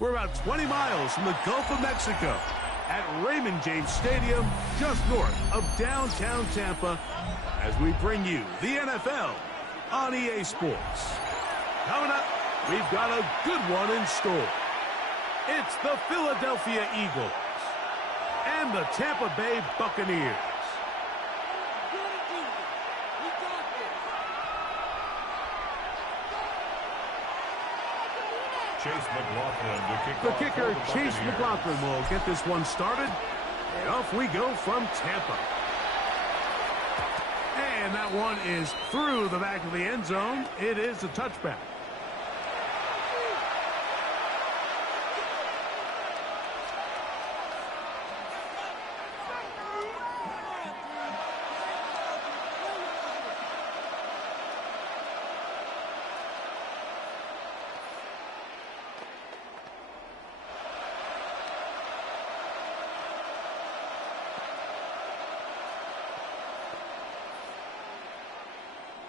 We're about 20 miles from the Gulf of Mexico at Raymond James Stadium, just north of downtown Tampa, as we bring you the NFL on EA Sports. Coming up, we've got a good one in store. It's the Philadelphia Eagles and the Tampa Bay Buccaneers. The kicker, Chase McLaughlin, will get this one started. And off we go from Tampa. And that one is through the back of the end zone. It is a touchback.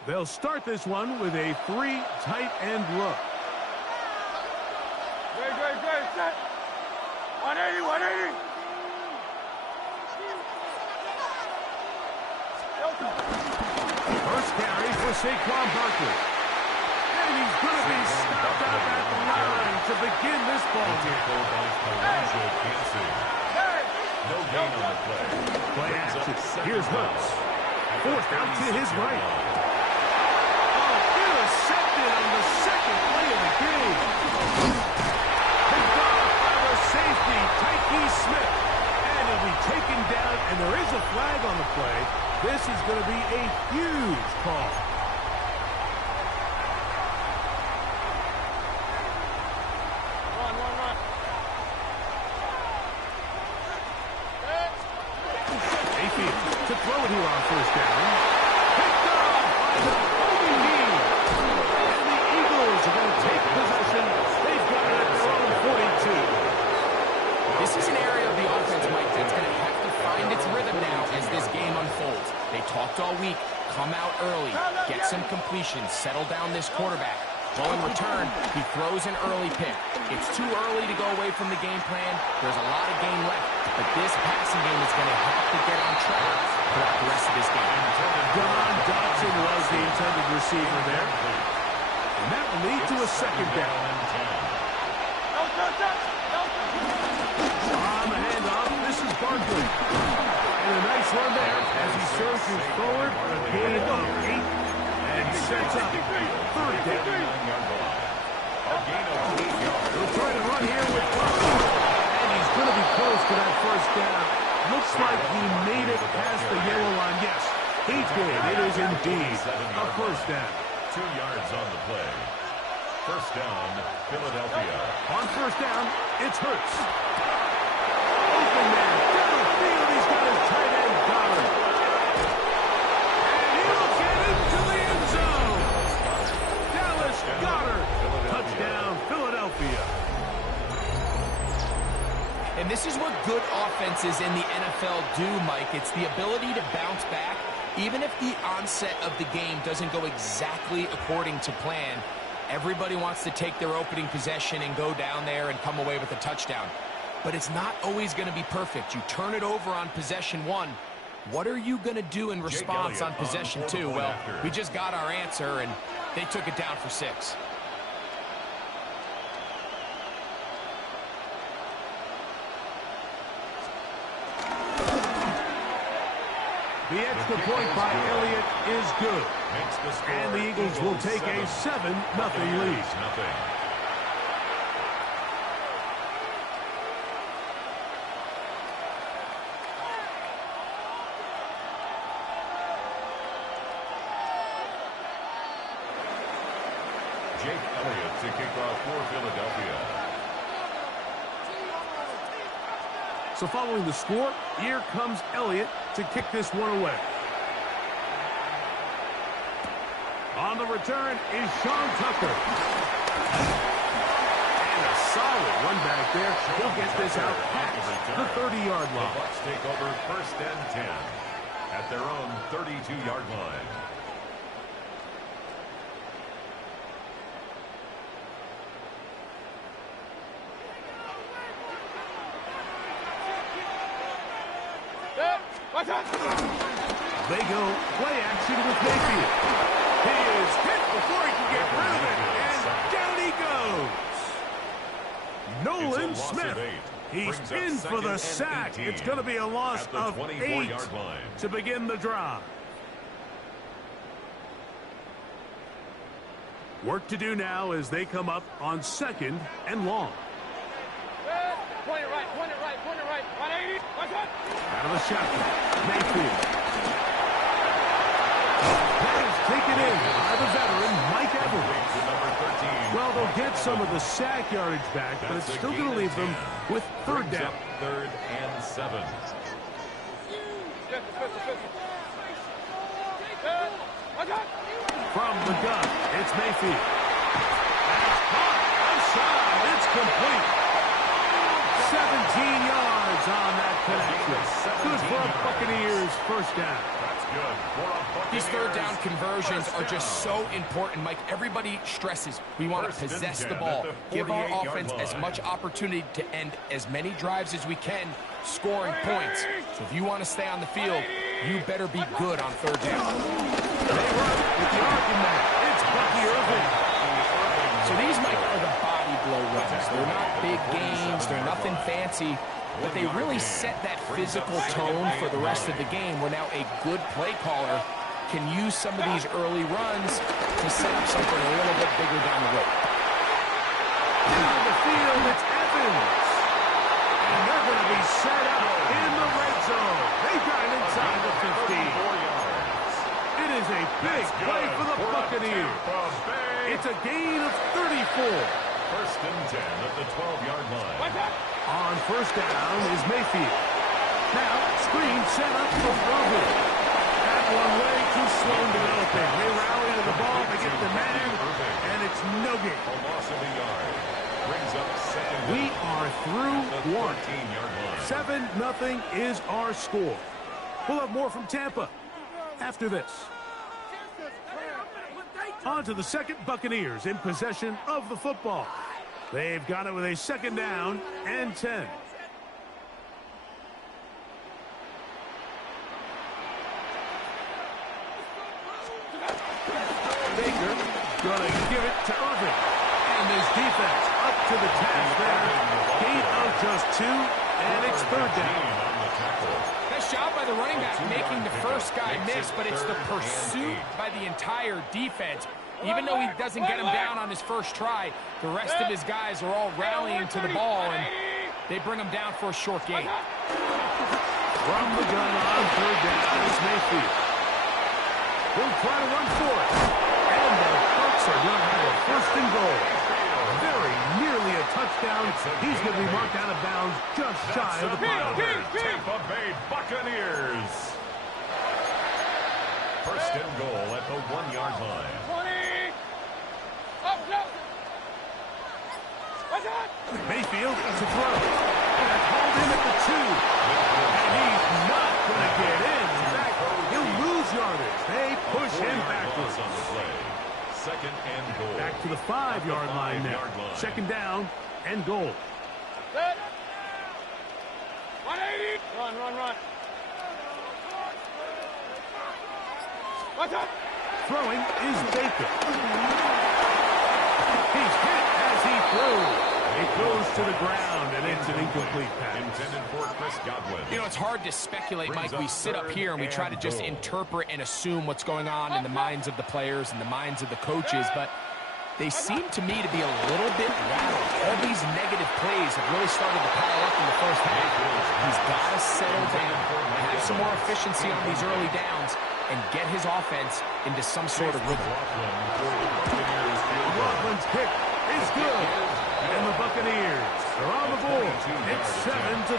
They'll start this one with a 3 tight end look. Great, set. 180. First carry for Saquon Barkley. And he's going to be stopped out at the line to begin this ball game. No gain on the play. Play action. Here's Hurts. Forced out to his right. Intercepted on the second play of the game. Picked off by the safety, Tyke Smith. And he'll be taken down, and there is a flag on the play. This is going to be a huge call. Run. Mayfield to throw it here on first down. Picked off by the holding knee. And the Eagles are going to take possession. They've got it at their own 42. This is an area of the offense, Mike, that's going to have to find its rhythm now as this game unfolds. They talked all week. Come out early. Get some completions. Settle down this quarterback. Well, in return, he throws an early pick. It's too early to go away from the game plan. There's a lot of game left. But this passing game is going to have to get on track throughout the rest of this game. Don Dotson was the intended receiver there. And that will lead to a second down. On the handoff, this is Barkley. And a nice run there as he surges forward for a gain of 8 and sets up third down. We'll try to run here with Barkley. And he's going to be close to that first down. Looks like he made it past the yellow line. Yes, he did. It is indeed a first down. 2 yards on the play. First down, Philadelphia. On first down, it's Hurts. Open man, down the field, he's got his tight end, Goddard. And he'll get into the end zone. Dallas Goddard. Touchdown, Philadelphia. And this is what good offenses in the NFL do, Mike. It's the ability to bounce back, even if the onset of the game doesn't go exactly according to plan. Everybody wants to take their opening possession and go down there and come away with a touchdown. But it's not always going to be perfect. You turn it over on possession 1. What are you going to do in response on possession 2? Well, we just got our answer, and they took it down for 6. The extra point by Elliott is good. And the Eagles will take a 7-0 lead. Jake Elliott to kick off for Philadelphia. So following the score, here comes Elliott to kick this one away. On the return is Sean Tucker. And a solid run back there. He'll get this out past the 30-yard line. The Bucs take over first and 10 at their own 32-yard line. Watch out! They go play action with Mayfield. He is hit before he can get rid of it, and down he goes. Nolan Smith. He's in for the sack. It's going to be a loss of 8 to begin the drive. Work to do now as they come up on 2nd and long. Point it right, point it right, point it right. 180, watch out! Out of the shotgun, Mayfield. That is taken in by the veteran, Mike Evans. Well, they'll get some of the sack yardage back, but it's still going to leave them with 3rd down. 3rd and 7. Watch out! From the gun, it's Mayfield. That's caught. Outside, it's complete. 17 yards on that connection. Good for a Buccaneers first down. That's good for a Buccaneers. These 3rd down conversions are just so important, Mike. Everybody stresses we want to possess the ball, give our offense as much opportunity to end as many drives as we can, scoring points. So if you want to stay on the field, you better be good on 3rd down. They run with the argument. It's Bucky Irving. So these, Mike, are the body blow runs. They're not big gains. They're nothing fancy. But they really set that physical tone for the rest of the game where now a good play caller can use some of these early runs to set up something a little bit bigger down the road. Down the field, it's Evans. And they're going to be set up in the red zone. They got it inside the 15. It is a big play for the Buccaneers. It's a gain of 34. 1st and 10 at the 12-yard line. On 1st down is Mayfield. Now, screen set up for Irving. That one way too slow in developing. They rally to the ball, they get the man, and it's no gain. A loss of a yard. Brings up 2nd. We are through one. 14-yard line. 7-0 is our score. We'll have more from Tampa after this. On to the 2nd, Buccaneers in possession of the football. They've got it with a 2nd down and 10. Baker gonna give it to Irving. And his defense up to the task there. Gain of just 2, and it's 3rd down. Nice job by the running back making the first guy miss, but it's the pursuit by the entire defense. Even though he doesn't get him down on his first try, the rest of his guys are all rallying to the ball, and they bring him down for a short gain. From the gun on 3rd down is Mayfield. He'll try to run for it. And the Bucs are going to have a 1st and goal. Very nearly a touchdown. He's going to be marked out of bounds just shy of the pile. Tampa Bay Buccaneers. 1st and goal at the 1-yard line. 20. Up, up. Watch out. Mayfield to throw. And hold him at the 2. And he's not going to get in. In fact, he'll lose yardage. They push him backwards. On the play. 2nd and goal. Back to the 5-yard line now. 2nd down and goal. Set. 180. Run, run, run. Watch out. Throwing is Baker. He's hit as he throws. It goes to the ground, and it's an incomplete pass. Intended for Chris Godwin. You know, it's hard to speculate, Mike. We sit up here and we try to just interpret and assume what's going on in the minds of the players and the minds of the coaches, but they seem to me to be a little bit rattled. All these negative plays have really started to pile up in the first half. He's got to settle down, have some more efficiency on these early downs, and get his offense into some sort of rhythm. Coughlin's kick is good. And the Buccaneers are on the board. It's 7-3.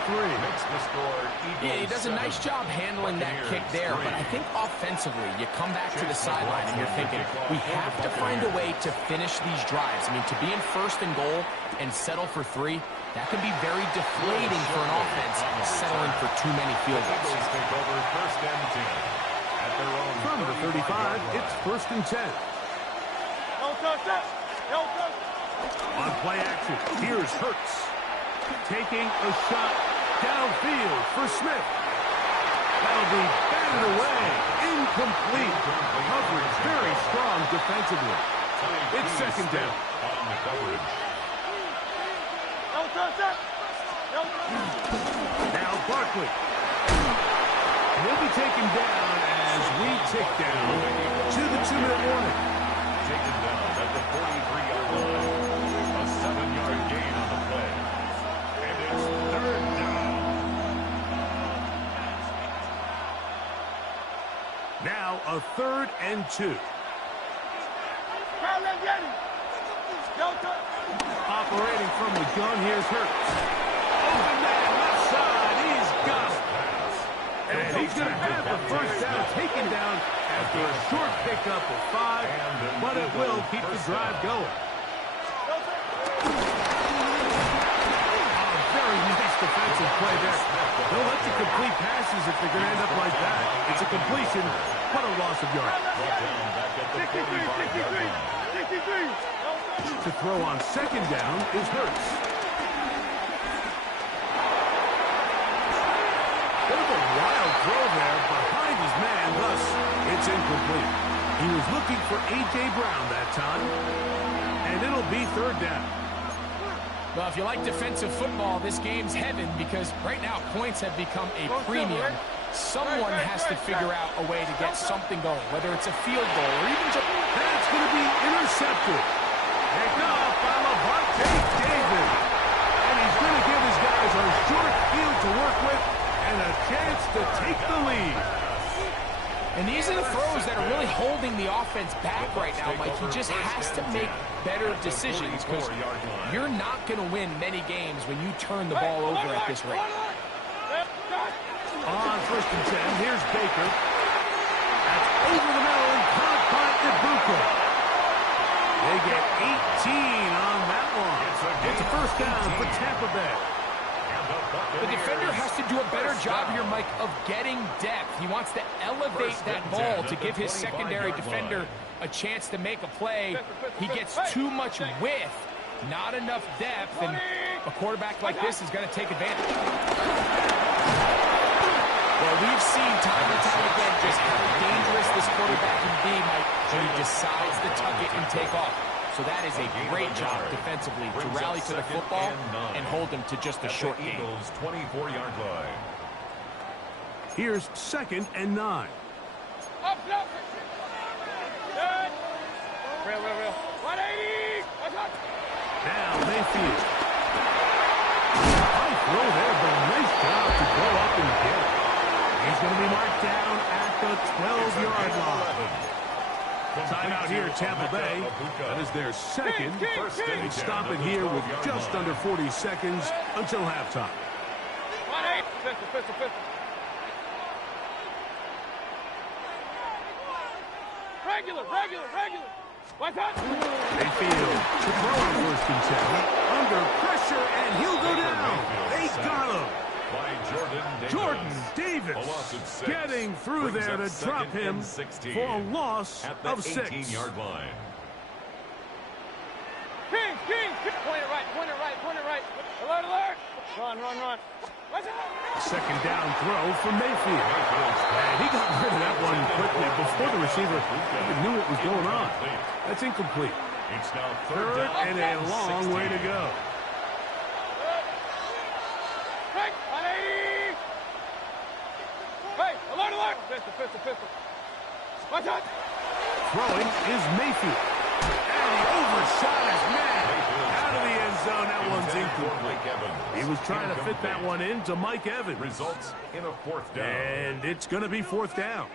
Yeah, he does a nice job handling that kick there, but I think offensively, you come back to the sideline and you're thinking, we have to find a way to finish these drives. I mean, to be in 1st and goal and settle for 3, that can be very deflating for an offense settling for too many field goals. From the 35, it's 1st and 10. Don't touch that. Don't touch. On play action, here's Hurts. Taking a shot downfield for Smith. That'll be batted away. Incomplete. Coverage very strong defensively. It's second down. On the coverage. Now Barkley. He'll be taken down as we tick down to the 2-minute warning. Taken down at the 43-yard line. A 7-yard gain on the play. And it's third down. Now a 3rd and 2. Operating from the gun, here's Hurts. Open man, left side, he's got it. And he's going to have the first down taken down after a short pickup of 5, but it will keep the drive going. A very nice defensive play there. They'll let you complete passes if they're going to end up like that. It's a completion, but a loss of yards. 63. To throw on second down is Hurts. Bit of a wild throw there behind his man, thus it's incomplete. He was looking for A.J. Brown that time, and it'll be third down. Well, if you like defensive football, this game's heaven because right now points have become a premium. Someone has to figure out a way to get something going, whether it's a field goal or even just... That's going to be intercepted. Picked up by Levante David. And he's going to give his guys a short field to work with and a chance to take the lead. And these are the throws that are really holding the offense back right now, Mike. He just has to make better decisions because you're not going to win many games when you turn the ball over at this rate. On 1st and 10, here's Baker. That's over the middle and caught by Ibuka. They get 18 on that one. It's a first down for Tampa Bay. The defender has to do a better job here, Mike, of getting depth. He wants to elevate that ball to give his secondary defender a chance to make a play. He gets too much width, not enough depth, and a quarterback like this is going to take advantage. Well, we've seen time and time again just how dangerous this quarterback can be, Mike, when he decides to tuck it and take off. So that is a great job defensively to rally to the football and hold him to just a short game. 24-yard line. Here's 2nd and 9. Up. Good. Real. 180. Now Mayfield. High throw there, but a nice job to go up and get it. He's going to be marked down at the 12-yard line. Timeout here at Tampa Bay. That is their second. They stop it here with just under 40 seconds until halftime. 1-8. Pistol. Regular. What's up? Mayfield to throw on 1st and 10. Under pressure, and he'll go down. They got him. Jordan Davis getting through there to drop him for a loss of 6. 18-yard line. King. Point it right. Alert. Run. Second down throw for Mayfield. And he got rid of that one quickly before the receiver even knew what was going on. That's incomplete. It's now Third and a long way to go. Right. 180. Hey, alert. Pistol. Watch out. Throwing is Mayfield. And he overshot his man. Out of the end zone, that one's incomplete. He was trying to fit that one into Mike Evans. Results in a 4th down. And it's going to be 4th down.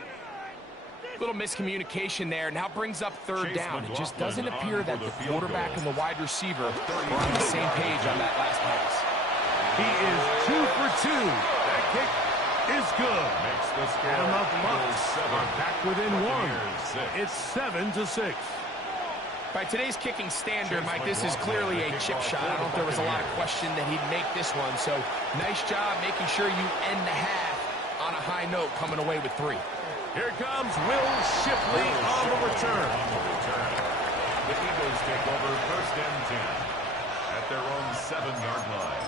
Little miscommunication there. Now brings up 3rd down. It just doesn't appear that the quarterback and the wide receiver were on the same page on that last pass. He is 2 for 2. That kick is good. And the Bucs are back within 1. It's 7-6. By today's kicking standard, Mike, this is clearly a chip shot. I don't know if there was a lot of question that he'd make this one. So nice job making sure you end the half on a high note, coming away with 3. Here comes Will Shipley on the return. The Eagles take over 1st and 10 at their own 7-yard line.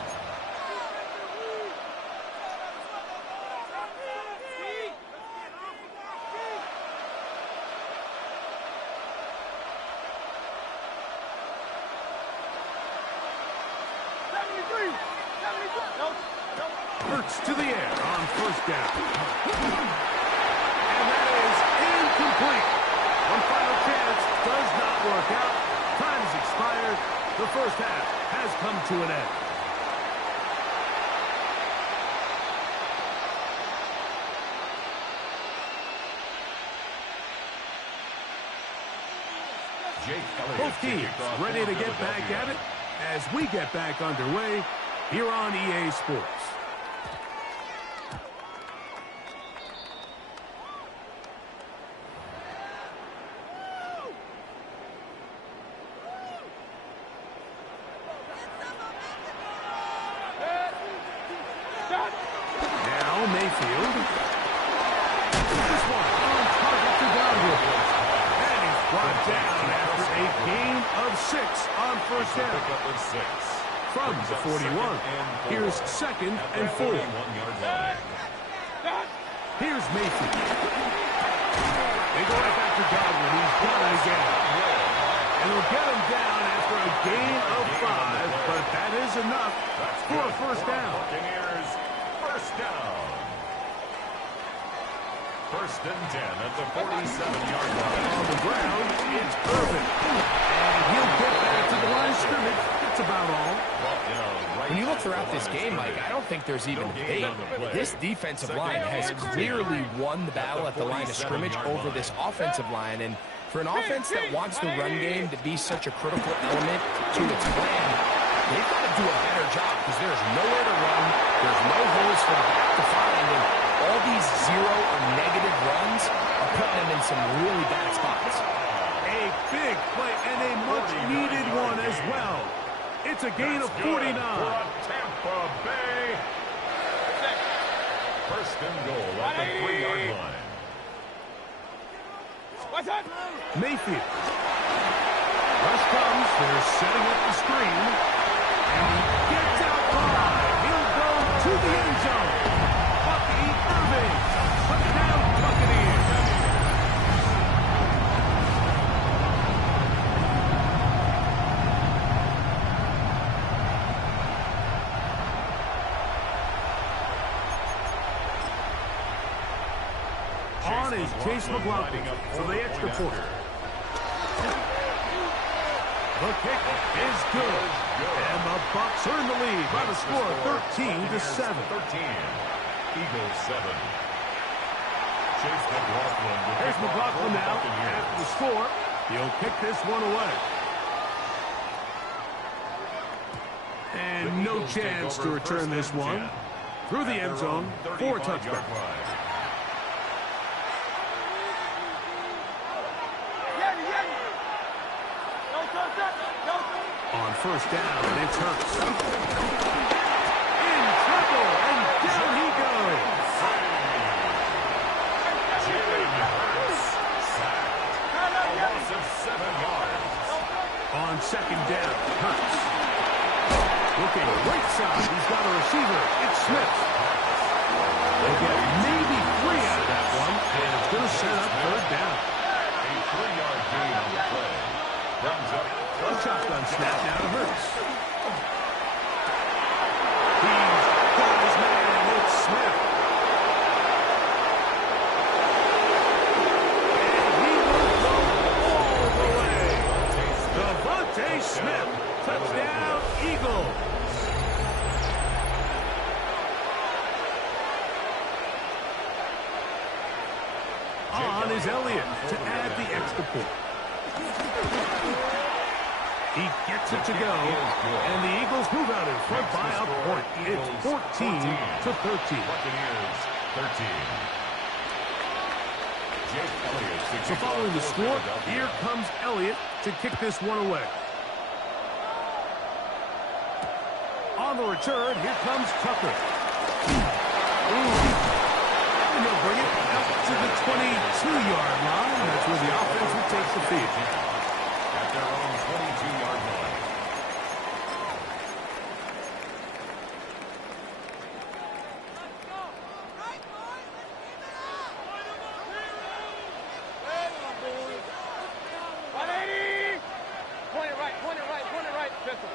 Hurts to the air on first down. And that is incomplete. One final chance does not work out. Time has expired. The first half has come to an end. Both teams ready to get back at it as we get back underway here on EA Sports. Now Mayfield. This one on target to Godwin. And he's brought down after a gain of 6 on first down. From the 41. Here's 2nd and 4. Here's Mayfield. They go right back to Godwin. He's done it again. And he'll get him down after a gain of 5, but that is enough for a first down. First down. 1st and 10 at the 47-yard line. On the ground, it's Irvin. And he'll get back to the line of scrimmage. That's about all. When you look throughout this game, Mike, I don't think there's even debate. This defensive line has clearly won the battle at the line of scrimmage over this offensive line. And for an offense that wants the run game to be such a critical element to its plan, they've got to do a better job because there's nowhere to run. There's no holes for the back to find. And all these 0 or negative runs are putting them in some really bad spots. A big play and a much-needed one as well. It's a gain of 49. Tampa Bay. 1st and goal at the 3-yard line. Mayfield. Rush comes. They're setting up the screen. And he gets out wide. He'll go to the end zone. Bucky Irving. Touchdown, Buccaneers. On is Chase McLaughlin for the extra point. The kick is good. And the Bucs are in the lead by the score of 13-7. 13. Eagles 7. Chase McLaughlin. Here's McLaughlin now after the score. He'll kick this one away. And no chance to return this one. Through the end zone for a touchdown. On first down, it's Hurts. In trouble, and down he goes. Jalen Hurts sacked. A loss of 7 yards. On 2nd down, Hurts. Looking right side, he's got a receiver. It's Smith. They'll get maybe 3 out of that one, and it's going to set up 3rd down. A 3-yard gain on the play. Brings up a shotgun snap now to Hurts. He's got his man. It's Smith. And he will go all the way. Devontae Smith. Touchdown, Eagles. On is Elliott to add the extra point. He gets it to go, and the Eagles move out in front by a point. It's 14-13. Buccaneers 13. So following the score, here comes Elliott to kick this one away. On the return, here comes Tucker. And he'll bring it up to the 22-yard line. That's where the offense will take the field. At their own 22-yard line. Point it right. Pistol.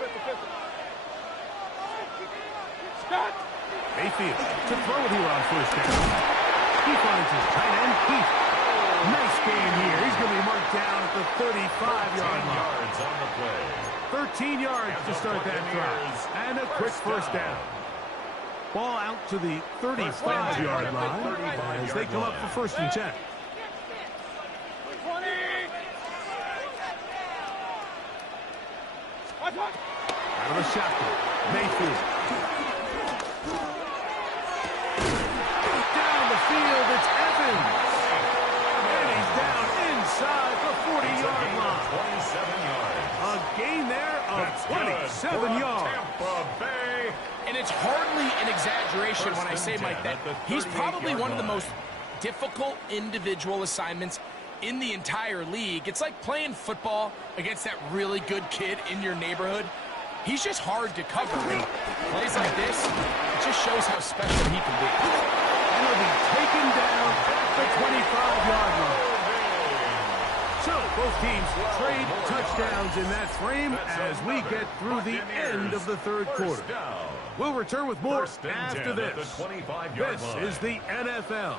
Mayfield to throw it here on first down. He finds his tight end, Heath. Nice game here. He's going to be marked down at the 35-yard line. Yards on the play. 13 yards to start that drive. And a quick first down. Ball out to the 35-yard line as they come up for first and 10. Out of the shotgun, Mayfield. Down the field, it's Evans. And he's down inside the 40-yard line. 27 yards. A gain there of 27 yards. Tampa Bay. And it's hardly an exaggeration when I say, Mike, that he's probably one of the most difficult individual assignments in the entire league. It's like playing football against that really good kid in your neighborhood. He's just hard to cover. And plays like this, it just shows how special he can be. And he'll be taken down at the 25-yard line. So both teams trade touchdowns in that frame as we get through the end of the third quarter. We'll return with more after this. This is the NFL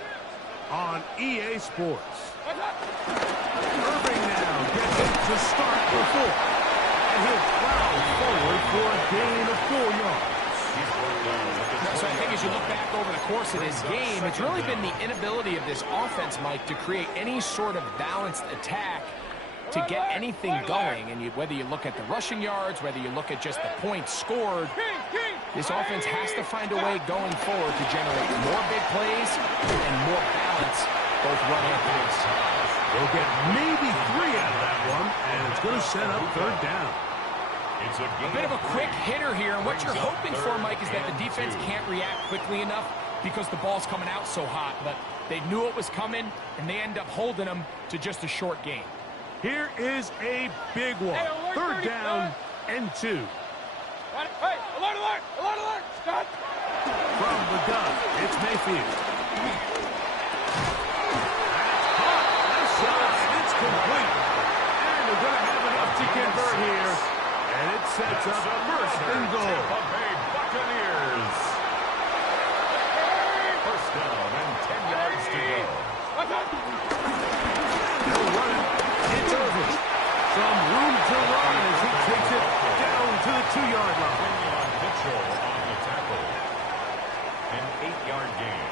on EA Sports. Irving now gets it to start the fourth. And he'll plow forward for a gain of 4 yards. So I think as you look back over the course of this game, it's really been the inability of this offense, Mike, to create any sort of balanced attack to get anything going. And whether you look at the rushing yards, whether you look at just the points scored, this offense has to find a way going forward to generate more big plays and more balance, both run and pass. They'll get maybe 3 out of that one, and it's going to set up third down. It's A bit of a quick hitter here, and what you're hoping for, Mike, is that the defense can't react quickly enough because the ball's coming out so hot. But they knew it was coming, and they end up holding them to just a short gain. Here is a big one. Third down and 2. Hey, alert, alert, alert, alert, stop. From the gun, it's Mayfield. It's complete. And they're going to have enough to convert here. And it sets up first and goal. Tampa Bay Buccaneers. First down and 10 yards to go. They'll run it. It's Irving. Some room to run as he takes it down to the 2-yard line. Mitchell on the tackle. An 8-yard gain.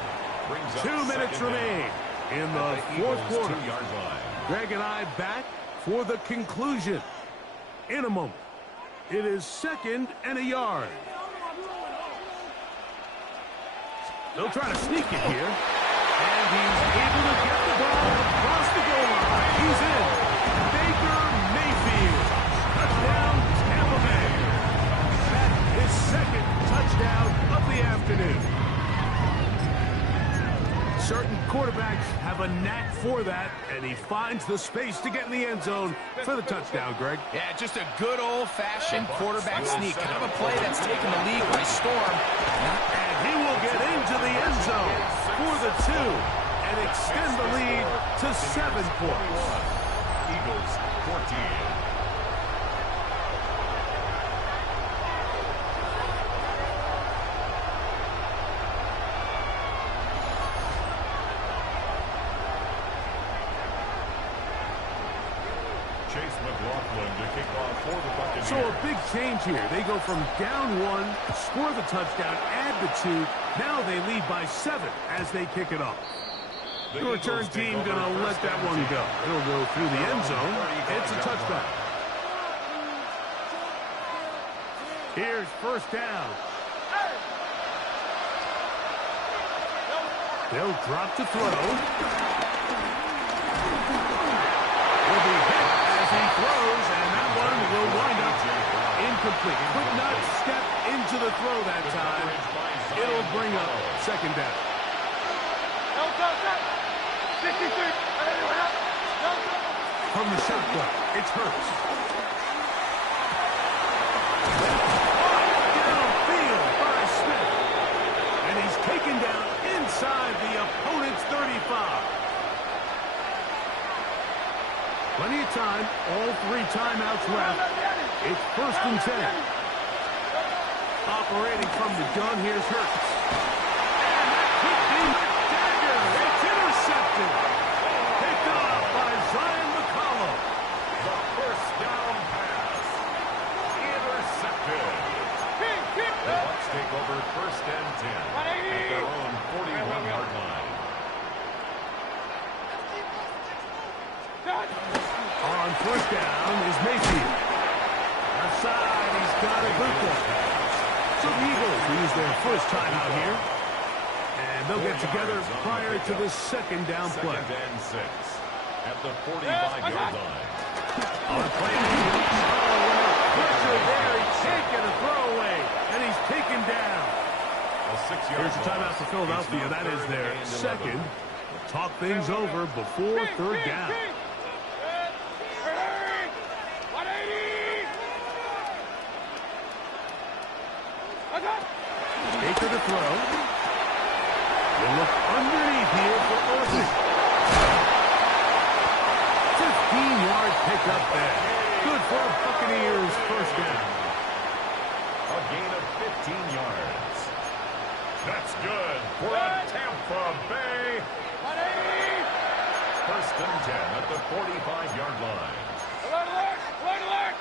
Brings up 2 minutes remain in the fourth quarter. 2-yard line. Greg and I back for the conclusion in a moment. It is 2nd and a yard. They'll try to sneak it here. And he's able to get the ball across the goal line. He's in. Baker Mayfield. Touchdown, Tampa Bay. That's his 2nd touchdown of the afternoon. Certain quarterbacks have a knack for that, and he finds the space to get in the end zone for the touchdown, Greg. Yeah, just a good old-fashioned quarterback sneak. Kind of a play that's taken the league by storm. And he will get into the end zone for the 2 and extend the lead to 7 points. Eagles 14. So a big change here. They go from down 1, score the touchdown, add the 2. Now they lead by 7 as they kick it off. The return team going to let that one go. It'll go through the end zone. It's a touchdown. Here's first down. They'll drop to throw. Will be hit as he throws, and that one will wind up incomplete. Could not step into the throw that time. It'll bring up second down. From the shotgun, it's Hurts. Downfield by Smith. And he's taken down inside the opponent's 35. Plenty of time, all 3 timeouts left. It's 1st and 10. Operating from the gun, here's Hurts. over 1st and 10 at their own 41-yard line. On 1st down is Mayfield. Left side, he's got Ibuka. So the Eagles will use their first timeout here. And they'll get together prior to this 2nd down play. 2nd and 6 at the 45-yard line. On play, pressure there. He's taking a throwaway, and he's taken down. Here's the timeout for Philadelphia. That is their 2nd. Talk things over before 3rd down. Baker to throw. We'll look underneath here for Irving. 15-yard pickup there. Good for Buccaneers' 1st down. A gain of 15 yards. That's good for a Tampa Bay. 1st and 10 at the 45-yard line. Alert, alert!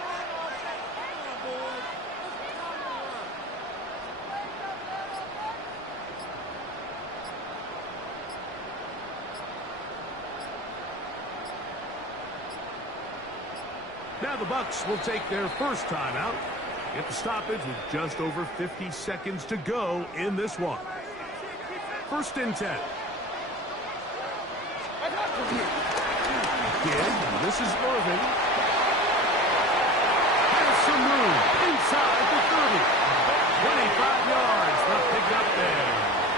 Alert, alert! Now the Bucs will take their first timeout. Get the stoppage with just over 50 seconds to go in this one. 1st and 10. Again, this is Irving. Has some room inside the 30. 25 yards left picked up there.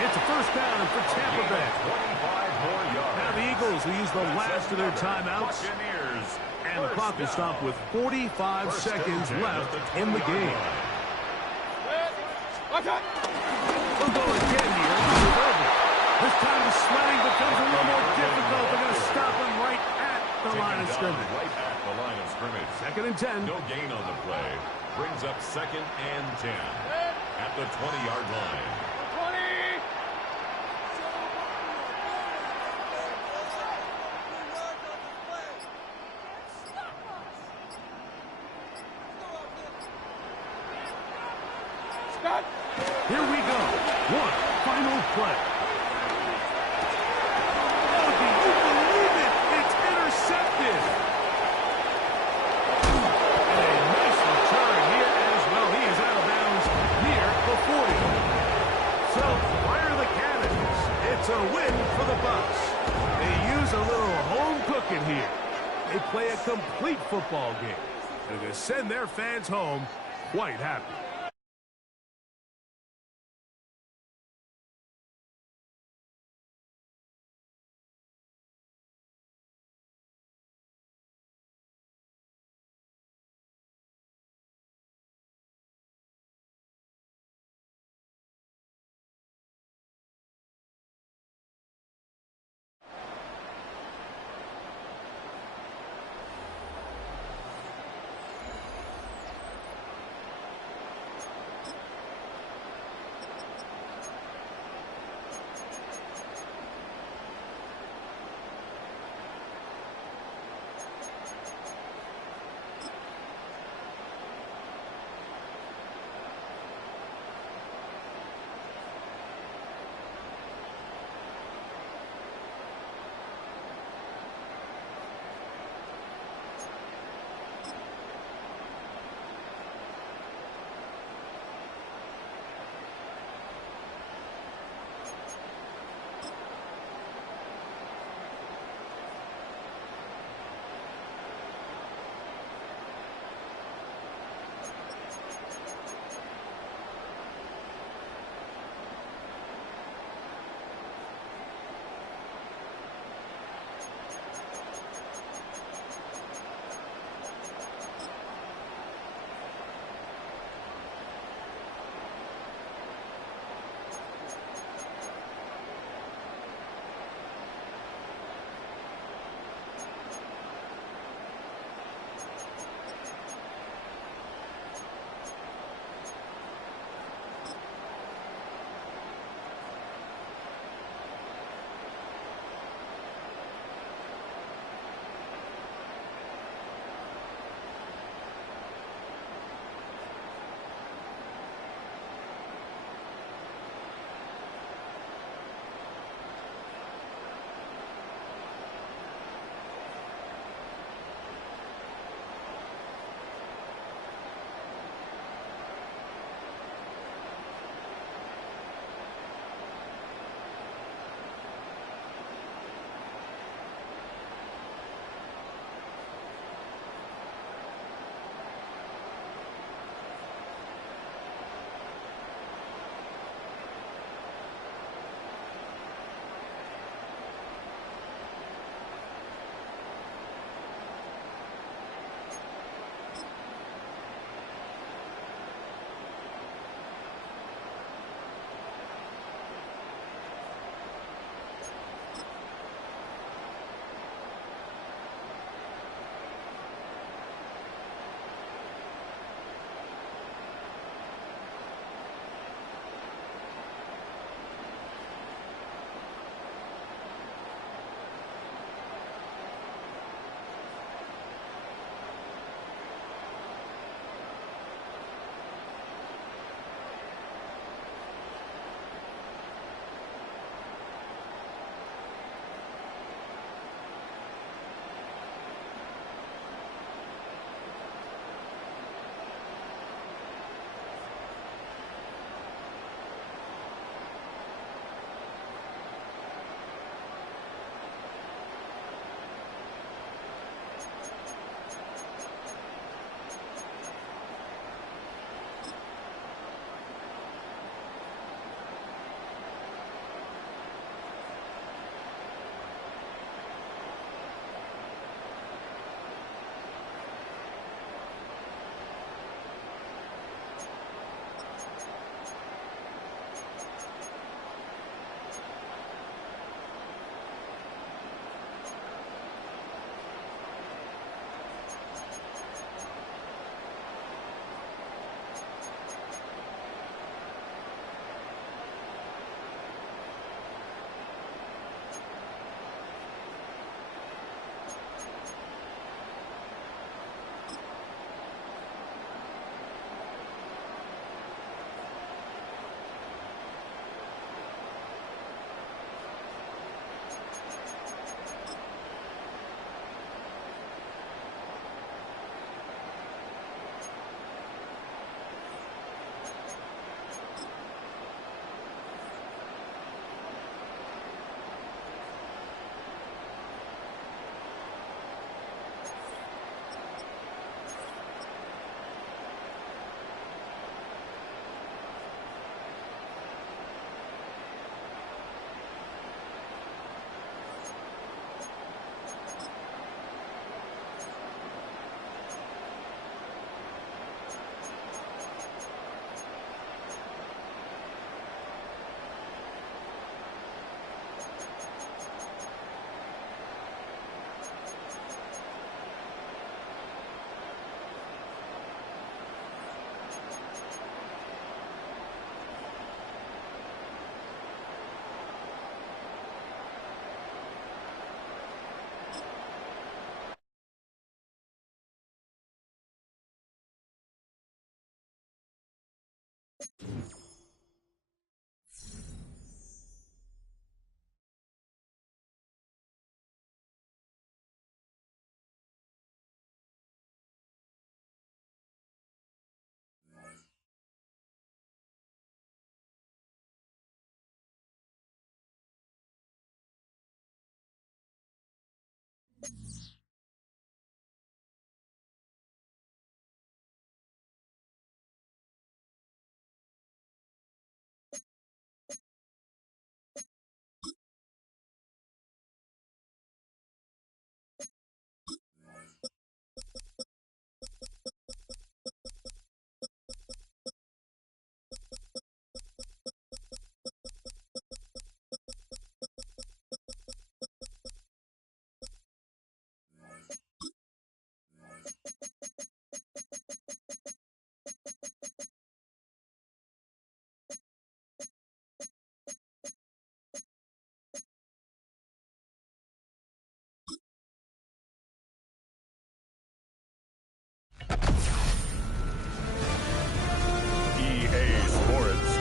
It's a 1st down for Tampa Bay. 25 more yards. Now the Eagles will use the last of their timeouts. Buccaneers. And the clock will stop with 45 seconds left in the game. We'll go again here. This time the sledding becomes a little more difficult. They're going to stop him right at the line of scrimmage. Right at the line of scrimmage. 2nd and 10. No gain on the play. Brings up 2nd and 10 at the 20-yard line. 20! Here we go. One final play. Oh, do you believe it? It's intercepted. And a nice return here as well. He is out of bounds near the 40. So, fire the cannons. It's a win for the Bucs. They use a little home cooking here. They play a complete football game. And they send their fans home quite happy.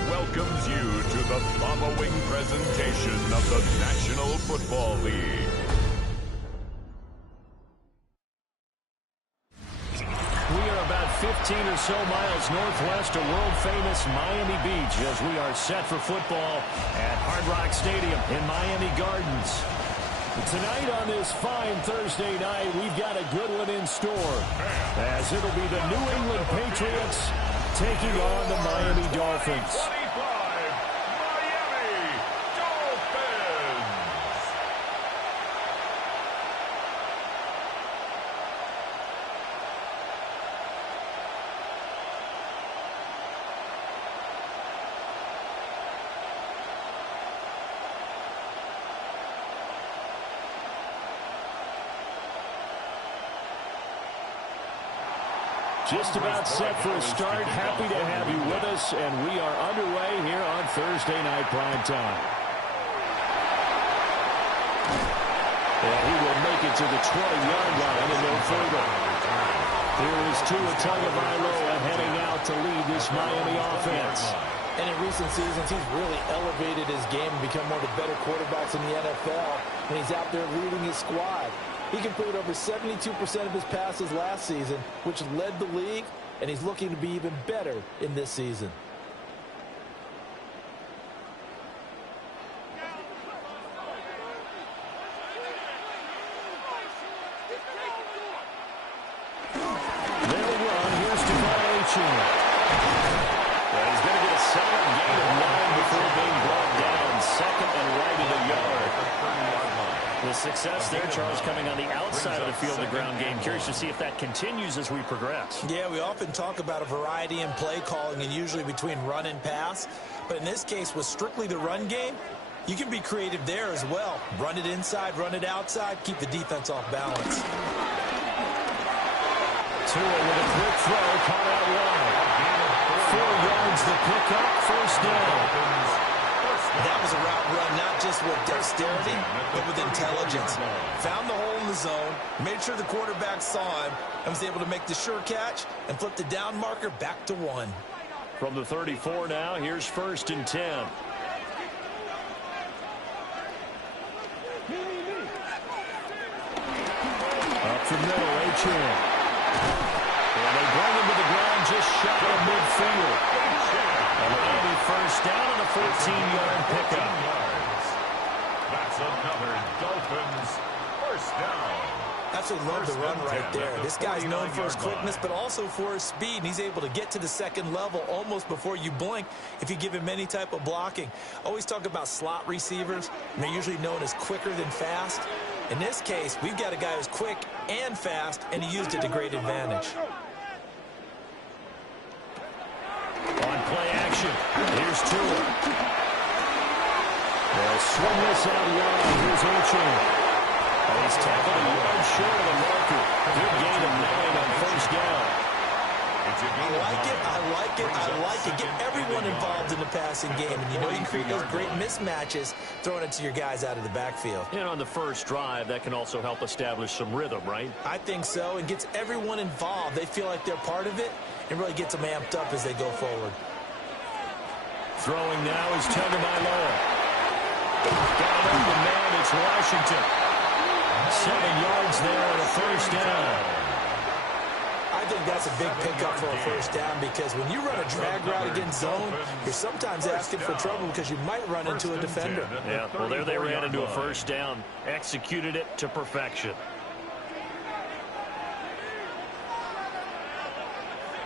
Welcomes you to the following presentation of the National Football League. We are about 15 or so miles northwest of world-famous Miami Beach as we are set for football at Hard Rock Stadium in Miami Gardens. Tonight on this fine Thursday night, we've got a good one in store as it'll be the New England Patriots taking on the Miami Dolphins. Just about set for a start. Happy to have you with us, and we are underway here on Thursday Night Prime Time. And he will make it to the 20-yard line and no further. Here is Tua Tagovailoa heading out to lead this Miami offense. And in recent seasons, he's really elevated his game and become one of the better quarterbacks in the NFL. And he's out there leading his squad. He completed over 72% of his passes last season, which led the league, and he's looking to be even better in this season. They'll run. Here's Devon. Well, he's going to get a solid gain of 9 before being brought down. Second and right of the yard. The success there, Charles, coming on the outside of the field of the ground game. Curious to see if that continues as we progress. Yeah, we often talk about a variety in play calling and usually between run and pass. But in this case, with strictly the run game, you can be creative there as well. Run it inside, run it outside, keep the defense off balance. Tua with a quick throw, caught out wide. 4 yards the pickup, first down. That was a route run, not just with dexterity, but with intelligence. Found the hole in the zone, made sure the quarterback saw him, and was able to make the sure catch and flip the down marker back to 1. From the 34 now, here's 1st and 10. Up the middle, H.M. And they bring him to the ground just shy of midfield. And that'll be first down on a 14-yard pickup. That's another Dolphins first down. Absolutely love the run right there. This guy's known for his quickness, but also for his speed, and he's able to get to the second level almost before you blink if you give him any type of blocking. Always talk about slot receivers, and they're usually known as quicker than fast. In this case, we've got a guy who's quick and fast, and he used it to great advantage. On play action, here's Tua. They'll swing this out wide. Here's H.M. He's tackled a yard short of the marker. Good gain of 9 on first down. I like it. Get everyone involved in the passing game. And you know you can create those great mismatches throwing it to your guys out of the backfield. And on the first drive, that can also help establish some rhythm, right? I think so. And gets everyone involved. They feel like they're part of it and really gets them amped up as they go forward. Throwing now is Tagovailoa. Got an open man. It's Washington. 7 yards there and a first down. I think that's a big pickup for a first down because when you run a drag route against zone, you're sometimes asking for trouble because you might run into a defender. Yeah, well, there they ran into a first down. Executed it to perfection.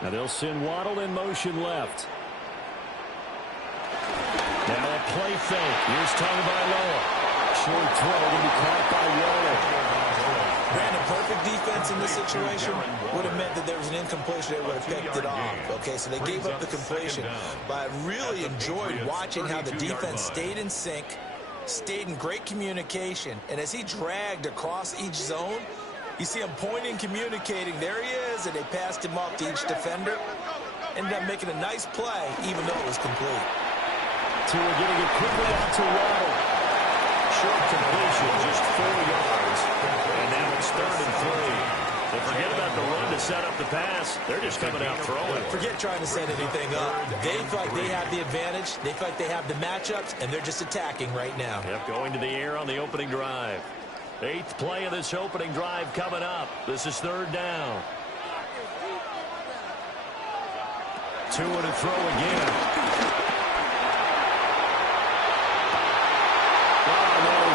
Now they'll send Waddle in motion left. Now a play fake. Here's Tagovailoa. Short throw to be caught by Waddle. Brandon, perfect defense in this situation would have meant that there was an incompletion. They would have picked it off. Okay, so they gave up the completion. But I really enjoyed watching how the defense stayed in sync, stayed in great communication. And as he dragged across each zone, you see him pointing, communicating. There he is, and they passed him off to each defender. Ended up making a nice play, even though it was complete. Tua getting it quickly out to Waddle. Short completion, just 4 yards. And now it's 3rd and 3. They forget about the run to set up the pass. They're just coming out throwing. Forget trying to set anything up. They feel like they have the advantage. They feel like they have the matchups, and they're just attacking right now. Yep, going to the air on the opening drive. 8th play of this opening drive coming up. This is 3rd down. Tua to throw again.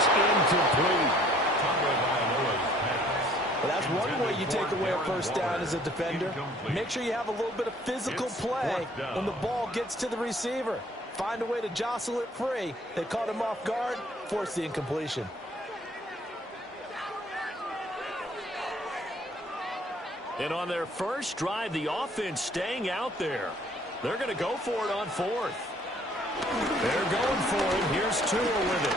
Incomplete. Well, that's one way you take away a first down as a defender. Make sure you have a little bit of physical play when the ball gets to the receiver. Find a way to jostle it free. They caught him off guard, forced the incompletion. And on their first drive, the offense staying out there. They're going to go for it on 4th. They're going for it. Here's Tua with it.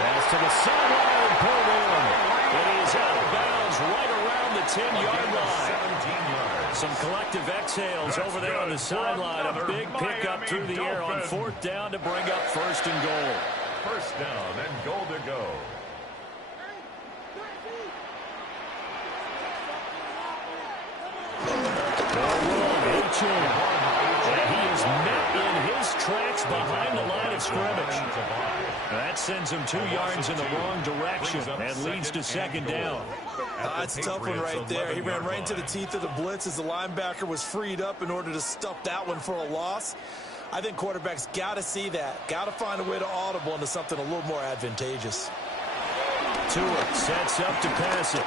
Pass to the sideline and pulled in. It is out of bounds right around the 10-yard line. Some collective exhales over there on the sideline. A big pickup through the air on 4th down to bring up 1st and goal. First down and goal to go. And he is met in his tracks behind the line of scrimmage. That sends him 2 yards in the wrong direction and leads to 2nd down. That's a tough one right there. He ran right into the teeth of the blitz as the linebacker was freed up in order to stuff that one for a loss. I think quarterbacks got to see that. Got to find a way to audible into something a little more advantageous. Tua sets up to pass it.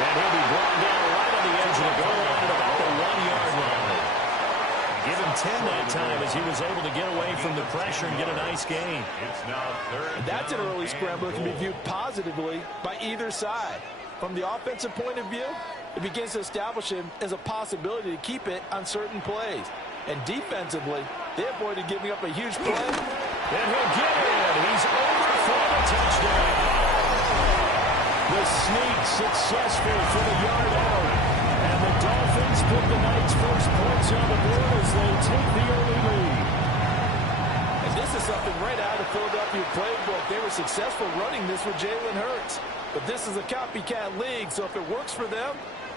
And he'll be brought down right on the edge of the goal line at about the 1-yard line. Give him 10 that time as he was able to get away from the pressure and get a nice gain. It's now 3rd. That's an early scramble that can be viewed positively by either side. From the offensive point of view, it begins to establish him as a possibility to keep it on certain plays. And defensively, they avoided giving up a huge play. And he'll get it. He's over for the touchdown. The sneak successful for the yard out. And the Dolphins put the night's first points on the board as they take the early lead. And this is something right out of the Philadelphia playbook. They were successful running this with Jalen Hurts. But this is a copycat league, so if it works for them,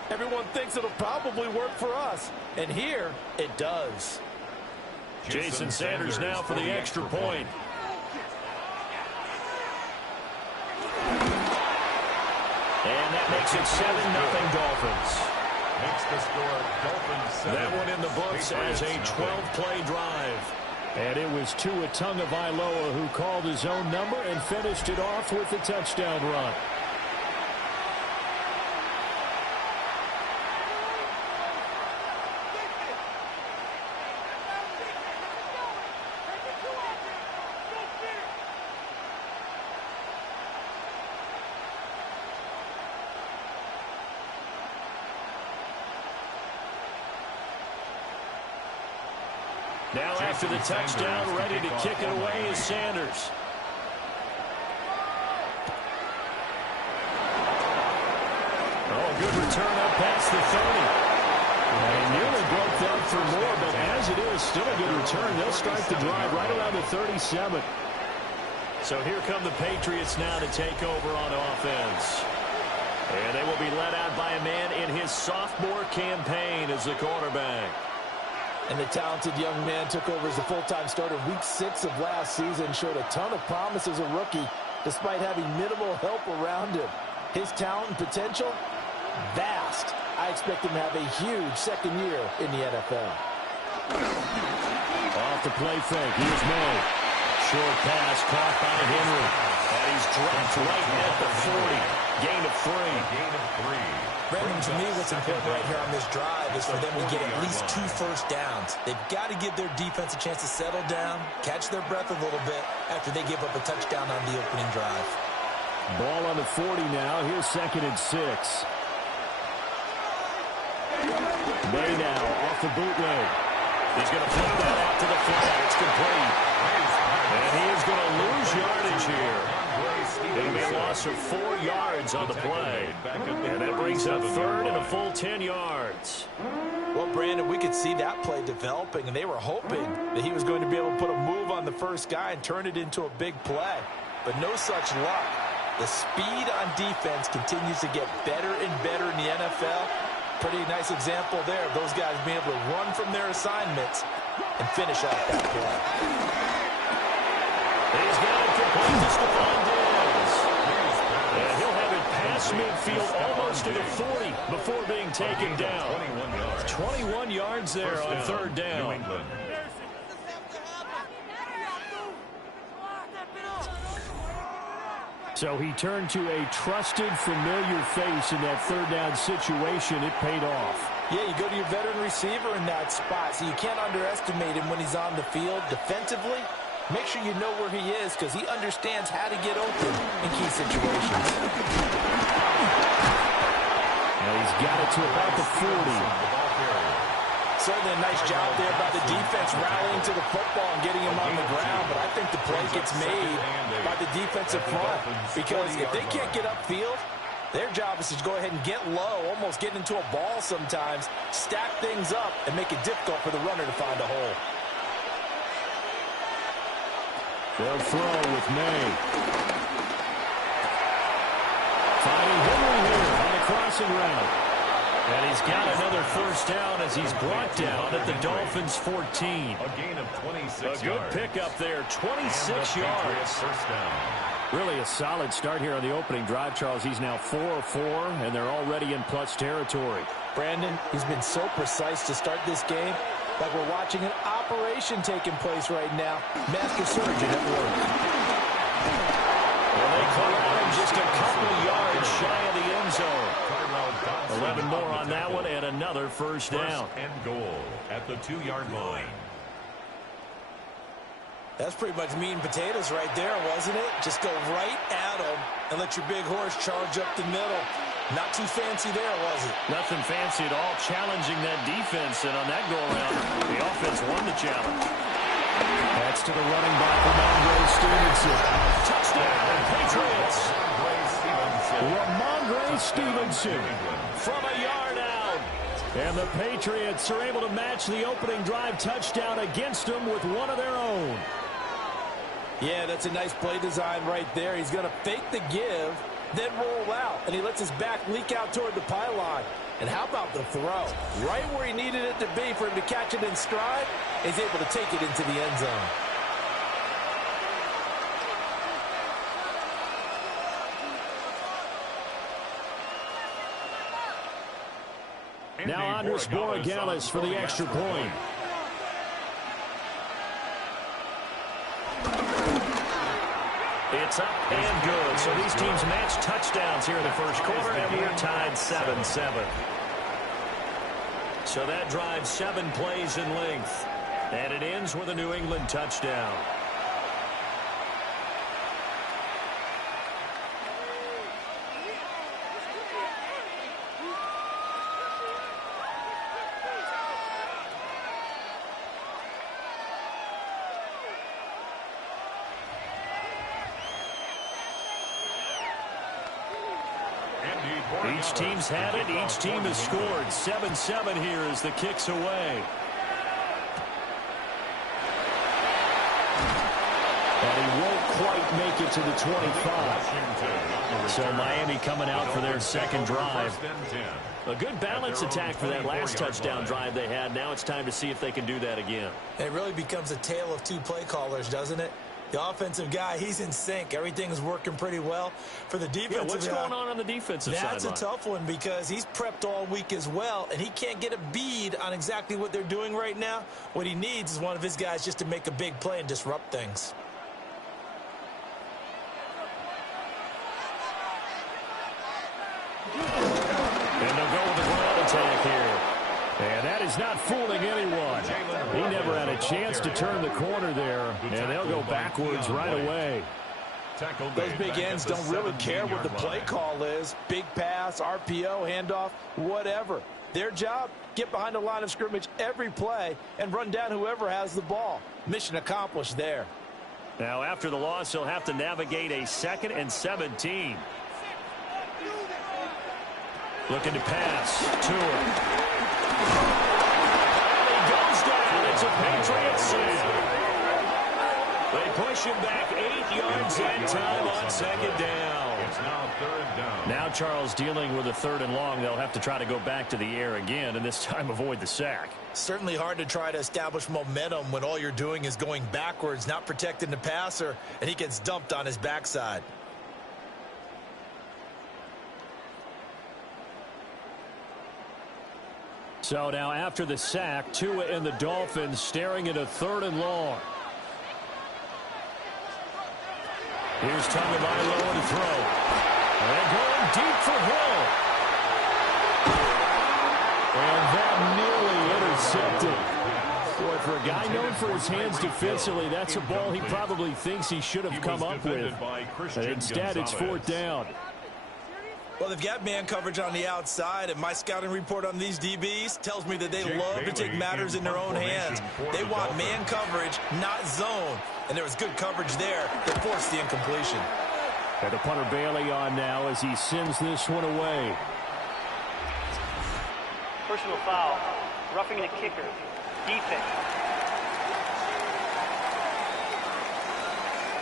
everyone thinks it'll probably work for us. And here, it does. Jason Sanders now for the extra point. And that makes it 7-0 Dolphins. Makes the score Dolphins 7. That one in the books as a 12-play drive. And it was Tua Tagovailoa who called his own number and finished it off with a touchdown run. Now after the touchdown, ready to kick it away is Sanders. Oh, good return up past the 30. And nearly broke that for more, but as it is, still a good return. They'll start the drive right around the 37. So here come the Patriots now to take over on offense. And they will be led out by a man in his sophomore campaign as the quarterback. And the talented young man took over as a full-time starter week 6 of last season, showed a ton of promise as a rookie, despite having minimal help around him. His talent and potential, vast. I expect him to have a huge second year in the NFL. Off the play fake, here's May. Short pass caught by Henry. And he's dropped right at the 40. Gain of 3. Gain of 3. Brandon, to me, what's important right here on this drive is for them to get at least 2 first downs. They've got to give their defense a chance to settle down, catch their breath a little bit after they give up a touchdown on the opening drive. Ball on the 40 now. Here's 2nd and 6. May now off the bootleg. He's going to flip that out to the flat. It's complete. And he is going to lose yardage here. It'll be a loss of 4 yards on the play. And that brings up 3rd and a full 10 yards. Well, Brandon, we could see that play developing, and they were hoping that he was going to be able to put a move on the first guy and turn it into a big play. But no such luck. The speed on defense continues to get better and better in the NFL. Pretty nice example there of those guys being able to run from their assignments and finish off that play. He's got it complete to Stephon Diggs. And he'll have it past midfield almost to the 40 before being taken down. 21 yards there on 3rd down. So he turned to a trusted, familiar face in that 3rd down situation. It paid off. Yeah, you go to your veteran receiver in that spot, so you can't underestimate him when he's on the field defensively. Make sure you know where he is because he understands how to get open in key situations. Now he's got it to about the 40. Certainly a nice job there by the defense rallying to the football and getting him on the ground, but I think the play gets made by the defensive front because if they can't get upfield, their job is to go ahead and get low, almost get into a ball sometimes, stack things up, and make it difficult for the runner to find a hole. They'll throw with May. Finding Henry here on the crossing route. And he's got another first down as he's brought down at the Dolphins' 14. A gain of 26 A good pickup there, 26 yards. First down. Really a solid start here on the opening drive, Charles. He's now 4 of 4, and they're already in plus territory. Brandon, he's been so precise to start this game, like we're watching an operation taking place right now. Master surgeon at work. Well, they corral him just a couple yards shy of the end zone. 11 more on that one and another first down. First and goal at the 2-yard line. That's pretty much meat and potatoes right there, wasn't it? Just go right at them and let your big horse charge up the middle. Not too fancy there, was it? Nothing fancy at all, challenging that defense, and on that go-around, the offense won the challenge. That's to the running back, Ramondre Stevenson. Touchdown, Patriots! Ramondre Stevenson from a yard out. And the Patriots are able to match the opening drive touchdown against them with one of their own. Yeah, that's a nice play design right there. He's going to fake the give, then roll out, and he lets his back leak out toward the pylon. And how about the throw? Right where he needed it to be for him to catch it in stride, he's able to take it into the end zone. Now Andres Borregales for the extra point. It's up and good. So these teams match touchdowns here in the first quarter, and we're tied 7-7. So that drives 7 plays in length. And it ends with a New England touchdown. Each team's had it. Each team has scored. 7-7 here as the kick's away. And he won't quite make it to the 25. So Miami coming out for their second drive. A good balance attack for that last touchdown drive they had. Now it's time to see if they can do that again. And it really becomes a tale of two play callers, doesn't it? The offensive guy, he's in sync. Everything's working pretty well. For the defensive guy, what's going on the defensive side? That's a tough one because he's prepped all week as well, and he can't get a bead on exactly what they're doing right now. What he needs is one of his guys just to make a big play and disrupt things. And they'll go with the ground attack here. And that is not fooling anyone. He never had a chance to turn the corner there, and they'll go backwards right away. Those big ends don't really care what the play call is. Big pass, RPO, handoff, whatever. Their job, get behind the line of scrimmage every play and run down whoever has the ball. Mission accomplished there. Now, after the loss, he'll have to navigate a 2nd and 17. Looking to pass. Tua. And he goes down. It's a Patriot save. They push him back 8 yards that time on 2nd down. It's now 3rd down. Now Charles dealing with a 3rd and long. They'll have to try to go back to the air again, and this time avoid the sack. Certainly hard to try to establish momentum when all you're doing is going backwards, not protecting the passer, and he gets dumped on his backside. So now after the sack, Tua and the Dolphins staring at a 3rd and long. Here's Tagovailoa to throw. And going deep for Hill. And that nearly intercepted. Boy, for a guy known for his hands defensively, that's a ball he probably thinks he should have come up with. And instead, it's 4th down. Well, they've got man coverage on the outside, and my scouting report on these DBs tells me that they love to take matters in their own hands. They want man coverage, not zone. And there was good coverage there that forced the incompletion. And the punter Bailey on now as he sends this one away. Personal foul, roughing the kicker, defense.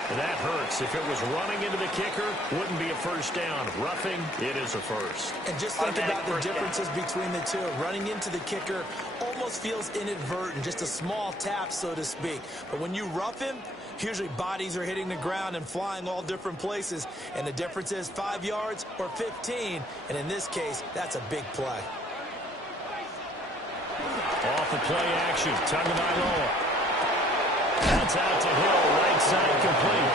And that hurts. If it was running into the kicker, wouldn't be a 1st down. Roughing, it is a 1st. And just think about the differences between the two. Running into the kicker almost feels inadvertent, just a small tap, so to speak. But when you rough him, usually bodies are hitting the ground and flying all different places. And the difference is 5 yards or 15. And in this case, that's a big play. Off the play action, Tagovailoa. That's out to Hill, right side complete.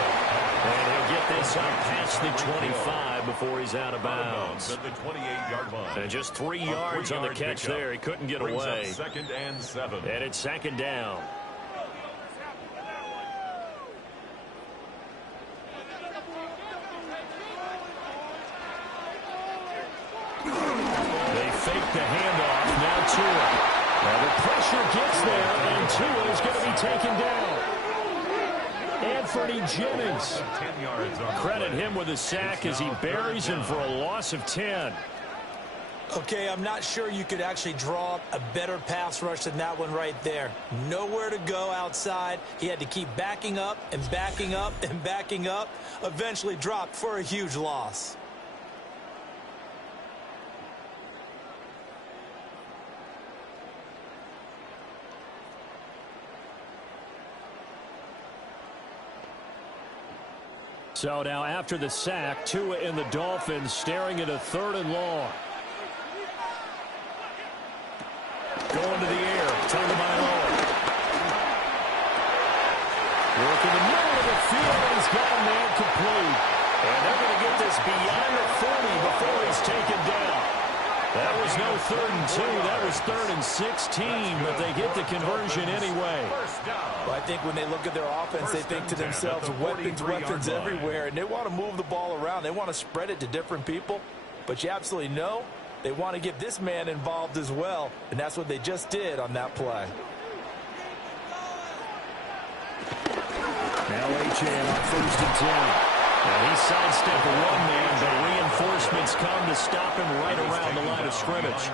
And he'll get this up past the 25 before he's out of bounds. At the 28-yard line. And just 3 yards on the catch there. He couldn't get away. 2nd and 7. And it's 2nd down. They fake the handoff. Now Tua. Now the pressure gets there, and Tua is going to be taken down. Anthony Jennings. Credit him with a sack as he buries him for a loss of 10. Okay, I'm not sure you could actually draw up a better pass rush than that one right there. Nowhere to go outside. He had to keep backing up and backing up and backing up. Eventually dropped for a huge loss. So now after the sack, Tua and the Dolphins staring at a 3rd and long. Going to the air, Tagovailoa. Work in the middle of the field, and he's got a man complete. And they're going to get this beyond the 40 before he's taken down. That was no 3rd and 2. That was 3rd and 16, but they get the conversion anyway. Well, I think when they look at their offense, they think to themselves, weapons everywhere, and they want to move the ball around. They want to spread it to different people, but you absolutely know they want to get this man involved as well, and that's what they just did on that play. Now A.J. on 1st and 10. Now he sidestepped one man, but reinforcements come to stop him right around the line of scrimmage.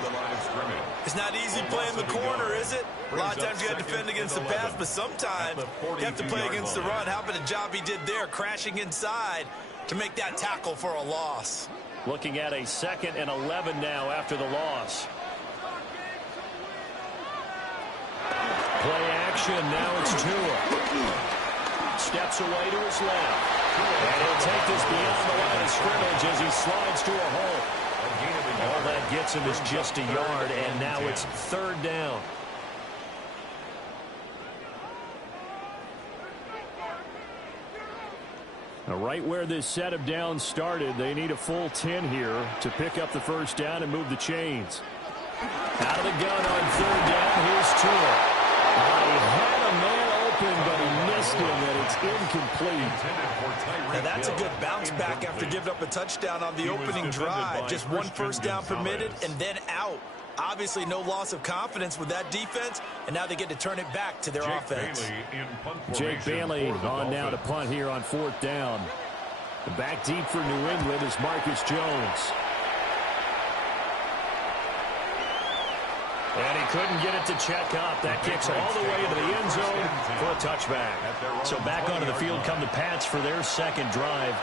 It's not easy playing the corner, is it? A lot of times you got to defend against the pass, but sometimes you have to play against the run. How about the job he did there, crashing inside to make that tackle for a loss? Looking at a 2nd and 11 now after the loss. Play action, now it's Tua. Steps away to his left. And he'll take this beyond the line of scrimmage as he slides to a hole. All that gets him is just a yard, and now it's 3rd down. Now, right where this set of downs started, they need a full 10 here to pick up the 1st down and move the chains. Out of the gun on 3rd down, here's Tua. He had a man open, but he missed him, and it's incomplete. Now that's a good bounce back after giving up a touchdown on the opening drive. Just 1 first down permitted and then out. Obviously no loss of confidence with that defense, and now they get to turn it back to their offense. Jake Bailey on now to punt here on 4th down. Back deep for New England is Marcus Jones. And he couldn't get it to check up. That kicks all the way to the end zone for a touchback. So back onto the field come the Pats for their 2nd drive.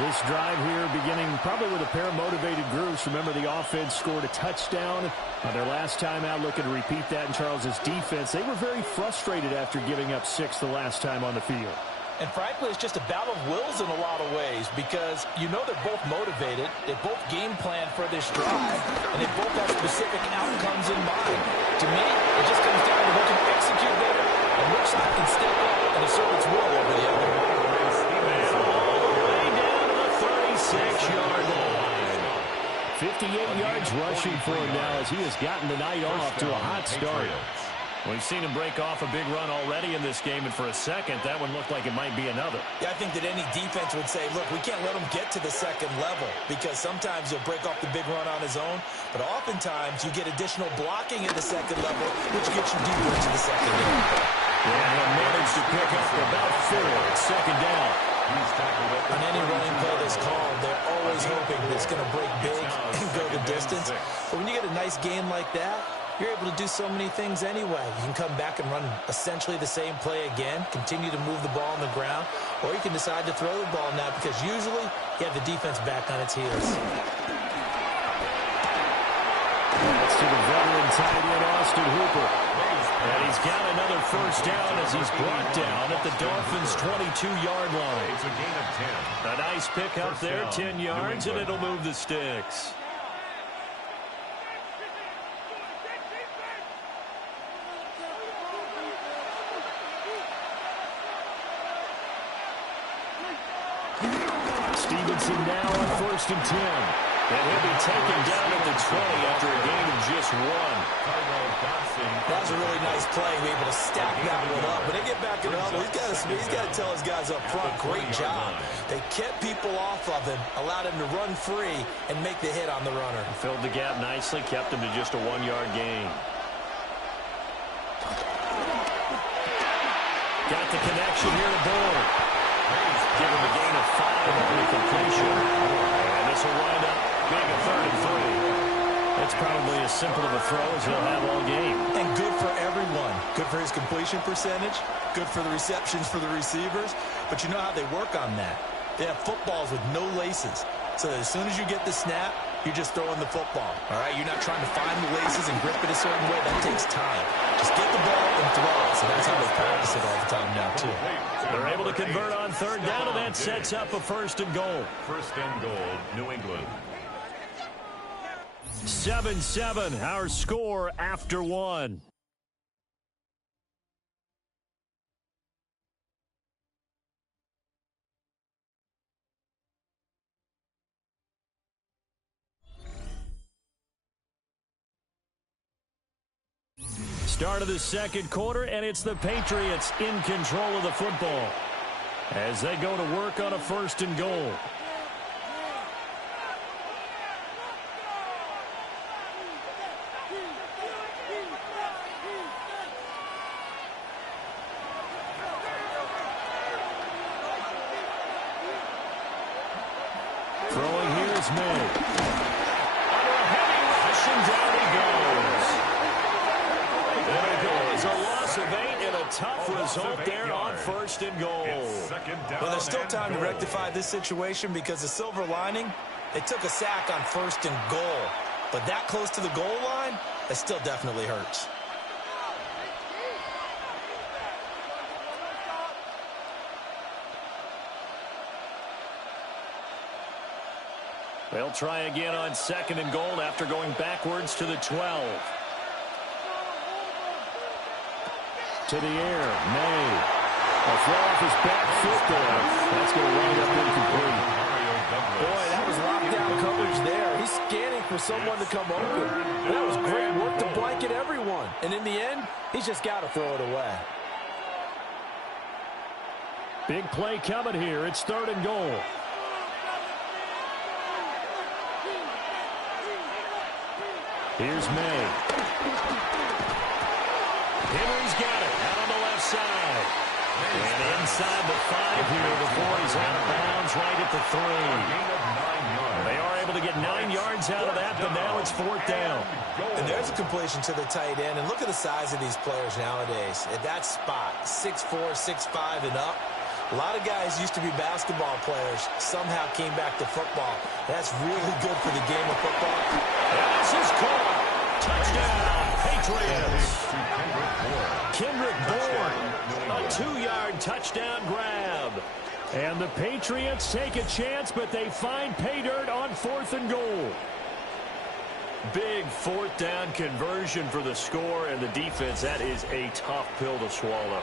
This drive here beginning probably with a pair of motivated groups. Remember, the offense scored a touchdown on their last time out. Looking to repeat that in Charles's defense. They were very frustrated after giving up 6 the last time on the field. And frankly, it's just a battle of wills in a lot of ways because you know they're both motivated. They both game plan for this drive, and they both have specific outcomes in mind. To me, it just comes down to who can execute better and which side can step up and assert its will over the other. And all the way down to the 36-yard line. 58 yards rushing for him now as he has gotten the night off to a hot start. We've seen him break off a big run already in this game, and for a second, that one looked like it might be another. Yeah, I think that any defense would say, look, we can't let him get to the 2nd level because sometimes he'll break off the big run on his own, but oftentimes you get additional blocking at the 2nd level, which gets you deeper into the secondary. And he'll manage to pick up about 4 at 2nd down. On any running play that's called, they're always hoping that it's going to break big and go the distance. But when you get a nice game like that, you're able to do so many things anyway. You can come back and run essentially the same play again, continue to move the ball on the ground, or you can decide to throw the ball now because usually you have the defense back on its heels. That's to the veteran tight end, Austin Hooper. And he's got another 1st down as he's brought down at the Dolphins' 22-yard line. It's a gain of 10. A nice pick up there, 10 yards, and it'll move the sticks. Stevenson now on 1st and 10. And he'll be taken down at the 20 after a gain of just 1. That was a really nice play. We were able to stack that one up. But they get back in the huddle. He's got to tell his guys up front, great job. They kept people off of him, allowed him to run free, and make the hit on the runner. Filled the gap nicely, kept him to just a 1-yard gain. Got the connection here to Bull. Give him a gain of 5 on the completion. And this will wind up being a 3rd and 3. That's probably as simple of a throw as he'll have all game. And good for everyone. Good for his completion percentage. Good for the receptions for the receivers. But you know how they work on that. They have footballs with no laces. So that as soon as you get the snap, you're just throwing the football. All right? You're not trying to find the laces and grip it a certain way. That takes time. Just get the ball and throw it. So that's how they practice it all the time now, too. They're able to convert on 3rd down, and that sets up a 1st and goal. 1st and goal, New England. 7-7, our score after 1. Start of the 2nd quarter, and it's the Patriots in control of the football as they go to work on a 1st and goal. Throwing here, is May. Under a heavy rush, and down he goes. There it goes, a loss of 8 and a tough result there on 1st and goal. Well, there's still time to rectify this situation because the silver lining, they took a sack on 1st and goal. But that close to the goal line, that still definitely hurts. They'll try again on 2nd and goal after going backwards to the 12. To the air, May. A throw off his back foot there. That's going to wind up incomplete. Boy, that was lockdown coverage there. He's scanning for someone to come open. And that was great work to blanket everyone. And in the end, he's just got to throw it away. Big play coming here. It's 3rd and goal. Here's May. Henry's got it out on the left side. And inside the 5 here before he's out of bounds right at the 3. They are able to get 9 yards out of that, but now it's 4th down. And there's a completion to the tight end. And look at the size of these players nowadays. At that spot, 6'4", 6'5", and up. A lot of guys used to be basketball players, somehow came back to football. That's really good for the game of football. This is caught. Touchdown, Patriots. Kendrick Bourne, a 2-yard touchdown grab. And the Patriots take a chance, but they find pay dirt on 4th and goal. Big 4th down conversion for the score and the defense. That is a tough pill to swallow.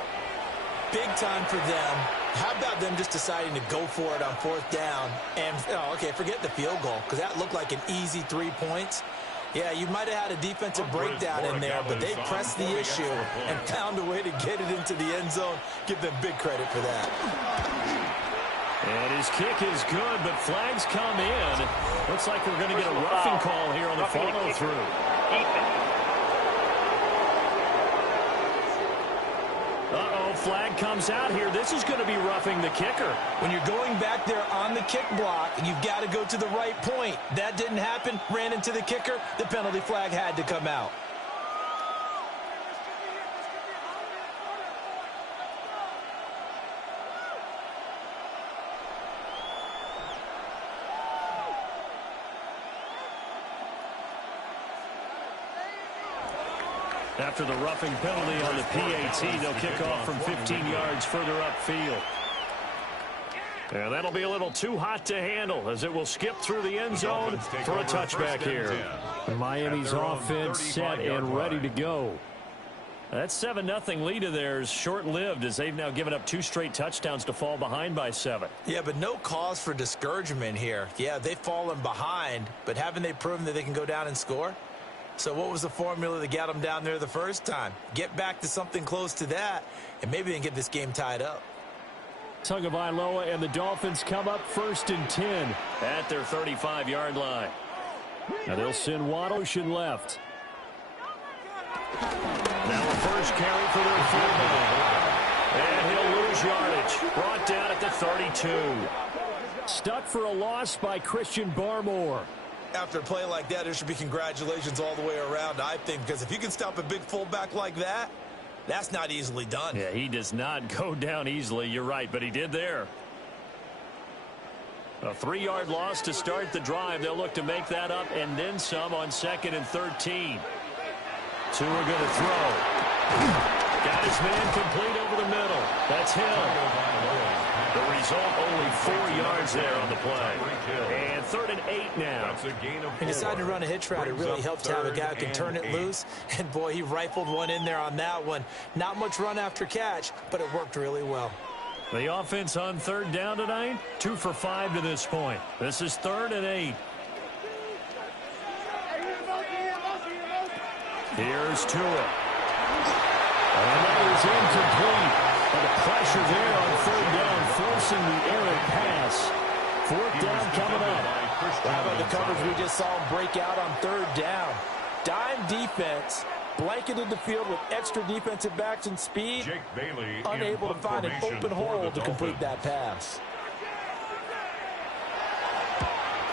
Big time for them. How about them just deciding to go for it on 4th down? And, okay, forget the field goal, because that looked like an easy 3 points. Yeah, you might have had a defensive breakdown in there, but they pressed the issue and found a way to get it into the end zone. Give them big credit for that. And his kick is good, but flags come in. Looks like we're going to get a roughing call here on the follow-through. Uh-oh, flag comes out here. This is going to be roughing the kicker. When you're going back there on the kick block, you've got to go to the right point. That didn't happen. Ran into the kicker. The penalty flag had to come out. After the roughing penalty on the PAT, they'll kick off from 15 yards further upfield. And that'll be a little too hot to handle as it will skip through the end zone for a touchback here. Miami's offense set and ready to go. That 7-0 lead of theirs short-lived as they've now given up 2 straight touchdowns to fall behind by 7. Yeah, but no cause for discouragement here. Yeah, they've fallen behind, but haven't they proven that they can go down and score? So what was the formula that got them down there the first time? Get back to something close to that, and maybe they can get this game tied up. Tagovailoa and the Dolphins come up 1st and 10 at their 35-yard line. Now they'll send Waddle left. Now a first carry for their fullback. And he'll lose yardage. Brought down at the 32. Stuck for a loss by Christian Barmore. After a play like that, there should be congratulations all the way around, I think, because if you can stop a big fullback like that, that's not easily done. Yeah, he does not go down easily. You're right, but he did there. A 3-yard loss to start the drive. They'll look to make that up and then some on 2nd and 13. 2 are going to throw. Got his man complete over the middle. That's Hill. The result, only 4 yards there on the play. And 3rd and 8 now. He decided to run a hitch route. It really helps to have a guy who can turn it loose. And, boy, he rifled one in there on that one. Not much run after catch, but it worked really well. The offense on 3rd down tonight, 2 for 5 to this point. This is 3rd and 8. Here's Tua. And that is incomplete. And the pressure there on 3rd down, forcing the errant pass. 4th down coming up. How about the coverage we just saw him break out on 3rd down? Dime defense, blanketed the field with extra defensive backs and speed, unable to find an open hole to complete that pass.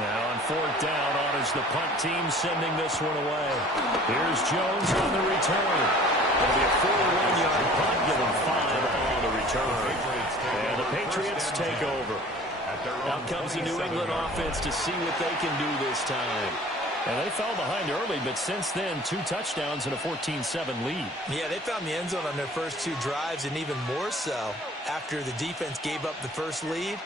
Now on fourth down, honors the punt team sending this one away. Here's Jones on the return. It'll be a 41-yard punt, give him 5 on the return. And the Patriots take over. Out comes the New England offense to see what they can do this time. And they fell behind early, but since then, 2 touchdowns and a 14-7 lead. Yeah, they found the end zone on their first 2 drives, and even more so after the defense gave up the first lead.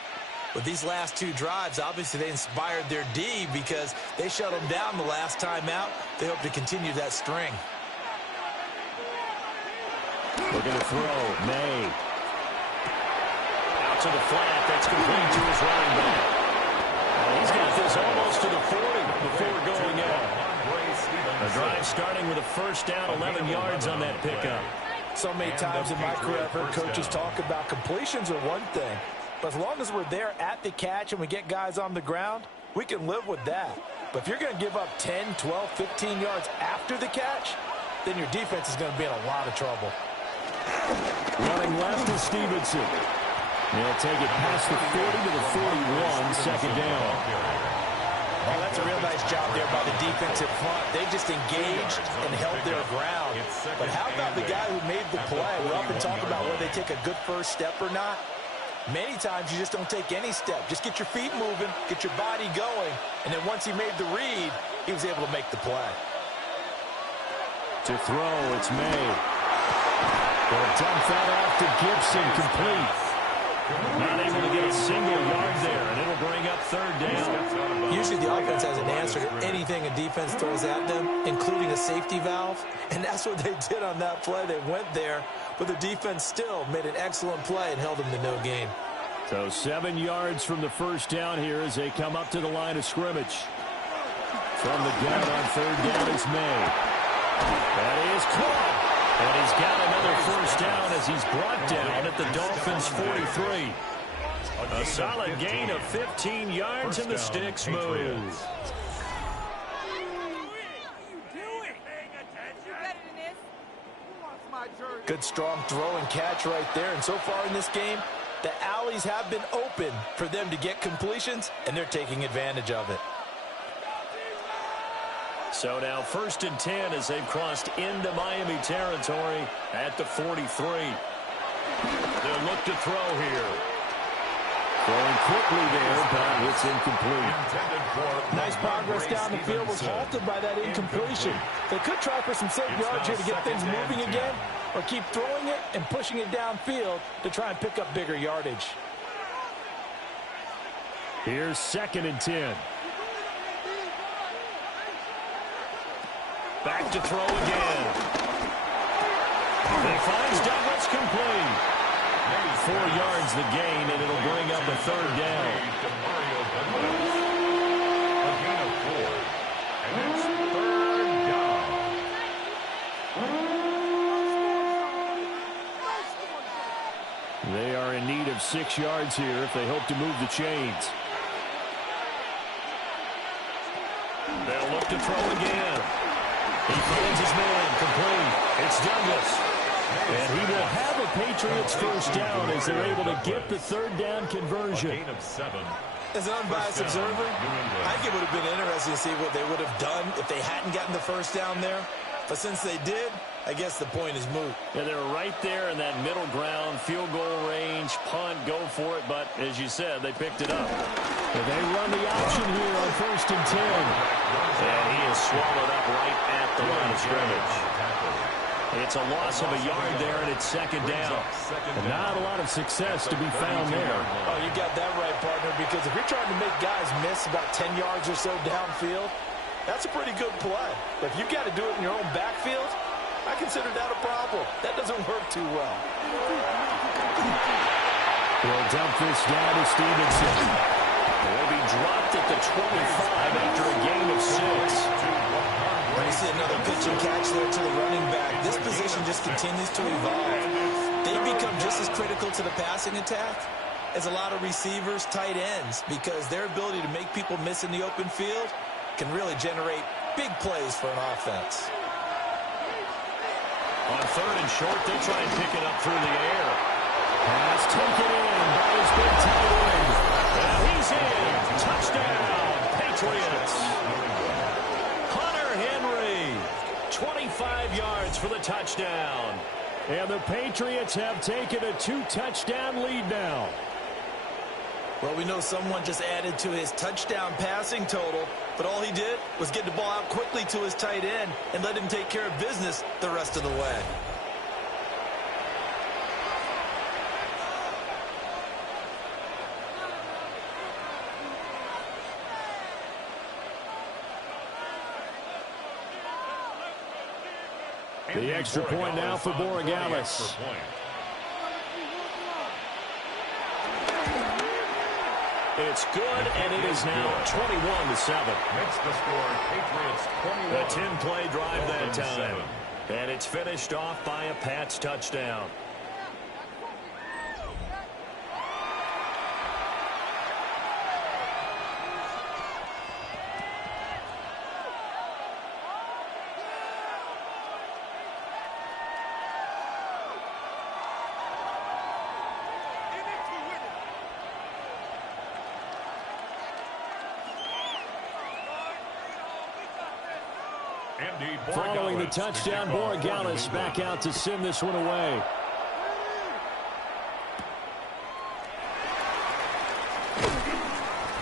With these last 2 drives, obviously they inspired their D because they shut them down the last time out. They hope to continue that string. Looking to throw, May. Out to the flat, that's complete to his running back. And he's got this almost to the 40 before going out. A drive starting with a first down, 11 yards on that pickup. So many times in my career I've heard coaches talk about completions are one thing, but as long as we're there at the catch and we get guys on the ground, we can live with that. But if you're going to give up 10, 12, 15 yards after the catch, then your defense is going to be in a lot of trouble. Running left is Stevenson. They'll take it past the 40 to the 41, second down. Oh, that's a real nice job there by the defensive front. They just engaged and held their ground. But how about the guy who made the play? We often talk about whether they take a good first step or not. Many times you just don't take any step. Just get your feet moving, get your body going, and then once he made the read, he was able to make the play. To throw, it's May. They'll dump that off to Gibson, complete. Not able to get a single yard there, and it'll bring up third down. Usually the offense has an answer to anything a defense throws at them, including a safety valve, and that's what they did on that play. They went there, but the defense still made an excellent play and held them to no gain. So 7 yards from the first down here as they come up to the line of scrimmage. From the gun on third down is May. That is caught. And he's got another first down as he's brought down at the Dolphins' 43. A solid gain of 15 yards and the sticks move. Good strong throw and catch right there. And so far in this game, the alleys have been open for them to get completions, and they're taking advantage of it. So now 1st and 10 as they've crossed into Miami territory at the 43. They'll look to throw here. Throwing quickly there, but it's incomplete. Nice progress down the field was halted by that incompletion. They could try for some safe yards here to get things moving again, or keep throwing it and pushing it downfield to try and pick up bigger yardage. Here's 2nd and 10. Back to throw again. He finds Douglas complete. 4 yards the gain, and it'll bring up a third down. A gain of 4. And it's third down. They are in need of 6 yards here if they hope to move the chains. They'll look to throw again. He finds his man, complete. It's Douglas. And he will have a Patriots first down as they're able to get the third down conversion. A gain of 7. As an unbiased observer, I think it would have been interesting to see what they would have done if they hadn't gotten the first down there. But since they did, I guess the point is moot. Yeah, they're right there in that middle ground, field goal range, punt, go for it. But as you said, they picked it up. And they run the option here on 1st and 10. And he is swallowed up right at the line of scrimmage. It's a loss of a yard there, and it's 2nd down. And not a lot of success to be found there. Oh, you got that right, partner, because if you're trying to make guys miss about 10 yards or so downfield, that's a pretty good play. But if you've got to do it in your own backfield, I consider that a problem. That doesn't work too well. He'll dump this down to Stevenson. He'll be dropped at the 25 after a gain of 6. We see another pitch and catch there to the running back. This position just continues to evolve. They become just as critical to the passing attack as a lot of receivers, tight ends, because their ability to make people miss in the open field can really generate big plays for an offense. On 3rd and short, they'll try and pick it up through the air. Pass taken in by his big tight end. And he's in. Touchdown, for the touchdown. And the Patriots have taken a 2-touchdown lead now. Well, we know someone just added to his touchdown passing total, but all he did was get the ball out quickly to his tight end and let him take care of business the rest of the way. The extra point now for Borregales. It's good, and it is now 21-7. Makes the score Patriots 21. A 10-play drive that time. And it's finished off by a Pats touchdown. Following the touchdown, Borregales back out to send this one away.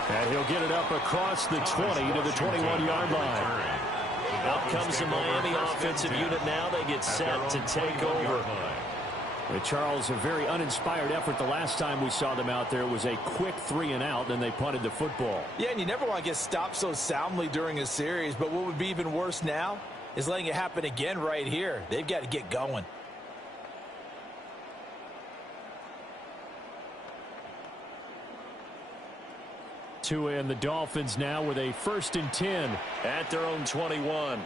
And he'll get it up across the 20 to the 21-yard line. Out comes the Miami offensive unit now. They get set to take over. Charles, a very uninspired effort the last time we saw them out there. It was a quick 3-and-out, then they punted the football. Yeah, and you never want to get stopped so soundly during a series, but what would be even worse now is letting it happen again right here. They've got to get going. Tua and the Dolphins now with a 1st and 10 at their own 21.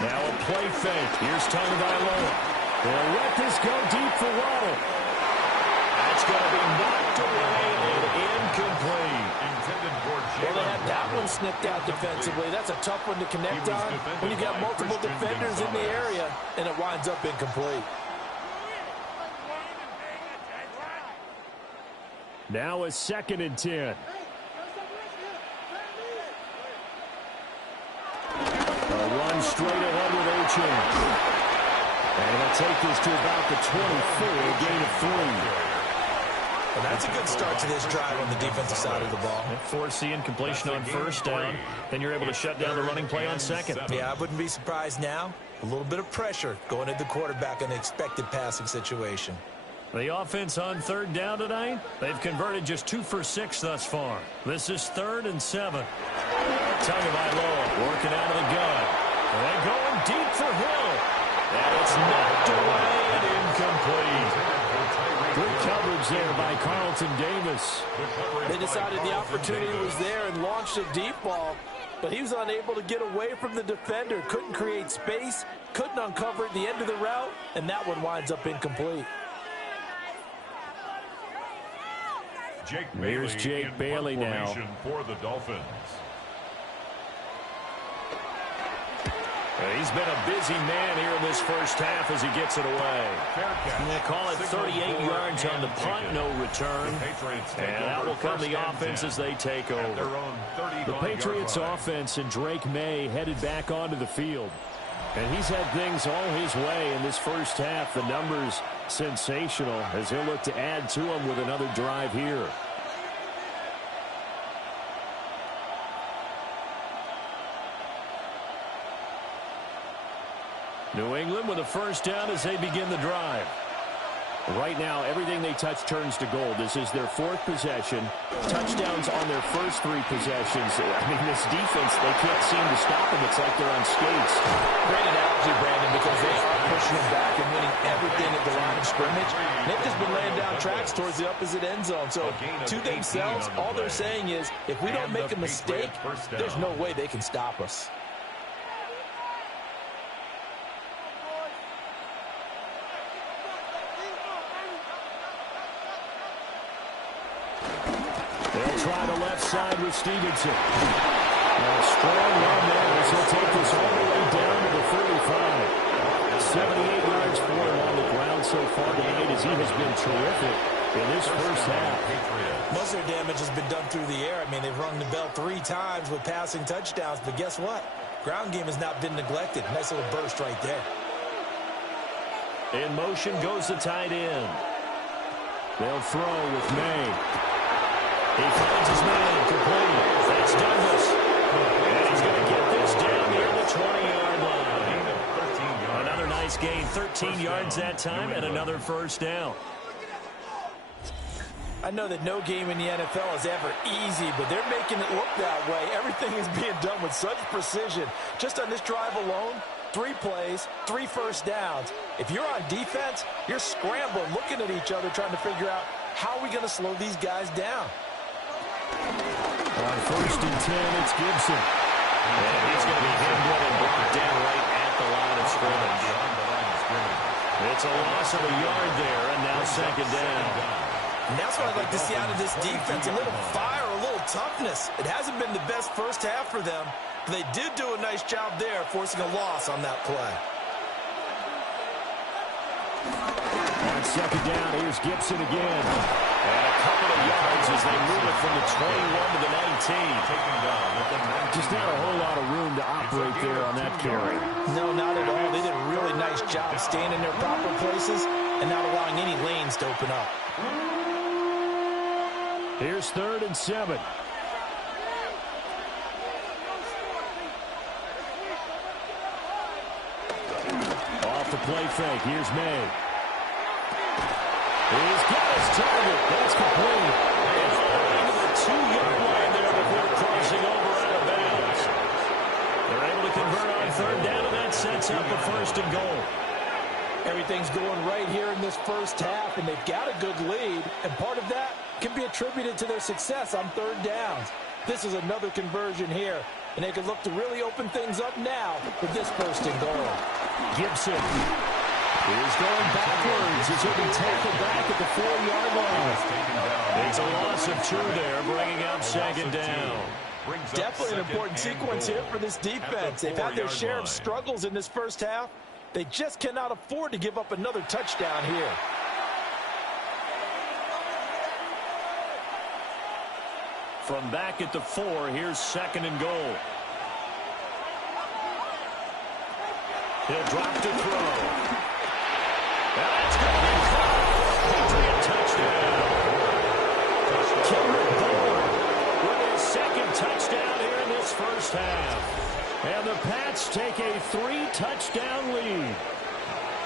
Now a play fake. Here's Tagovailoa. They'll let this go deep for Waddle. That's going to be knocked away and incomplete. Well, they had that one snipped out defensively. That's a tough one to connect on when you've got multiple defenders in the area, and it winds up incomplete. Now a 2nd and 10. Run straight ahead with Achane. And he'll take this to about the 24, a gain of 3. Well, that's a good start to this drive on the defensive side of the ball. Force the incompletion on 1st down. Then you're able to shut down the running play on 2nd. Yeah, I wouldn't be surprised now. A little bit of pressure going at the quarterback in an expected passing situation. The offense on 3rd down tonight, they've converted just 2 for 6 thus far. This is 3rd and 7. Tagovailoa working out of the gun. They're going deep for Hill. And it's knocked away and incomplete. Good coverage there by Carlton Davis. They decided the opportunity was there and launched a deep ball, but he was unable to get away from the defender. Couldn't create space, couldn't uncover at the end of the route, and that one winds up incomplete. Here's Jake Bailey now. For the Dolphins. He's been a busy man here in this 1st half as he gets it away. We'll call it 38 yards on the punt, no return. And out will come the offense as they take over. The Patriots offense and Drake May headed back onto the field. And he's had things all his way in this 1st half. The numbers sensational as he'll look to add to them with another drive here. New England with a 1st down as they begin the drive. Right now, everything they touch turns to gold. This is their 4th possession. Touchdowns on their first 3 possessions. I mean, this defense, they can't seem to stop them. It's like they're on skates. Great analogy, Brandon, because they are pushing them back and winning everything at the line of scrimmage. They've just been laying down tracks towards the opposite end zone. So, to themselves, all they're saying is, if we don't make a mistake, there's no way they can stop us. Try the left side with Stevenson. A strong run there as he'll take this all the way down to the 35. 78 yards for him on the ground so far tonight as he has been terrific in this 1st half. Most of their damage has been done through the air. I mean, they've rung the bell 3 times with passing touchdowns, but guess what? Ground game has not been neglected. Nice little burst right there. In motion goes the tight end. They'll throw with May. He finds his man complete. That's Douglas. And he's going to get this down near the 20-yard line. Another nice gain, 13 yards that time, and another first down. I know that no game in the NFL is ever easy, but they're making it look that way. Everything is being done with such precision. Just on this drive alone, 3 plays, 3 first downs. If you're on defense, you're scrambling, looking at each other, trying to figure out how are we going to slow these guys down. On first and 10, it's Gibson. And he's going to be hemmed in and brought down right at the line of scrimmage. It's a loss of a yard there, and now second down. And that's what I'd like to see out of this defense, a little fire, a little toughness. It hasn't been the best first half for them, but they did do a nice job there, forcing a loss on that play. On second down, here's Gibson again. And a couple of yards as they move it from the 21 to the 19. Just not a whole lot of room to operate there on that carry. No, not at all. They did a really nice job staying in their proper places and not allowing any lanes to open up. Here's 3rd and 7. Off the play fake. Here's May. He's got his target. That's complete. And falling to the 2-yard line there before crossing over out of bounds. They're able to convert on 3rd down, and that sets up a 1st and goal. Everything's going right here in this first half, and they've got a good lead, and part of that can be attributed to their success on 3rd downs. This is another conversion here, and they can look to really open things up now with this 1st and goal. Gibson is going backwards as he'll be tackled back at the 4-yard line. It's a loss of 2 there, bringing up second down. Definitely an important sequence here for this defense. They've had their share of struggles in this first half. They just cannot afford to give up another touchdown here. From back at the 4, here's 2nd and goal. He'll drop to throw. And that's going to be caught. Patriot touchdown. Kendrick Bourne with his 2nd touchdown here in this first half. And the Pats take a 3-touchdown lead.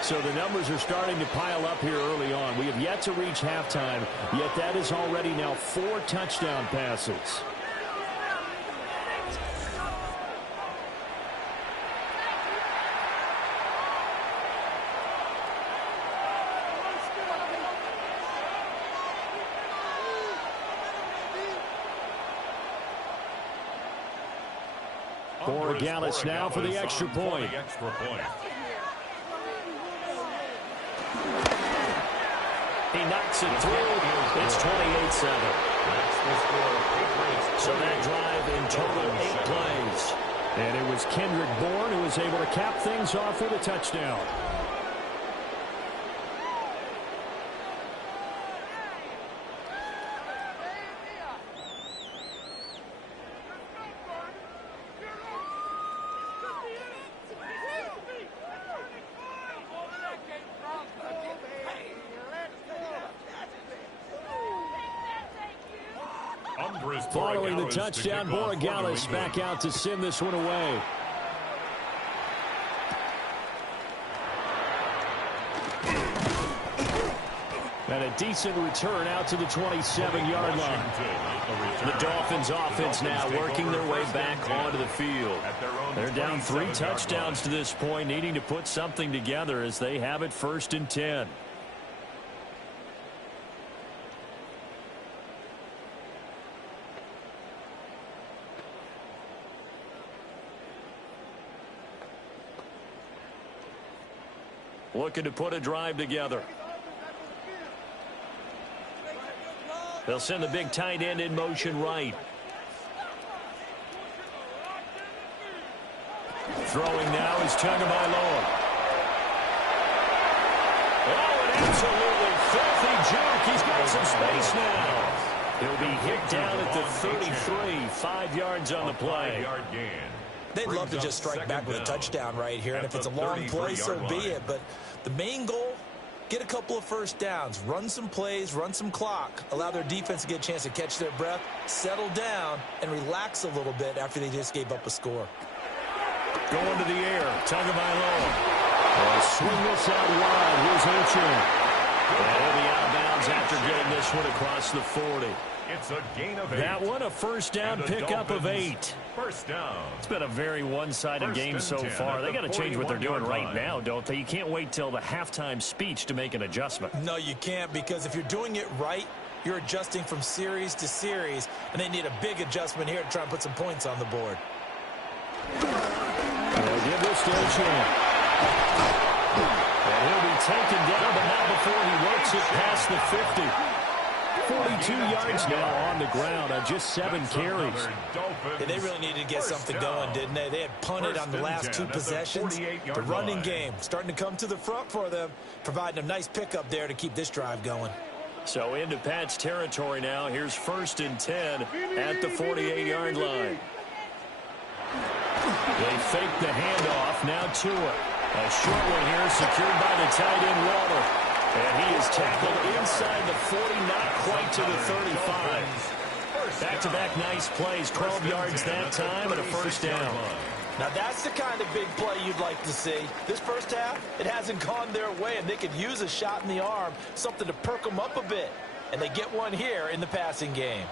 So the numbers are starting to pile up here early on. We have yet to reach halftime, yet that is already now 4 touchdown passes. Borregales now for the extra point. He knocks it through. It's 28-7. So that drive in total 8 plays. And it was Kendrick Bourne who was able to cap things off with a touchdown. Following the touchdown, Borregales back out to send this one away. And a decent return out to the 27-yard line. The Dolphins offense now working their way back onto the field. They're down 3 touchdowns to this point, needing to put something together as they have it 1st and 10. Looking to put a drive together. They'll send the big tight end in motion right. Throwing now is Tagovailoa. Oh, an absolutely filthy juke. He's got some space now. He'll be hit down at the 33. 5 yards on the play. 5-yard gain. They'd love to just strike back with a touchdown right here, and if it's a long play, so be it. But the main goal, get a couple of first downs, run some plays, run some clock, allow their defense to get a chance to catch their breath, settle down, and relax a little bit after they just gave up a score. Going to the air, Tagovailoa. Swing this out wide. Here's Ocho. And he'll be out of bounds after getting this one across the 40. It's a gain of 8. That one, a first down pickup of 8. First down. It's been a very one-sided game so far. They got to change what they're doing right now, don't they? You can't wait till the halftime speech to make an adjustment. No, you can't, because if you're doing it right, you're adjusting from series to series, and they need a big adjustment here to try and put some points on the board. They'll give this to Ocho. And he'll be taken down, but not before he works it past the 50. 42 yards now on the ground on just 7 carries. And they really needed to get something going, didn't they? They had punted on the last 2 possessions. The running game starting to come to the front for them, providing a nice pickup there to keep this drive going. So into Pat's territory now. Here's 1st and 10 at the 48-yard line. They fake the handoff. Now Tua. A short one here, secured by the tight end Waller. And he is tackled inside the 40, not quite to the 35. Back-to-back nice plays, 12 yards that time, and a first down. Now that's the kind of big play you'd like to see. This first half, it hasn't gone their way, and they could use a shot in the arm, something to perk them up a bit. And they get one here in the passing game.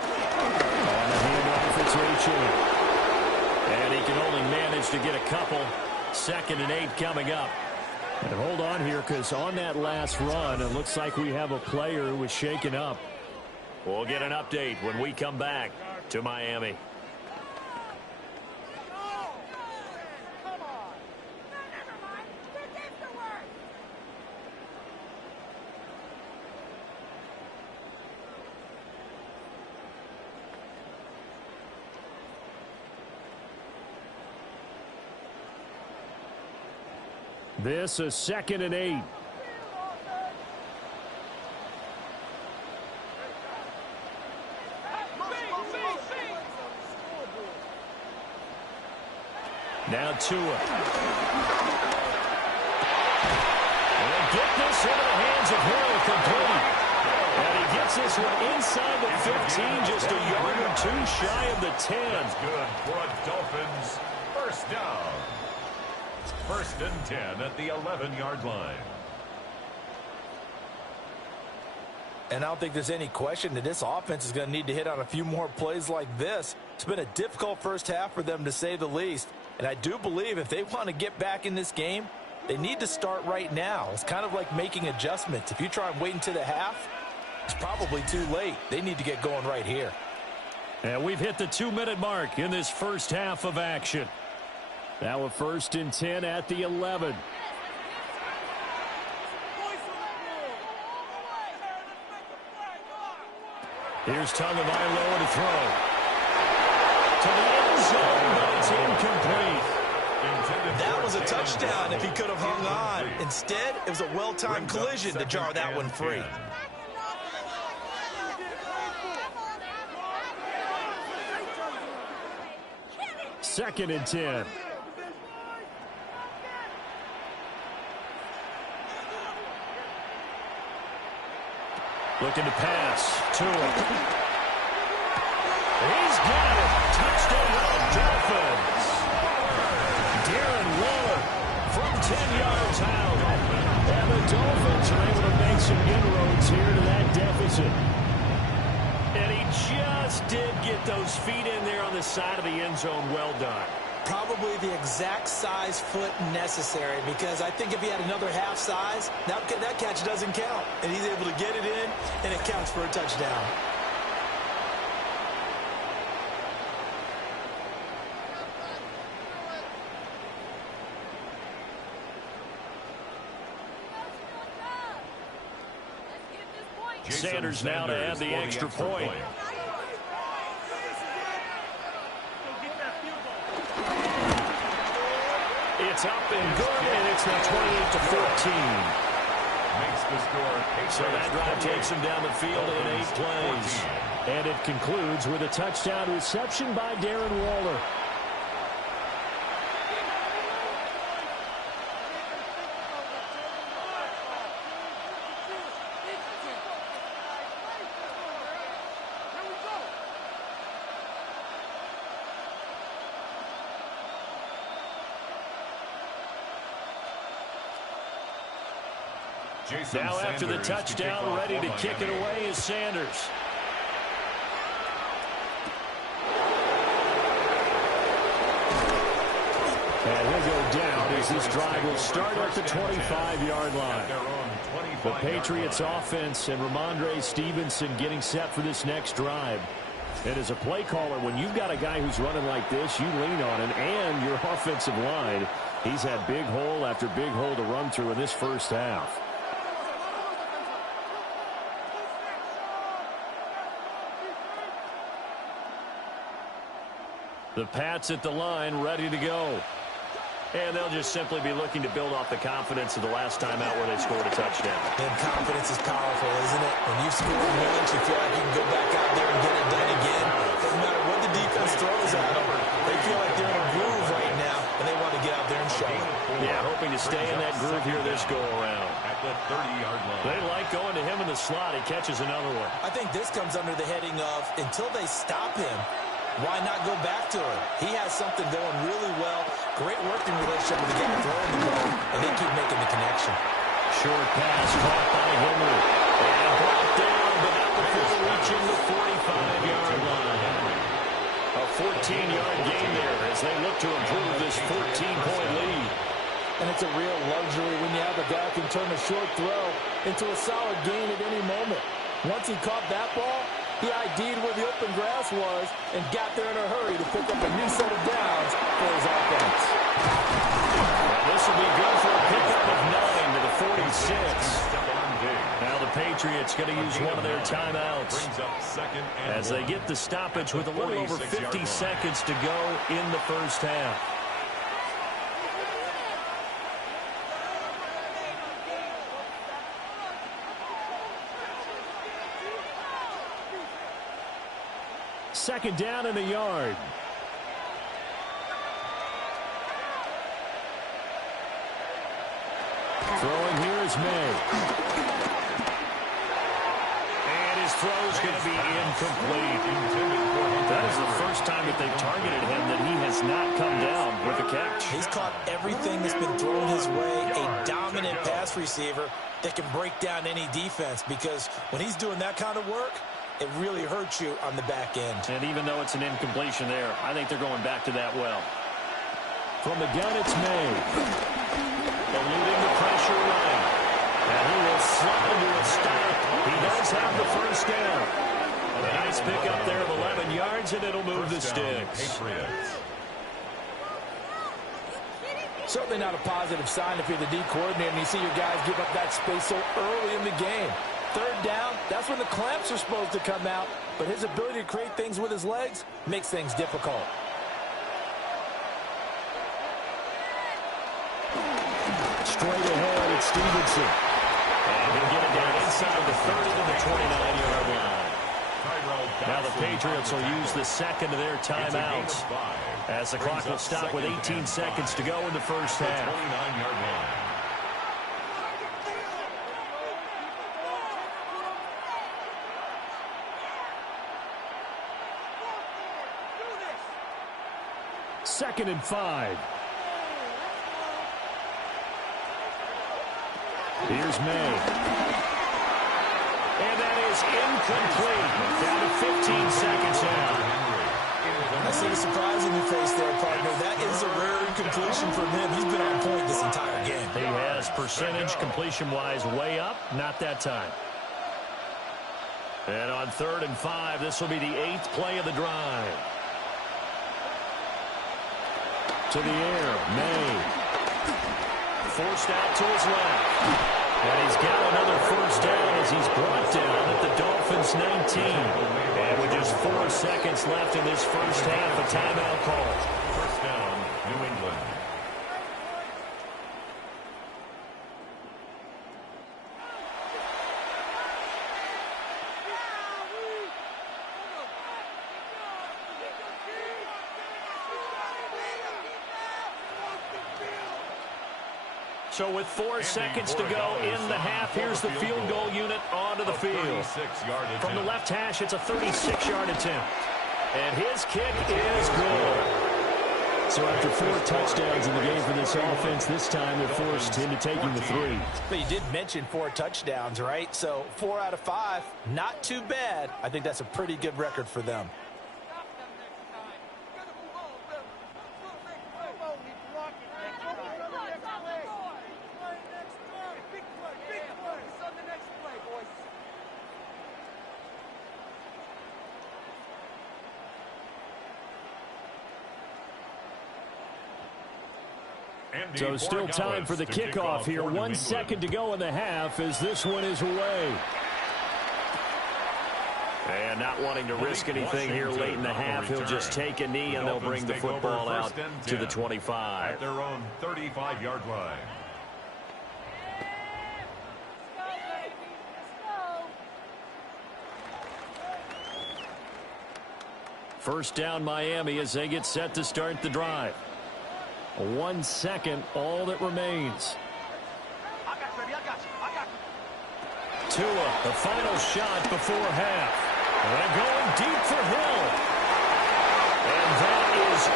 On the handoff, it's Ocho. And he can only manage to get a couple. 2nd and 8 coming up. And hold on here, because on that last run, it looks like we have a player who was shaken up. We'll get an update when we come back to Miami. This is 2nd and 8. Now Tua. And get this into the hands of Hill, complete. And he gets this one inside the 15, just a yard or 2 shy of the 10. That's good for a Dolphins first down. 1st and 10 at the 11-yard line. And I don't think there's any question that this offense is going to need to hit on a few more plays like this. It's been a difficult first half for them, to say the least. And I do believe if they want to get back in this game, they need to start right now. It's kind of like making adjustments. If you try and wait until the half, it's probably too late. They need to get going right here. And we've hit the 2-minute mark in this first half of action. Now a 1st and 10 at the 11. Here's Tagovailoa to throw. To the end zone, but it's incomplete. That was a touchdown if he could have hung on. Instead, it was a well-timed collision to jar that one free. Second and 10. Looking to pass. Tua. He's got it. Touchdown, Dolphins. Darren Waller from 10 yards out. And the Dolphins are able to make some inroads here to that deficit. And he just did get those feet in there on the side of the end zone. Well done. Probably the exact size foot necessary, because I think if he had another half size, that catch doesn't count. And he's able to get it in, and it counts for a touchdown. Sanders now to add the extra point. It's up and good, and it's now 28-14. Makes the score. So that drive takes him down the field in 8 plays. And it concludes with a touchdown reception by Darren Waller. Now after the touchdown, ready to kick it away is Sanders. And he'll go down as this drive will start at the 25-yard line. The Patriots offense and Ramondre Stevenson getting set for this next drive. And as a play caller, when you've got a guy who's running like this, you lean on him and your offensive line. He's had big hole after big hole to run through in this first half. The Pats at the line, ready to go. And they'll just simply be looking to build off the confidence of the last time out where they scored a touchdown. And confidence is powerful, isn't it? When you've scored once, you feel like you can go back out there and get it done again. Doesn't matter what the defense throws at them. They feel like they're in a groove right now, and they want to get out there and show it. Yeah, hoping to stay in that groove here this go-around. At the 30-yard line. They like going to him in the slot. He catches another one. I think this comes under the heading of, until they stop him, why not go back to him? He has something going really well. Great working relationship with the guy throwing the ball, and they keep making the connection. Short pass caught by Henry. And brought down, but not before reaching the 45-yard line. A 14-yard gain there as they look to improve this 14-point lead. And it's a real luxury when you have a guy who can turn a short throw into a solid gain at any moment. Once he caught that ball, he ID'd where the open grass was and got there in a hurry to pick up a new set of downs for his offense. Well, this will be good for a pickup of 9 to the 46. Now the Patriots going to use one of their timeouts as they get the stoppage with a little over 50 seconds to go in the first half. Second down in the yard. Throwing here is May. And his throw's going to be incomplete. That is the first time that they've targeted him that he has not come down with a catch. He's caught everything that's been thrown his way. A dominant pass receiver that can break down any defense, because when he's doing that kind of work, it really hurts you on the back end. And even though it's an incompletion there, I think they're going back to that well. From the gun, it's May. Eluding the pressure right. And he will slide to a stop. He does have the first down. A nice pick up there of 11 yards, and it'll move the sticks. Certainly not a positive sign if you're the D coordinator and you see your guys give up that space so early in the game. Third down, that's when the clamps are supposed to come out, but his ability to create things with his legs makes things difficult. Straight ahead, it's Stevenson. And he'll get it down inside the 30 to the 29-yard line. Now the Patriots will use the second of their timeouts as the clock will stop with 18 seconds to go in the first half. 29-yard line. Second and 5. Here's May. And that is incomplete. Down to 15 seconds now. I see the surprise in your face there, partner. That is a rare incompletion from him. He's been on point this entire game. He has percentage completion-wise way up. Not that time. And on 3rd and 5, this will be the 8th play of the drive. To the air, May. Forced out to his left. And he's got another first down as he's brought down at the Dolphins' 19. And with just 4 seconds left in this first half, a timeout call. First down, New England. So with 4 seconds to go in the half, here's the field goal unit onto the field. From the left hash, it's a 36-yard attempt. And his kick is good. So after 4 touchdowns in the game for this offense, this time they're forced into taking the 3. But you did mention 4 touchdowns, right? So 4 out of 5, not too bad. I think that's a pretty good record for them. So still time for the kickoff here. 1 second to go in the half as this one is away. And not wanting to risk anything here late in the half, he'll just take a knee and they'll bring the football out to the 25. At their own 35-yard line. First down Miami as they get set to start the drive. 1 second, all that remains. Tua, the final shot before half. And going deep for Hill. And that is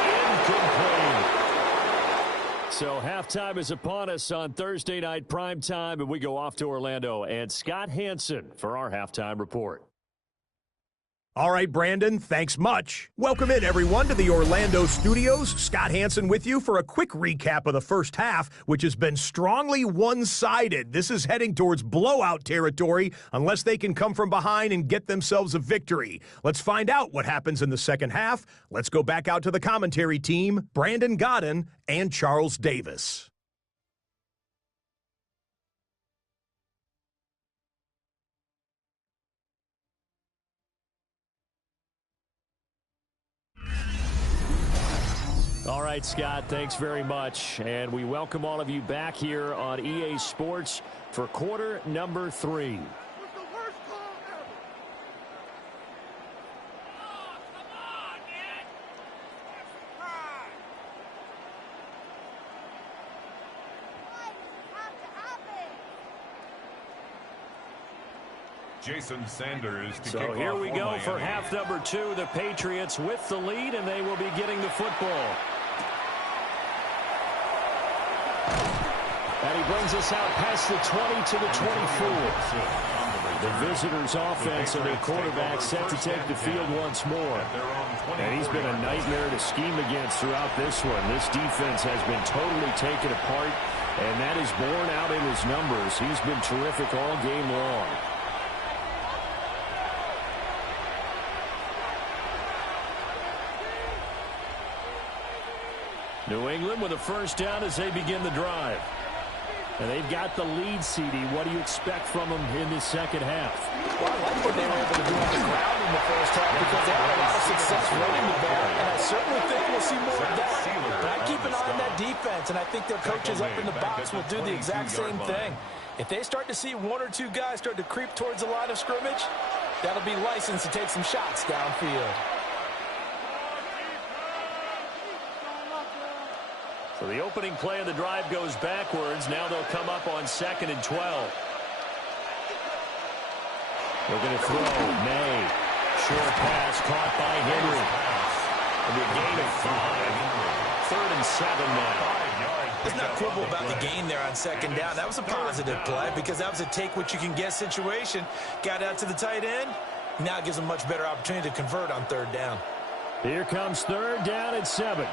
incomplete. So halftime is upon us on Thursday night primetime, and we go off to Orlando. And Scott Hansen for our halftime report. All right, Brandon, thanks much. Welcome in, everyone, to the Orlando studios. Scott Hansen with you for a quick recap of the first half, which has been strongly one-sided. This is heading towards blowout territory unless they can come from behind and get themselves a victory. Let's find out what happens in the second half. Let's go back out to the commentary team, Brandon Godden and Charles Davis. All right, Scott, thanks very much. And we welcome all of you back here on EA Sports for quarter number 3. Jason Sanders to so kick here off we go Miami. for half number 2. The Patriots with the lead, and they will be getting the football. And he brings us out past the 20 to the 24. The visitors' offense and their quarterback set to take the field once more. And he's been a nightmare to scheme against throughout this one. This defense has been totally taken apart, and that is borne out in his numbers. He's been terrific all game long. New England with a first down as they begin the drive. And they've got the lead, CD. What do you expect from them in this second half? Well, I like what they were able to do on the ground in the first half because they had a lot of success running the ball, and I certainly think we'll see more of that. But I keep an eye on that defense, and I think their coaches up in the box will do the exact same thing. If they start to see 1 or 2 guys start to creep towards the line of scrimmage, that'll be licensed to take some shots downfield. So the opening play of the drive goes backwards. Now they'll come up on 2nd and 12. They're going to throw. May. Short pass caught by Henry. It'll be a gain of 5. 3rd and 7 now. Let's not quibble about the gain there on 2nd down. That was a positive play because that was a take-what-you-can-get situation. Got out to the tight end. Now it gives them a much better opportunity to convert on 3rd down. Here comes 3rd down and 7.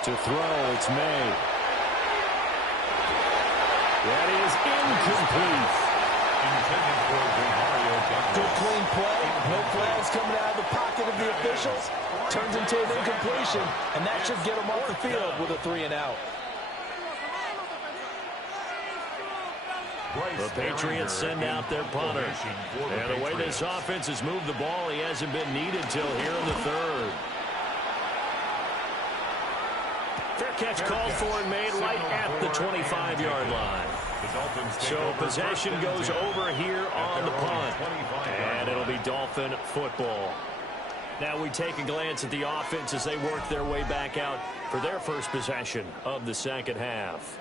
To throw, it's May. That is incomplete. Good clean play. No flags coming out of the pocket of the officials. Turns into an incompletion, and that should get them off the field with a 3-and-out. The Patriots send out their punter. And the way this offense has moved the ball, he hasn't been needed till here in the 3rd. Fair catch called for and made right at the 25-yard line. So possession goes over here on the punt. And it'll be Dolphin football. Now we take a glance at the offense as they work their way back out for their first possession of the second half.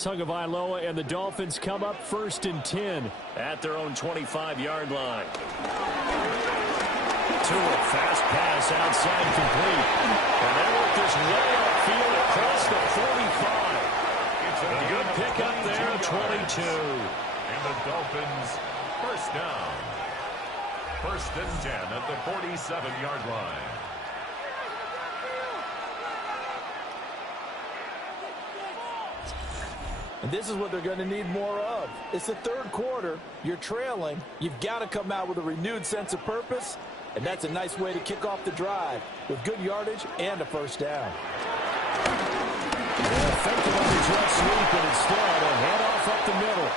Tagovailoa and the Dolphins come up 1st and 10 at their own 25-yard line. Tua, fast pass outside complete. And they work this way upfield across the 45. A good pickup there, 22. And the Dolphins first down. 1st and 10 at the 47-yard line. And this is what they're going to need more of. It's the third quarter. You're trailing. You've got to come out with a renewed sense of purpose. And that's a nice way to kick off the drive with good yardage and a first down. Effective on the jet sweep, but instead a handoff up the middle.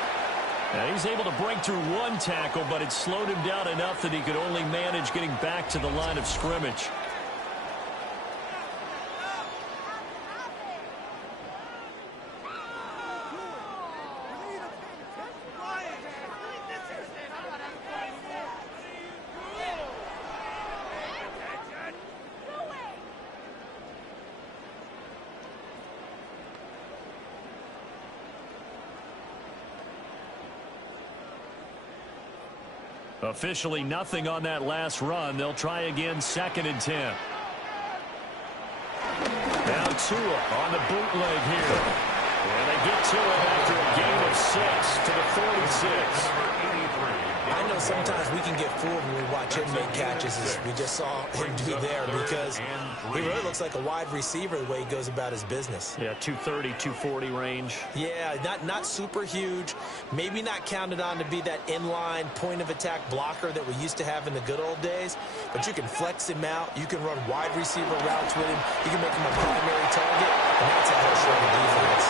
Now he's able to break through one tackle, but it slowed him down enough that he could only manage getting back to the line of scrimmage. Officially nothing on that last run. They'll try again, 2nd and 10. Now Tua on the bootleg here. And they get to it after a gain of 6 to the 46. I know sometimes we can get fooled when we watch him make catches, as we just saw him do there, because he really looks like a wide receiver the way he goes about his business. Yeah, 230, 240 range. Yeah, not super huge. Maybe not counted on to be that inline point-of-attack blocker that we used to have in the good old days, but you can flex him out. You can run wide receiver routes with him. You can make him a primary target, and that's a hell short of defense.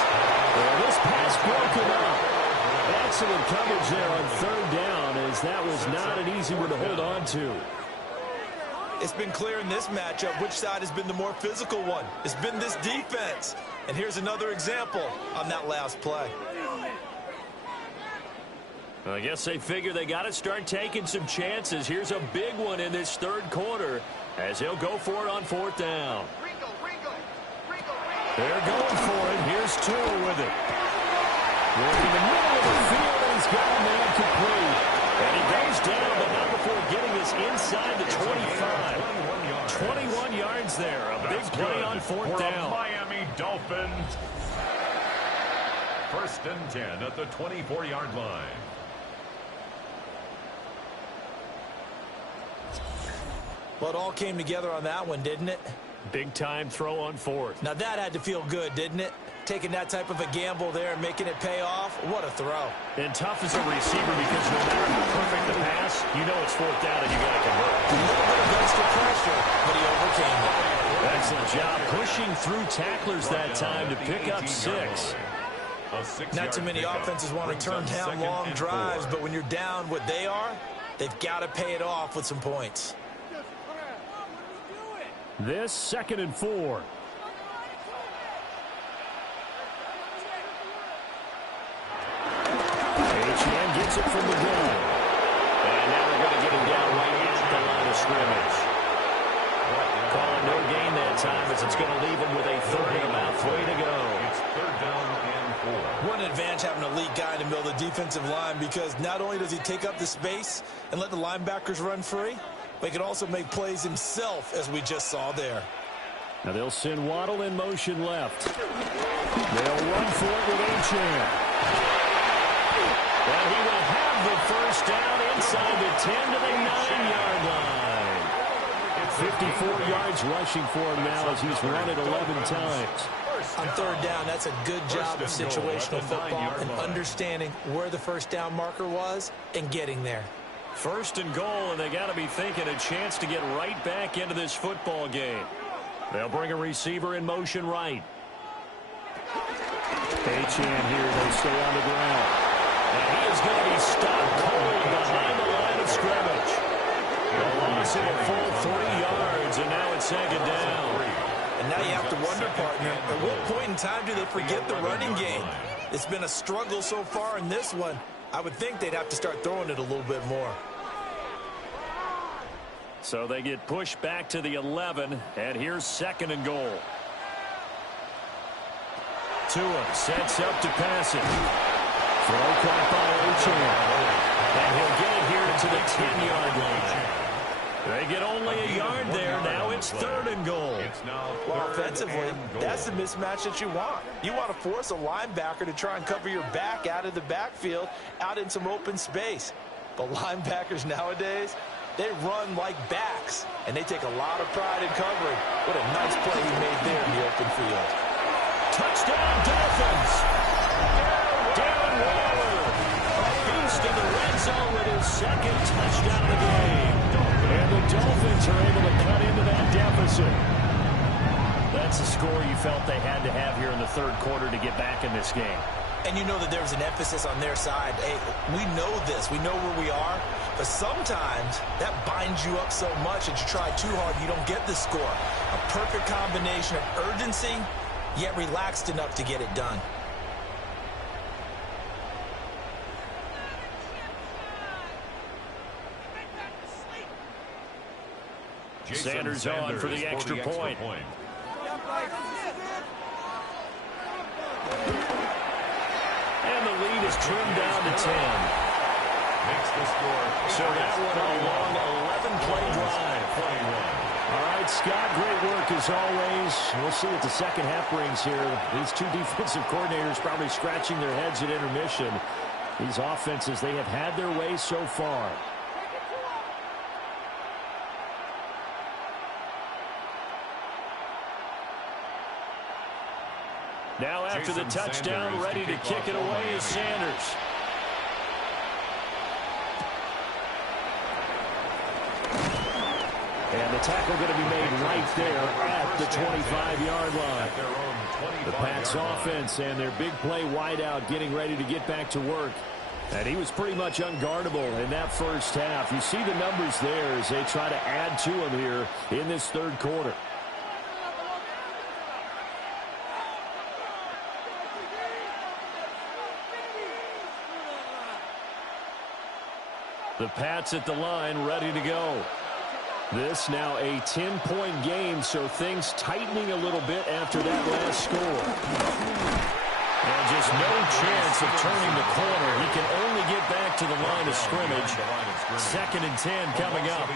Well, this pass broken up. Excellent coverage there on 3rd down, as that was not an easy one to hold on to. It's been clear in this matchup which side has been the more physical one. It's been this defense. And here's another example on that last play. I guess they figure they got to start taking some chances. Here's a big one in this 3rd quarter as he'll go for it on 4th down. They're going for it. Here's Tua with it. Working the middle of the field, and he's got a man complete. And he goes down, but not before getting this inside the 25. 21 yards there. A big play on 4th down. Miami Dolphins. 1st and 10 at the 24-yard line. Well, it all came together on that one, didn't it? Big-time throw on 4th. Now that had to feel good, didn't it? Taking that type of a gamble there and making it pay off. What a throw. And tough as a receiver because no matter how perfect the pass, you know it's 4th down and you got to convert. A little bit of extra pressure, but he overcame it. Excellent job pushing through tacklers that time to pick up 6. Not too many offenses want to turn down long drives, but when you're down what they are, they've got to pay it off with some points. This 2nd and 4. Gets it from the gun. And now they're going to get him down right at the line of scrimmage. Calling no gain that time as it's going to leave him with a 30 about 3 to go. It's 3rd down and 4. What an advantage having a elite guy in the middle of the defensive line, because not only does he take up the space and let the linebackers run free, but he can also make plays himself, as we just saw there. Now they'll send Waddle in motion left. They'll run for it with Achane. And he will have the first down inside the 10 to the 9-yard line. 54 yards rushing for him now as he's run it 11 times. On 3rd down, that's a good job of situational football and understanding where the first down marker was and getting there. 1st and goal, and they got to be thinking a chance to get right back into this football game. They'll bring a receiver in motion right. Achane here, they stay on the ground. And he is going to be stopped cold behind the line of scrimmage. A loss of a full 3 yards, and now it's 2nd down. And now you have to wonder, partner, at what point in time do they forget the running game? It's been a struggle so far in this one. I would think they'd have to start throwing it a little bit more. So they get pushed back to the 11, and here's 2nd and goal. Tua sets up to pass it. Throw caught by Ochan. And he'll get it here to the 10-yard line. They get only a yard there. Now it's 3rd and goal. Well, offensively, that's the mismatch that you want. You want to force a linebacker to try and cover your back out of the backfield, out in some open space. But linebackers nowadays, they run like backs, and they take a lot of pride in covering. What a nice play he made there in the open field. Touchdown, Dolphins! Darren Waller, a beast in the red zone with his 2nd touchdown of the game. And the Dolphins are able to cut into that deficit. That's the score you felt they had to have here in the 3rd quarter to get back in this game. And you know that there's an emphasis on their side. Hey, we know this. We know where we are. But sometimes that binds you up so much that you try too hard, you don't get the score. A perfect combination of urgency, yet relaxed enough to get it done. Sanders on for the extra point. And the lead is trimmed down to 10. Makes the score. So that one a long 11-play drive. 21. All right, Scott, great work as always. We'll see what the second half brings here. These two defensive coordinators probably scratching their heads at intermission. These offenses, they have had their way so far. Now after the touchdown, ready to kick it away is Sanders. And the tackle going to be made right there at the 25-yard line. The Pats offense and their big play wideout getting ready to get back to work. And he was pretty much unguardable in that first half. You see the numbers there as they try to add to him here in this 3rd quarter. The Pats at the line, ready to go. This now a 10-point game, so things tightening a little bit after that last score. And just no chance of turning the corner. He can only get back to the line of scrimmage. 2nd and 10 coming up.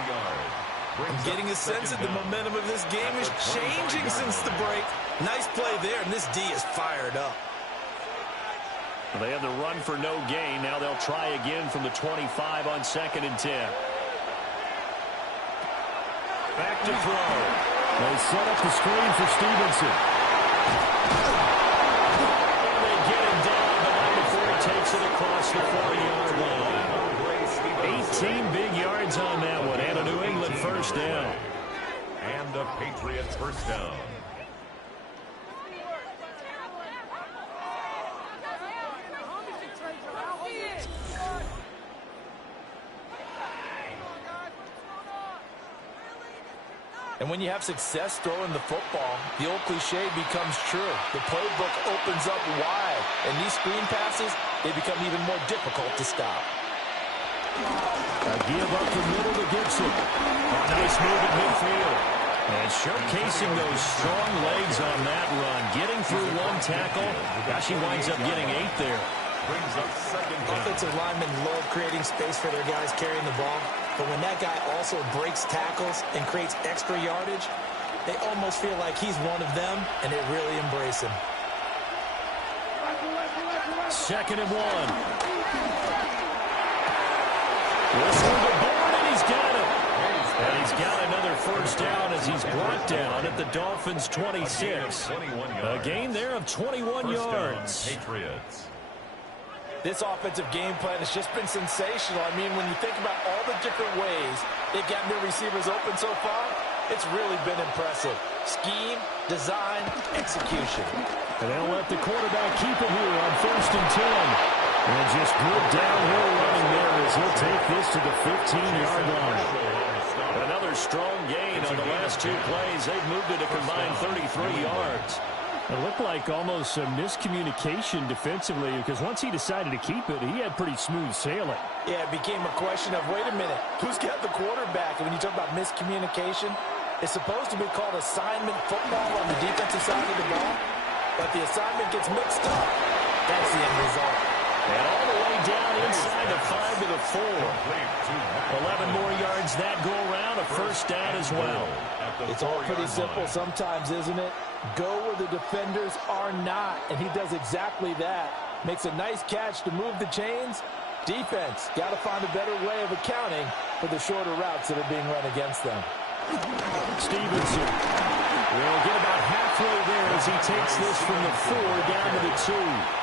I'm getting a sense that the momentum of this game is changing since the break. Nice play there, and this D is fired up. They have the run for no gain. Now they'll try again from the 25 on 2nd and 10. Back to throw. They set up the screen for Stevenson. And they get him down, but not before he takes it across the 40-yard line. 18 big yards on that one, and a New England first down. And a Patriots first down. And when you have success throwing the football, the old cliche becomes true. The playbook opens up wide, and these screen passes, they become even more difficult to stop. A give up the middle to Gibson. A nice move at midfield. And showcasing those strong legs on that run. Getting through one tackle. Gosh, he winds up getting 8 there. Brings up 2nd down. Offensive linemen love creating space for their guys carrying the ball. But when that guy also breaks tackles and creates extra yardage, they almost feel like he's one of them, and they really embrace him. 2nd and 1. Whistle to Bourne, and he's got it. And he's got another first down as he's brought down at the Dolphins' 26. A gain there of 21 yards. Patriots. This offensive game plan has just been sensational. I mean, when you think about all the different ways they've gotten their receivers open so far, it's really been impressive. Scheme, design, execution. And they'll let the quarterback keep it here on 1st and 10. And just good downhill running there as he'll take this to the 15-yard line. Another strong gain on the last 2 plays. They've moved it a combined 33 yards. It looked like almost a miscommunication defensively because once he decided to keep it, he had pretty smooth sailing. Yeah, it became a question of, wait a minute, who's got the quarterback? And when you talk about miscommunication, it's supposed to be called assignment football on the defensive side of the ball, but the assignment gets mixed up. That's the end result. And all the way down inside the 5 to the 4. 11 more yards that go around, a first down as well. It's all pretty simple sometimes, isn't it? Go where the defenders are not, and he does exactly that. Makes a nice catch to move the chains. Defense, got to find a better way of accounting for the shorter routes that are being run against them. Stevenson will get about halfway there as he takes this from the 4 down to the 2.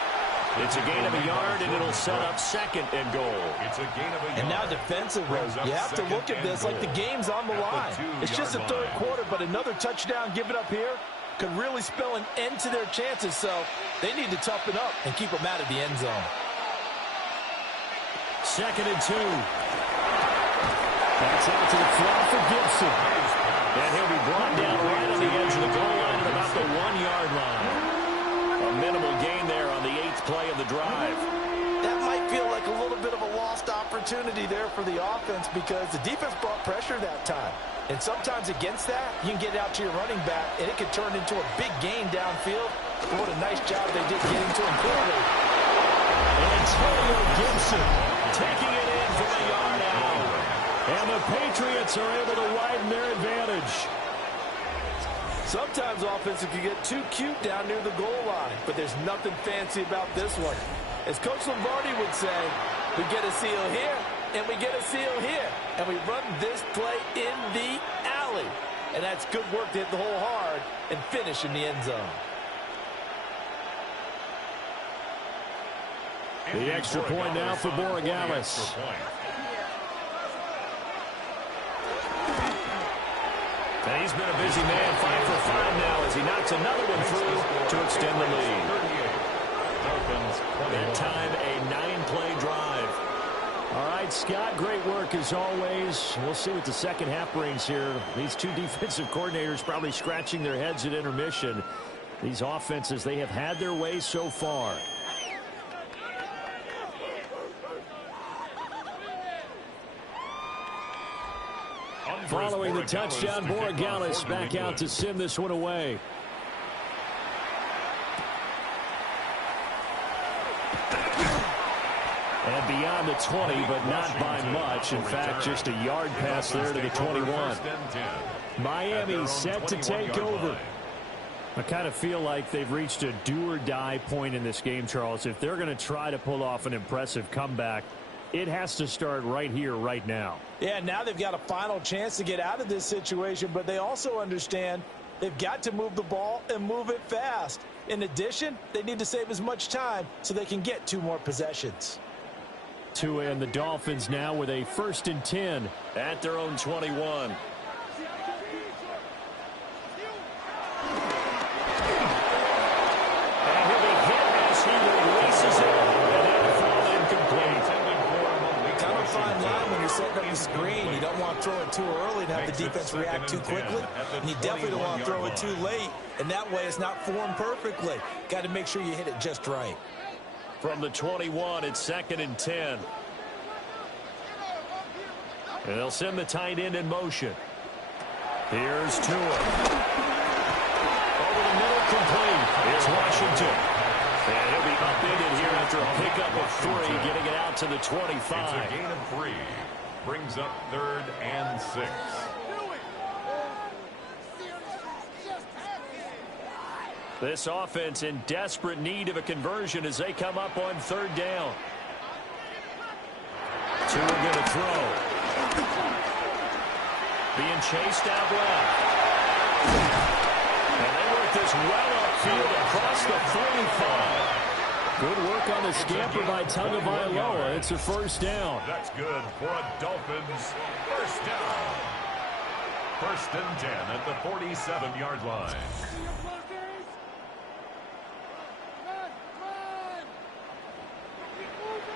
It's a gain of a yard, and it'll set up 2nd and goal. It's a gain of a yard. And now defensively, you have to look at this like the game's on the line. It's just the 3rd quarter, but another touchdown given up here could really spell an end to their chances, so they need to toughen up and keep them out of the end zone. 2nd and 2. That's out to the flat for Gibson. And he'll be brought down right on the edge of the goal line at about the 1-yard line. A minimal gain there on the 8th play of the drive. That might feel like a little bit of a lost opportunity there for the offense because the defense brought pressure that time. And sometimes against that, you can get it out to your running back, and it can turn into a big gain downfield. But what a nice job they did getting to him quickly. Antonio Gibson taking it in from a yard out. And the Patriots are able to widen their advantage. Sometimes offensive can get too cute down near the goal line, but there's nothing fancy about this one. As Coach Lombardi would say, we get a seal here, and we get a seal here, and we run this play in the alley. And that's good work to hit the hole hard and finish in the end zone. The extra point now for Borregales. And he's been a busy man, 5 for 5 now as he knocks another one through to extend the lead. That time, a 9-play drive. All right, Scott, great work as always. We'll see what the second half brings here. These 2 defensive coordinators probably scratching their heads at intermission. These offenses, they have had their way so far. Following the touchdown, Borregales back out to send this one away. And beyond the 20, but not by much. In fact, just a yard pass there to the 21. Miami set to take over. I kind of feel like they've reached a do-or-die point in this game, Charles. If they're going to try to pull off an impressive comeback, it has to start right here, right now. Yeah, now they've got a final chance to get out of this situation, but they also understand they've got to move the ball and move it fast. In addition, they need to save as much time so they can get 2 more possessions. Tua and the Dolphins now with a 1st and 10 at their own 21. And he'll be hit as he releases it, and that'll fall incomplete. Kind of a fine line when you're setting up the screen. You don't want to throw it too early and have the defense react too quickly. And you definitely don't want to throw it too late, and that way it's not formed perfectly. Got to make sure you hit it just right. From the 21, it's 2nd and 10. And they'll send the tight end in motion. Here's Tua. Over the middle, complete. It's Washington. And he'll be upended here after a pickup of 3, getting it out to the 25. It's a gain of 3. Brings up 3rd and 6. This offense in desperate need of a conversion as they come up on 3rd down. Tua going to throw. Being chased out left. And they work this well upfield across the 45. Good work on the scamper by Tagovailoa. It's a 1st down. That's good for a Dolphins 1st down. 1st and 10 at the 47-yard line.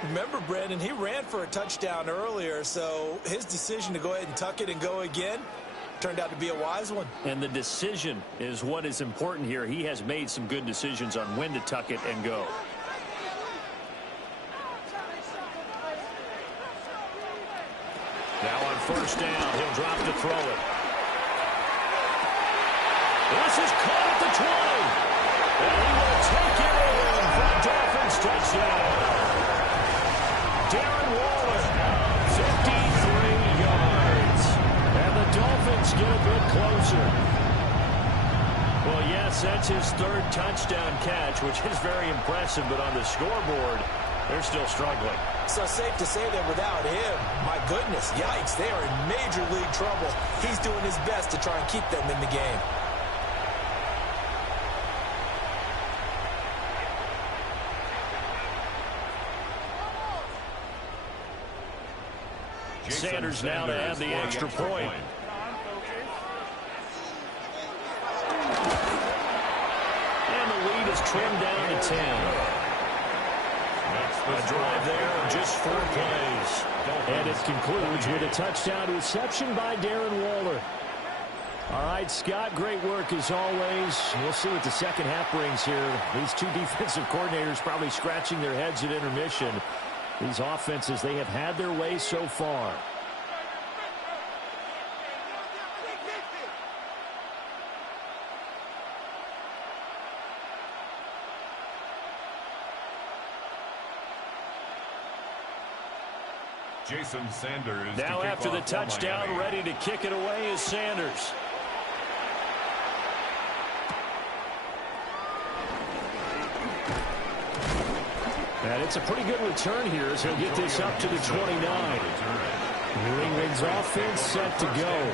Remember, Brandon, he ran for a touchdown earlier, so his decision to go ahead and tuck it and go again, turned out to be a wise one. And the decision is what is important here. He has made some good decisions on when to tuck it and go. Now on first down, he'll drop to throw it. This is caught at the 20. And he will take it in for a Dolphins touchdown. Darren Waller, 53 yards. And the Dolphins get a bit closer. Well, yes, that's his third touchdown catch, which is very impressive, but on the scoreboard, they're still struggling. So safe to say that without him, my goodness, yikes, they are in major league trouble. He's doing his best to try and keep them in the game. Sanders now to add the extra point. And the lead is trimmed down to 10. A drive there of just 4 plays. And it concludes with a touchdown reception by Darren Waller. All right, Scott, great work as always. We'll see what the second half brings here. These two defensive coordinators probably scratching their heads at intermission. These offenses, they have had their way so far. Jason Sanders. Now after the touchdown, ready to kick it away is Sanders. And it's a pretty good return here as he'll get this up to the 29. New England's offense set to go.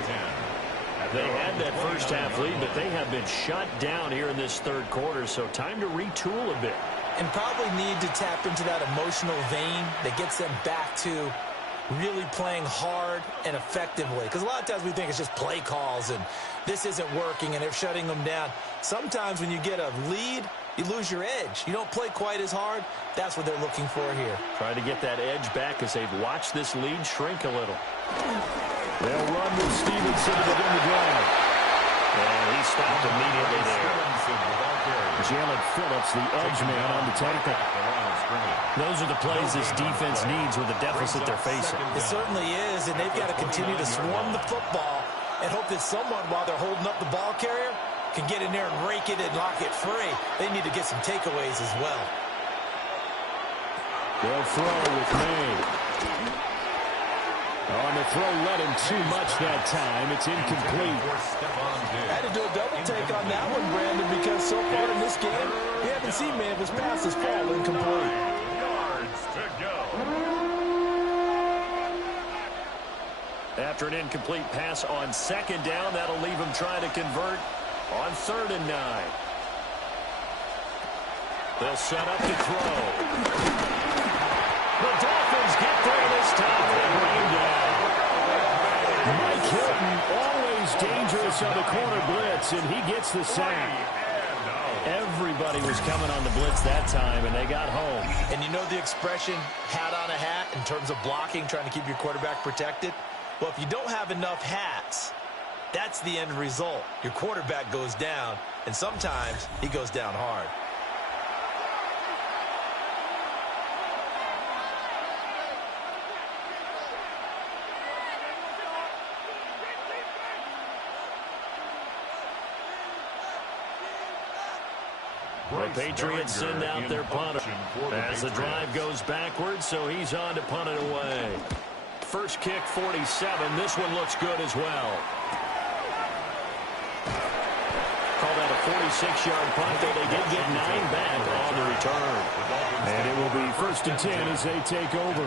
They had that first half lead, but they have been shut down here in this third quarter, so time to retool a bit. And probably need to tap into that emotional vein that gets them back to really playing hard and effectively. Because a lot of times we think it's just play calls and this isn't working and they're shutting them down. Sometimes when you get a lead, you lose your edge. You don't play quite as hard. That's what they're looking for here. Try to get that edge back as they've watched this lead shrink a little. They'll run with Stevenson to begin the drive. And he stopped immediately there. Jalen Phillips, the edge man on the tackle. Those are the plays this defense needs with the deficit they're facing. It certainly is, and they've got to continue to swarm the football and hope that someone, while they're holding up the ball carrier, can get in there and rake it and lock it free. They need to get some takeaways as well. They'll throw with May. On the throw, let him too much that time. It's incomplete. Had to do a double take on that one, Brandon, because so far in this game, we haven't seen many of his passes fall incomplete. Yards to go. After an incomplete pass on second down, that'll leave him trying to convert on 3rd and 9. They'll set up to throw. The Dolphins get there this time and bring down. Mike Hilton, always dangerous on the corner blitz, and he gets the sack. Everybody was coming on the blitz that time, and they got home. And you know the expression, hat on a hat, in terms of blocking, trying to keep your quarterback protected? Well, if you don't have enough hats, that's the end result. Your quarterback goes down, and sometimes he goes down hard. The Patriots send out their punter as the drive goes backwards, so he's on to punt it away. First kick, 47. This one looks good as well. Called out a 46-yard punt, though they did get 9 back on the return. And it will be 1st and 10 as they take over.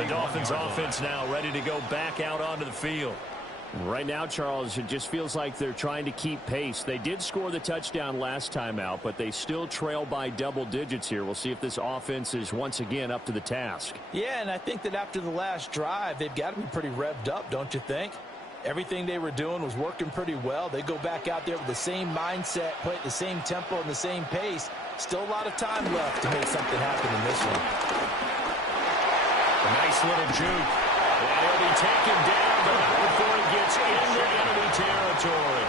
The Dolphins offense now ready to go back out onto the field. Right now, Charles, it just feels like they're trying to keep pace. They did score the touchdown last time out, but they still trail by double digits here. We'll see if this offense is once again up to the task. Yeah, and I think that after the last drive, they've got to be pretty revved up, don't you think? Everything they were doing was working pretty well. They go back out there with the same mindset, play at the same tempo and the same pace. Still a lot of time left to make something happen in this one. A nice little juke. And he'll be taken down, but not before he gets into enemy territory.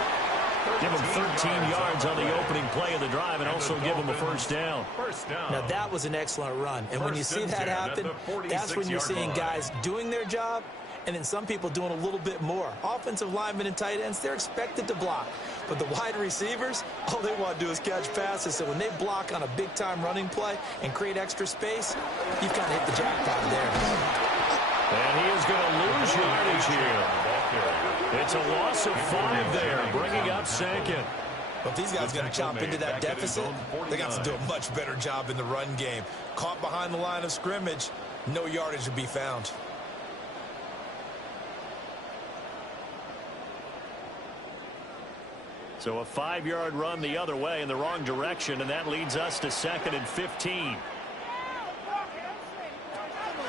Give them 13 yards on the opening play of the drive and also give them a first down. Now, that was an excellent run. And when you see that happen, that's when you're seeing guys doing their job and then some people doing a little bit more. Offensive linemen and tight ends, they're expected to block. But the wide receivers, all they want to do is catch passes. So when they block on a big-time running play and create extra space, you've kind of hit the jackpot there. And he is going to lose yardage here. It's a loss of 5 there, bringing up second. But if these guys are going to chop into that deficit, they got to do a much better job in the run game. Caught behind the line of scrimmage, no yardage to be found. So a 5-yard run the other way in the wrong direction, and that leads us to 2nd and 15.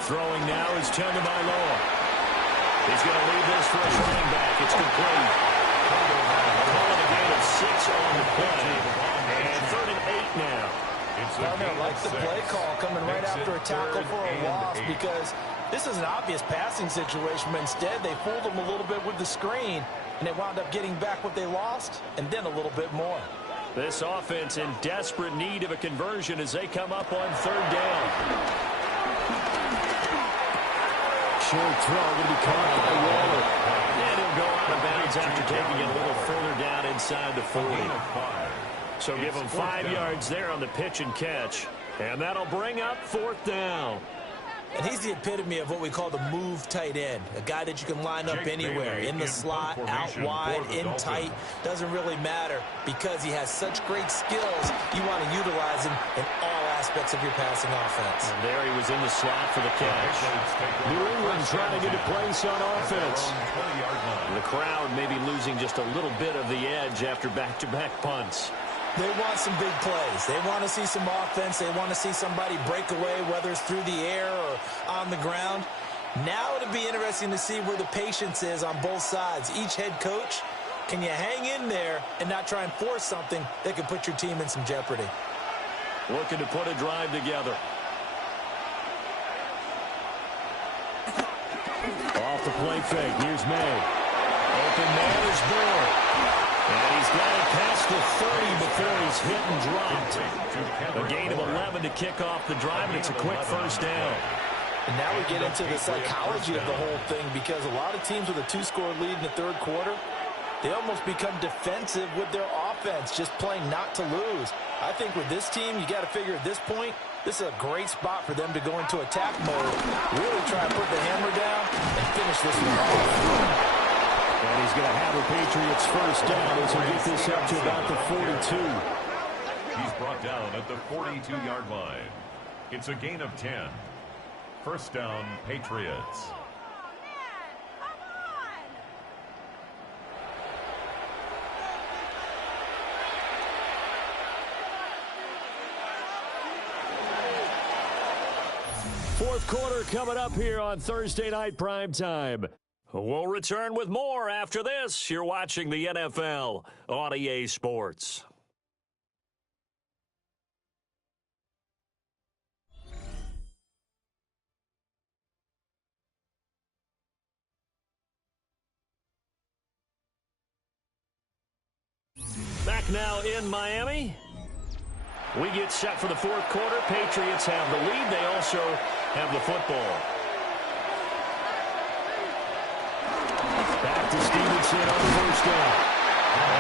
Throwing now is Tagovailoa. He's going to leave this for his running back. It's complete. Calling a gain of 6 on the play. And 3rd and 8 now. I like the play call coming right after a tackle for a loss because this is an obvious passing situation, but instead they fooled them a little bit with the screen, and they wound up getting back what they lost and then a little bit more. This offense in desperate need of a conversion as they come up on 3rd down. Short throw going to be caught by Waller. And he'll go out of bounds after taking it a little further down inside the 40. So give him 5 yards there on the pitch and catch. And that'll bring up 4th down. And he's the epitome of what we call the move tight end, a guy that you can line up anywhere, in the slot, out wide, in tight, doesn't really matter because he has such great skills. You want to utilize him in all aspects of your passing offense. And there he was in the slot for the catch. New England trying to get a place on offense. The crowd maybe losing just a little bit of the edge after back-to-back punts. They want some big plays. They want to see some offense. They want to see somebody break away, whether it's through the air or on the ground. Now it'll be interesting to see where the patience is on both sides. Each head coach, can you hang in there and not try and force something that could put your team in some jeopardy? Looking to put a drive together. Off the play fake. Here's May. Open man is Moore. And he's got it past the 30 before he's hit and dropped. A gain of 11 to kick off the drive, and it's a quick first down. And now we get into the psychology of the whole thing because a lot of teams with a 2-score lead in the 3rd quarter, they almost become defensive with their offense, just playing not to lose. I think with this team, you got to figure at this point, this is a great spot for them to go into attack mode, really try to put the hammer down and finish this one off. And he's going to have a Patriots first down as we get this up to about the 42. He's brought down at the 42-yard line. It's a gain of 10. First down, Patriots. Fourth quarter coming up here on Thursday Night Primetime. We'll return with more after this. You're watching the NFL on EA Sports. Back now in Miami. We get set for the 4th quarter. Patriots have the lead. They also have the football. Back to Stevenson on the first down.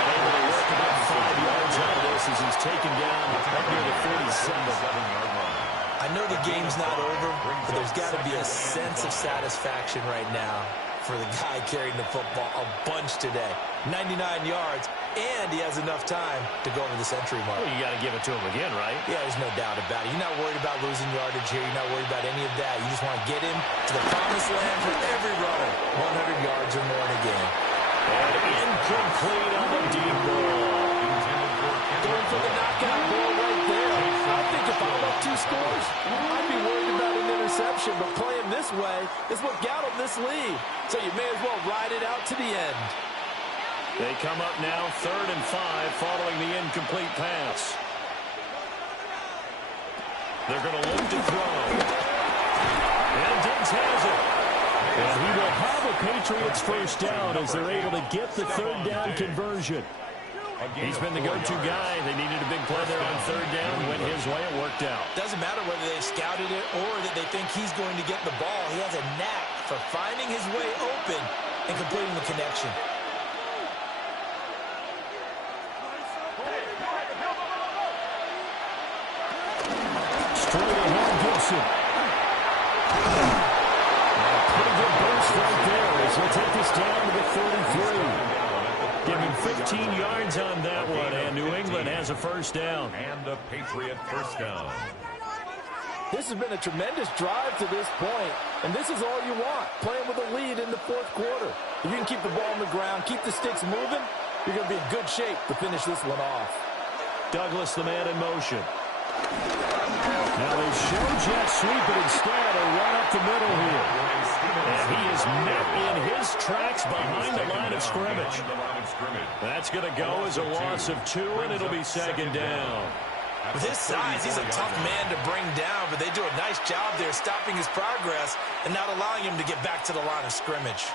Able to work about 5 yards out of this as he's taken down up near the 47-yard line. I know the game's not over, but there's got to be a sense of satisfaction right now for the guy carrying the football a bunch today. 99 yards, and he has enough time to go over the century mark. Well, you got to give it to him again, right? Yeah, there's no doubt about it. You're not worried about losing yardage here. You're not worried about any of that. You just want to get him to the promised land for every runner. 100 yards or more in a game. And incomplete on the deep ball. Going for the knockout ball right there. I think if I'm up 2 scores, I'd be worried about an interception. But playing this way is what got him this lead. So you may as well ride it out to the end. They come up now 3rd and 5 following the incomplete pass. They're going to look to throw. And Diggs has it. And he will have a Patriots first down as they're able to get the third down conversion. He's been the go-to guy. They needed a big play there on third down. Went his way. It worked out. Doesn't matter whether they scouted it or that they think he's going to get the ball. He has a knack for finding his way open and completing the connection. Straight ahead, Gibson. Pretty good burst right there as he'll take us down to the 33. Give him 15 yards on that one, and New England has a first down. And a Patriot first down. This has been a tremendous drive to this point, and this is all you want, playing with a lead in the fourth quarter. If you can keep the ball on the ground, keep the sticks moving, you're going to be in good shape to finish this one off. Douglas, the man in motion. Now they show jet sweep, but instead a run up the middle here. And he is met in his tracks behind the line of scrimmage. That's going to go as a loss of 2, and it'll be second down. With his size, he's a tough man to bring down, but they do a nice job there stopping his progress and not allowing him to get back to the line of scrimmage.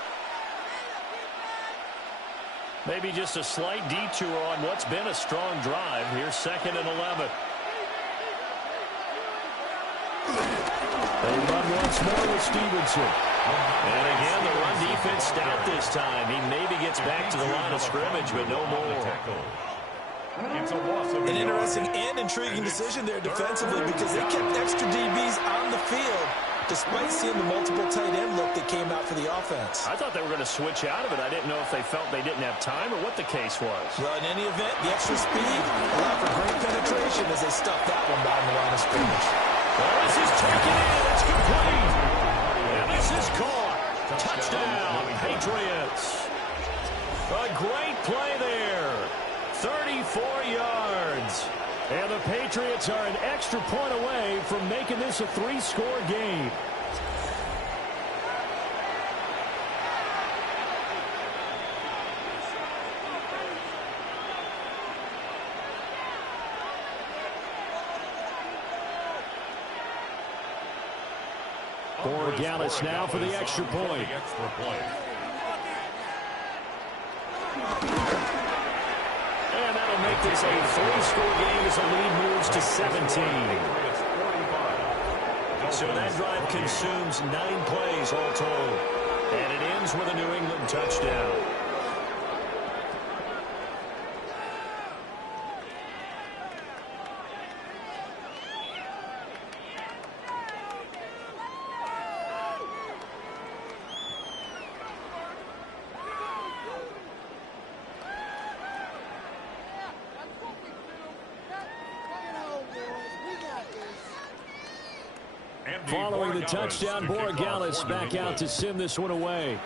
Maybe just a slight detour on what's been a strong drive. Here's 2nd and 11. They run once more with Stevenson. And again, the run defense stout this time. He maybe gets back to the line of scrimmage, but no more. An interesting and intriguing decision there defensively because they kept extra DBs on the field despite seeing the multiple tight end look that came out for the offense. I thought they were going to switch out of it. I didn't know if they felt they didn't have time or what the case was. Well, in any event, the extra speed allowed for great penetration as they stuffed that one behind the line of scrimmage. Well, this is taken in. It's complete. And this is caught. Touchdown, Patriots. A great play there. 34 yards. And the Patriots are an extra point away from making this a 3-score game. Borregales now for the extra point. And that'll make this a 3-score game as the lead moves to 17. So that drive consumes 9 plays all told. And it ends with a New England touchdown. Following the touchdown, Borregales back out to send this one away.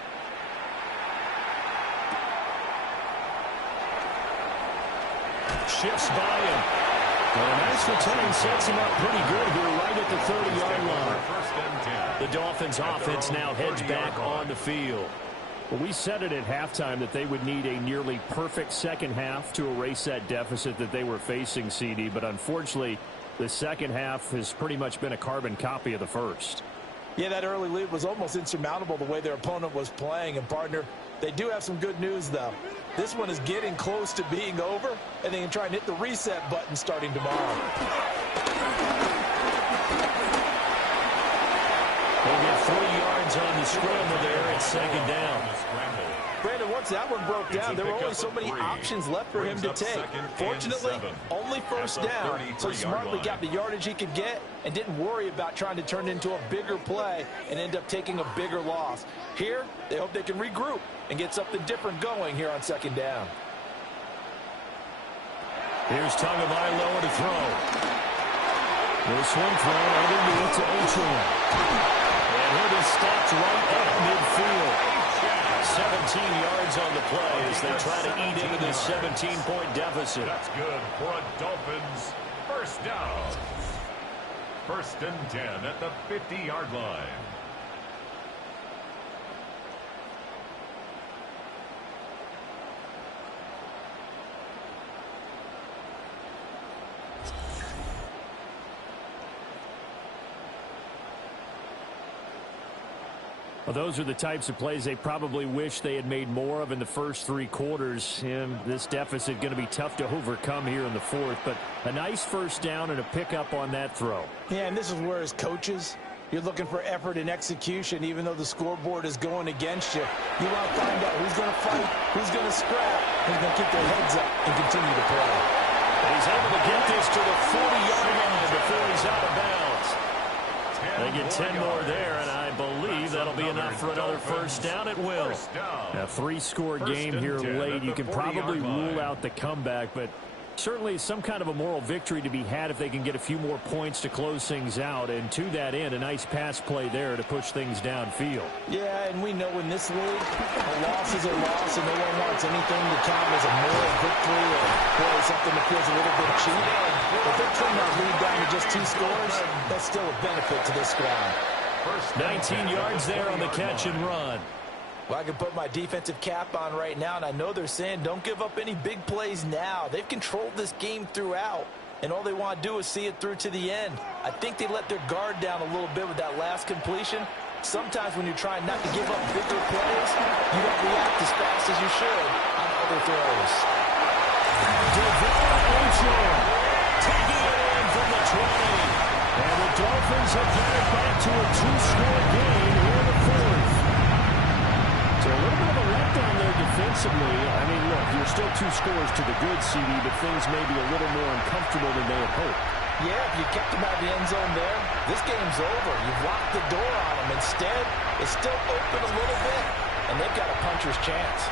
Shifts by him. And a nice return sets him up pretty good here right at the 30-yard line. The Dolphins offense now heads back on the field. Well, we said it at halftime that they would need a nearly perfect second half to erase that deficit that they were facing, CD, but unfortunately the second half has pretty much been a carbon copy of the first. Yeah, that early lead was almost insurmountable the way their opponent was playing. And, partner, they do have some good news, though. This one is getting close to being over, and they can try and hit the reset button starting tomorrow. They'll get 3 yards on the scramble there at second down. Brandon, once that one broke down, there were only so many options left for him to take. Fortunately, only first down, so he smartly got the yardage he could get and didn't worry about trying to turn it into a bigger play and end up taking a bigger loss. Here, they hope they can regroup and get something different going here on second down. Here's Tagovailoa to throw. This one thrown underneath to Achane. And he'll be stopped right at midfield. 17 yards on the play as they try to eat into this 17-point deficit. That's good for a Dolphins first down. 1st and 10 at the 50-yard line. Well, those are the types of plays they probably wish they had made more of in the first 3 quarters. And this deficit going to be tough to overcome here in the fourth. But a nice first down and a pickup on that throw. Yeah, and this is where as coaches, you're looking for effort and execution, even though the scoreboard is going against you. You want to find out who's going to fight, who's going to scrap, who's going to keep their heads up and continue to play. And he's able to get this to the 40-yard line before he's out of bounds. They get 10 more there, and I believe that'll be enough for another first down. It will. A 3-score game here late. You can probably rule out the comeback, but certainly some kind of a moral victory to be had if they can get a few more points to close things out. And to that end, a nice pass play there to push things downfield. Yeah, and we know in this league, a loss is a loss, and no one wants anything to count as a moral victory or something that feels a little bit cheap. If they trim that lead down to just 2 scores, that's still a benefit to this squad. 19 yards there on the catch and run. Well, I can put my defensive cap on right now, and I know they're saying don't give up any big plays now. They've controlled this game throughout, and all they want to do is see it through to the end. I think they let their guard down a little bit with that last completion. Sometimes when you're trying not to give up bigger plays, you don't react as fast as you should on other throws. Taking it in from the 20. And the Dolphins have got it back to a 2-score game here in the fourth. So a little bit of a letdown there defensively. I mean, look, you're still 2 scores to the good, CD, but things may be a little more uncomfortable than they had hoped. Yeah, if you kept them out of the end zone there, this game's over. You've locked the door on them. Instead, it's still open a little bit, and they've got a puncher's chance.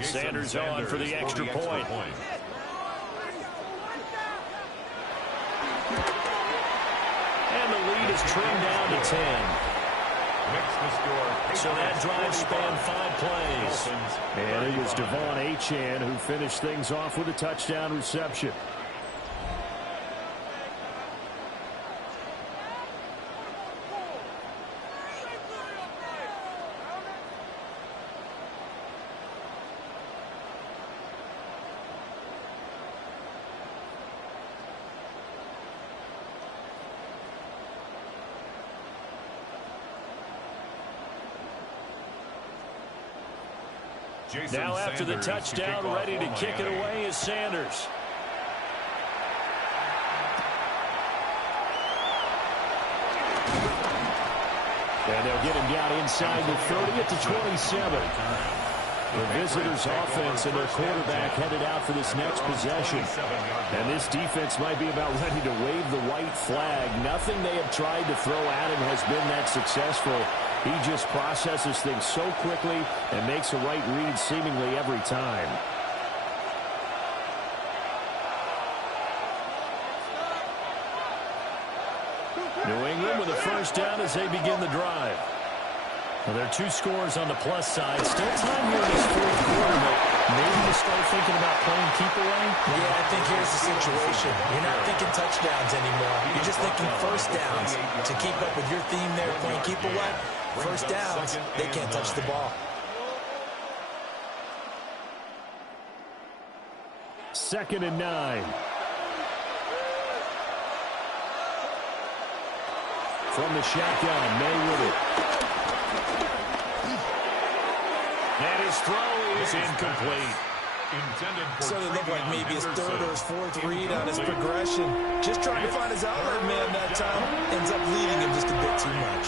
Sanders on for the extra point. And the lead is trimmed down to 10. So that drive spanned 5 plays. And it was Devon Achane who finished things off with a touchdown reception. Now after the touchdown, ready to kick it away is Sanders. And they'll get him down inside the 30 at the 27. The visitors' offense and their quarterback headed out for this next possession. And this defense might be about ready to wave the white flag. Nothing they have tried to throw at him has been that successful. He just processes things so quickly and makes a right read seemingly every time. New England with a first down as they begin the drive. Well, there are 2 scores on the plus side. Still time here in this fourth quarter, but maybe you start thinking about playing keep away? Yeah, I think here's the situation. You're not thinking touchdowns anymore. You're just thinking first downs. To keep up with your theme there, playing keep away, first downs, they can't touch the ball. Second and 9. From the shotgun, May with it. And his throw is incomplete. So it looked like maybe his 3rd or his 4th read on his progression. Just trying to find his outlet man that time. Ends up leading him just a bit too much.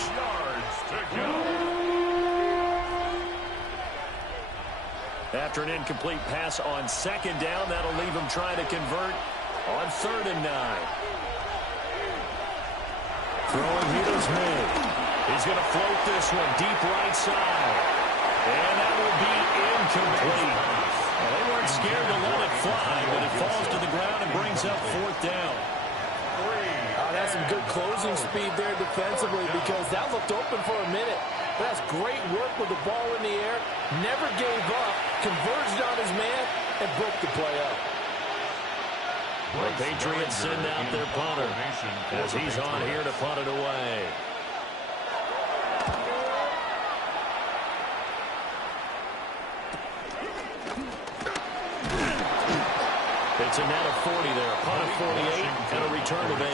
After an incomplete pass on 2nd down, that'll leave him trying to convert on 3rd and 9. Throwing here is May. He's going to float this one deep right side. And that will be incomplete. Well, they weren't scared to let it fly, but it falls to the ground and brings up 4th down. That's some good closing speed there defensively because that looked open for a minute. That's great work with the ball in the air. Never gave up, converged on his man, and broke the play up. The Patriots send out their punter as he's on here to punt it away. It's a net of 40 there. Punt of 48 and a return of 8.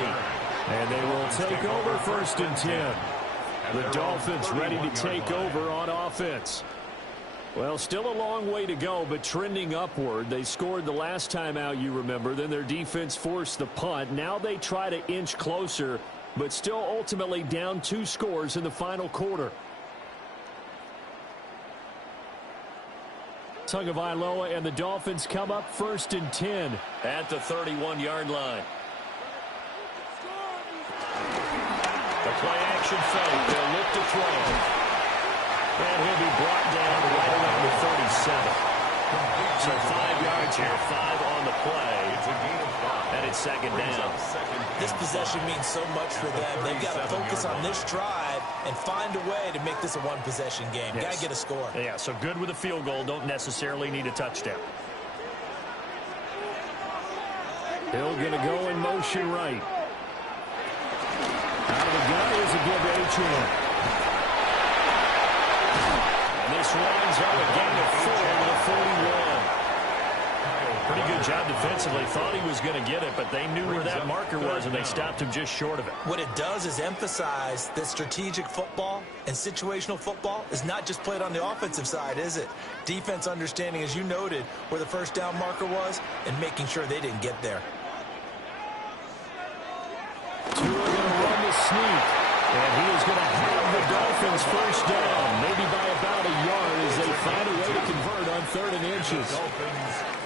And they will take over first and 10. The Dolphins ready to take over on offense. Well, still a long way to go, but trending upward. They scored the last time out, you remember. Then their defense forced the punt. Now they try to inch closer, but still ultimately down 2 scores in the final quarter. Tagovailoa and the Dolphins come up first and 10 at the 31-yard line. The play-action fake. They'll look to throw. And he'll be brought down right around the 37. So 5 yards here, 5 on the play. And it's second down. This possession means so much for them. They've got to focus on this drive and find a way to make this a one-possession game. Got to get a score. Yeah, so good with a field goal. Don't necessarily need a touchdown. Hill going to go in motion right. Out of the gun is a give to H.M. This winds up a gain of 4 to the 41. Pretty good job defensively. Thought he was going to get it, but they knew where that marker was, and they stopped him just short of it. What it does is emphasize that strategic football and situational football is not just played on the offensive side, is it? Defense understanding, as you noted, where the first down marker was and making sure they didn't get there. Tua going to run the sneak. And he is going to have the Dolphins first down, maybe by about a yard as they find a way to convert on 3rd and inches.